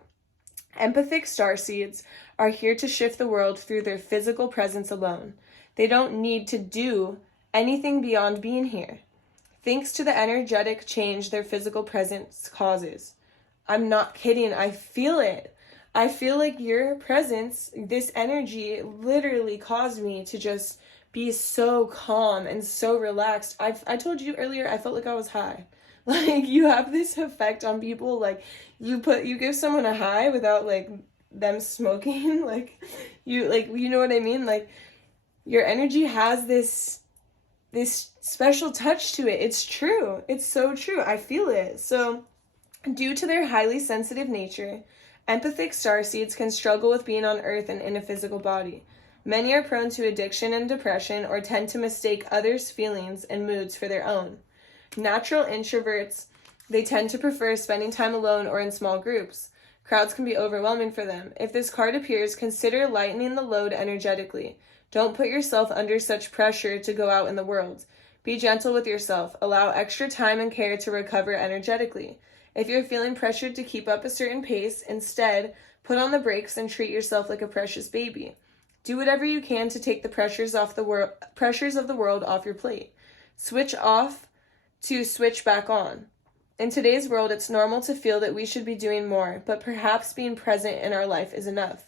Empathic starseeds are here to shift the world through their physical presence alone. They don't need to do anything beyond being here. Thanks to the energetic change their physical presence causes. I'm not kidding. I feel it. I feel like your presence, this energy, literally caused me to just be so calm and so relaxed. I told you earlier, I felt like I was high. Like, you have this effect on people, like, you give someone a high without, like, them smoking, like, you know what I mean? Like, your energy has this special touch to it. It's true. It's so true. I feel it. So, due to their highly sensitive nature, empathic starseeds can struggle with being on Earth and in a physical body. Many are prone to addiction and depression or tend to mistake others' feelings and moods for their own. Natural introverts, they tend to prefer spending time alone or in small groups. Crowds can be overwhelming for them. If this card appears, consider lightening the load energetically. Don't put yourself under such pressure to go out in the world. Be gentle with yourself. Allow extra time and care to recover energetically. If you're feeling pressured to keep up a certain pace, instead, put on the brakes and treat yourself like a precious baby. Do whatever you can to take the pressures of the world off your plate. Switch off to switch back on. In today's world, it's normal to feel that we should be doing more, but perhaps being present in our life is enough.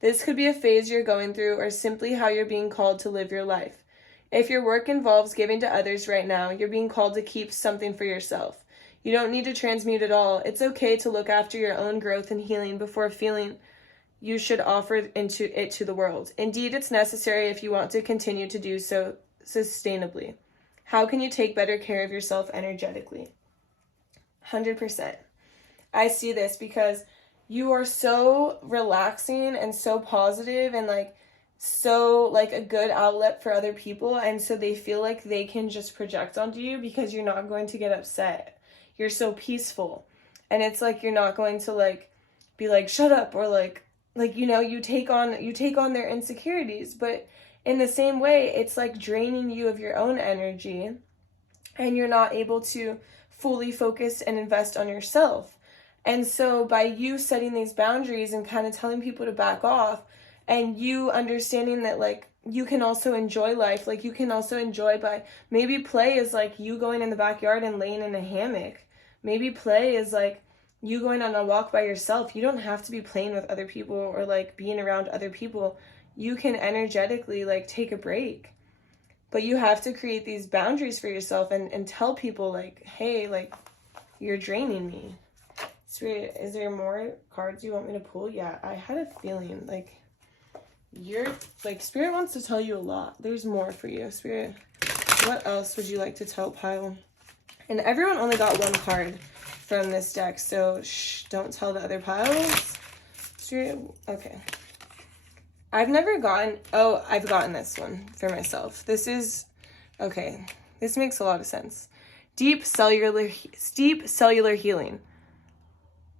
This could be a phase you're going through or simply how you're being called to live your life. If your work involves giving to others right now, you're being called to keep something for yourself. You don't need to transmute it all. It's okay to look after your own growth and healing before feeling you should offer it to the world. Indeed, it's necessary if you want to continue to do so sustainably. How can you take better care of yourself energetically? 100%. I see this because you are so relaxing and so positive and like so like a good outlet for other people, and so they feel like they can just project onto you because you're not going to get upset. You're so peaceful, and it's like you're not going to like be like shut up or like you know, you take on their insecurities, but in the same way it's like draining you of your own energy and you're not able to fully focus and invest on yourself. And so by you setting these boundaries and kind of telling people to back off, and you understanding that like you can also enjoy life, like you can also enjoy by maybe play is like you going in the backyard and laying in a hammock. Maybe play is like you going on a walk by yourself. You don't have to be playing with other people or like being around other people. You can energetically like take a break. But you have to create these boundaries for yourself and tell people like, hey, like you're draining me. Spirit, is there more cards you want me to pull? Yeah, I had a feeling like Spirit wants to tell you a lot. There's more for you, Spirit. What else would you like to tell Pile? And everyone only got one card from this deck, so don't tell the other piles. Spirit, okay. I've gotten this one for myself. This is, okay, this makes a lot of sense. Deep cellular healing.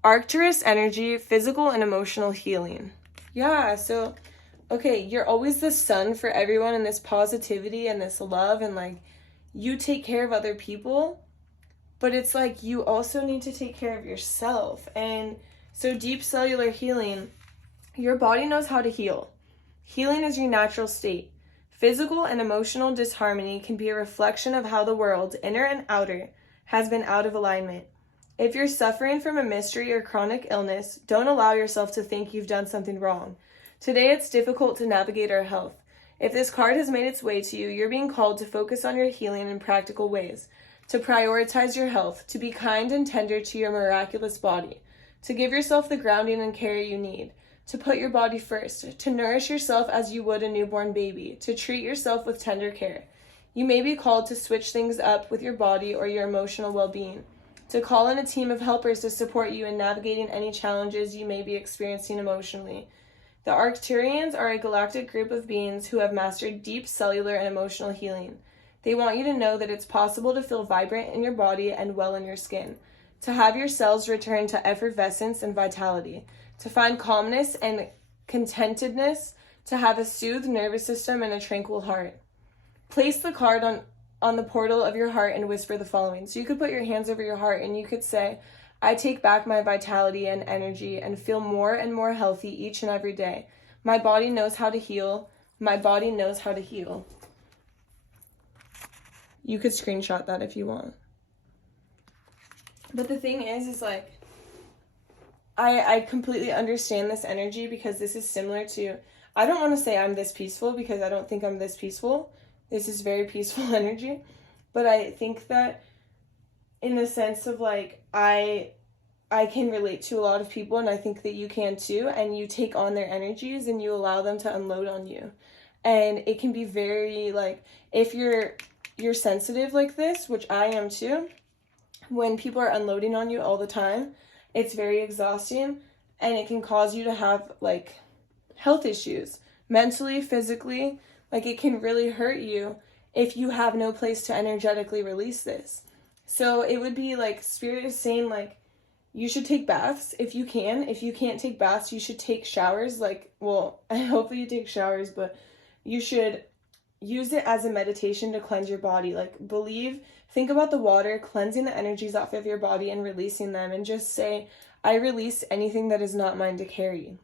Arcturus energy, physical and emotional healing. Yeah, so, okay, you're always the sun for everyone and this positivity and this love and like you take care of other people, but it's like you also need to take care of yourself. And so deep cellular healing, your body knows how to heal. Healing is your natural state. Physical and emotional disharmony can be a reflection of how the world, inner and outer, has been out of alignment. If you're suffering from a mystery or chronic illness, don't allow yourself to think you've done something wrong. Today it's difficult to navigate our health. If this card has made its way to you, you're being called to focus on your healing in practical ways, to prioritize your health, to be kind and tender to your miraculous body, to give yourself the grounding and care you need, to put your body first, to nourish yourself as you would a newborn baby, to treat yourself with tender care. You may be called to switch things up with your body or your emotional well-being, to call in a team of helpers to support you in navigating any challenges you may be experiencing emotionally. The Arcturians are a galactic group of beings who have mastered deep cellular and emotional healing. They want you to know that it's possible to feel vibrant in your body and well in your skin, to have your cells return to effervescence and vitality, to find calmness and contentedness, to have a soothed nervous system and a tranquil heart. Place the card on the portal of your heart and whisper the following. So you could put your hands over your heart and you could say, I take back my vitality and energy and feel more and more healthy each and every day. My body knows how to heal. My body knows how to heal. You could screenshot that if you want. But the thing is like, I completely understand this energy because this is similar to, I don't want to say I'm this peaceful because I don't think I'm this peaceful. This is very peaceful energy. But I think that in the sense of like, I can relate to a lot of people, and I think that you can too, and you take on their energies and you allow them to unload on you. And it can be very like, if you're sensitive like this, which I am too, when people are unloading on you all the time, it's very exhausting and it can cause you to have like health issues, mentally, physically. Like it can really hurt you if you have no place to energetically release this. So it would be like, Spirit is saying like, you should take baths if you can. If you can't take baths, you should take showers. Like, well, I hope that you take showers, but you should use it as a meditation to cleanse your body. Like, think about the water, cleansing the energies off of your body and releasing them, and just say, I release anything that is not mine to carry.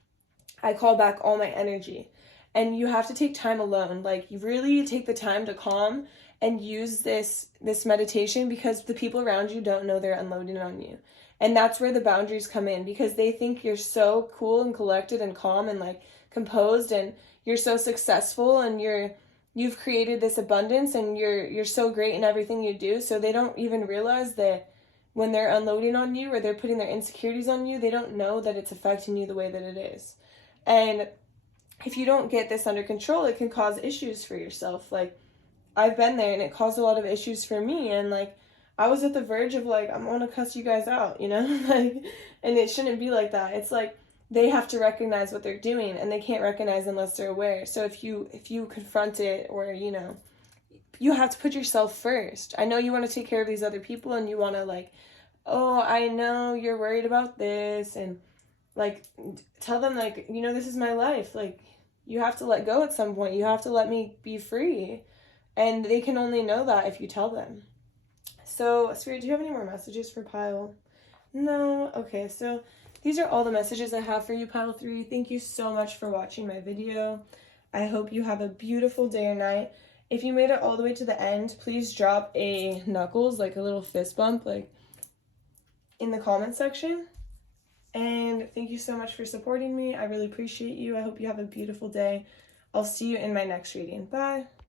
I call back all my energy. And you have to take time alone. Like, you really take the time to calm and use this meditation, because the people around you don't know they're unloading on you. And that's where the boundaries come in, because they think you're so cool and collected and calm and like composed, and you're so successful, and you've created this abundance, and you're so great in everything you do. So they don't even realize that when they're unloading on you or they're putting their insecurities on you, they don't know that it's affecting you the way that it is. And if you don't get this under control, it can cause issues for yourself. Like, I've been there and it caused a lot of issues for me, and like I was at the verge of like, I'm gonna cuss you guys out, you know? Like, and it shouldn't be like that. It's like they have to recognize what they're doing, and they can't recognize unless they're aware. So if you confront it, or you have to put yourself first. I know you want to take care of these other people, and you want to like, oh, I know you're worried about this, and like tell them like, this is my life. Like, you have to let go at some point. You have to let me be free. And they can only know that if you tell them. So, Spirit, do you have any more messages for Pile? No? Okay, so these are all the messages I have for you, Pile 3. Thank you so much for watching my video. I hope you have a beautiful day or night. If you made it all the way to the end, please drop a knuckles, like a little fist bump, like in the comment section. And thank you so much for supporting me. I really appreciate you. I hope you have a beautiful day. I'll see you in my next reading. Bye.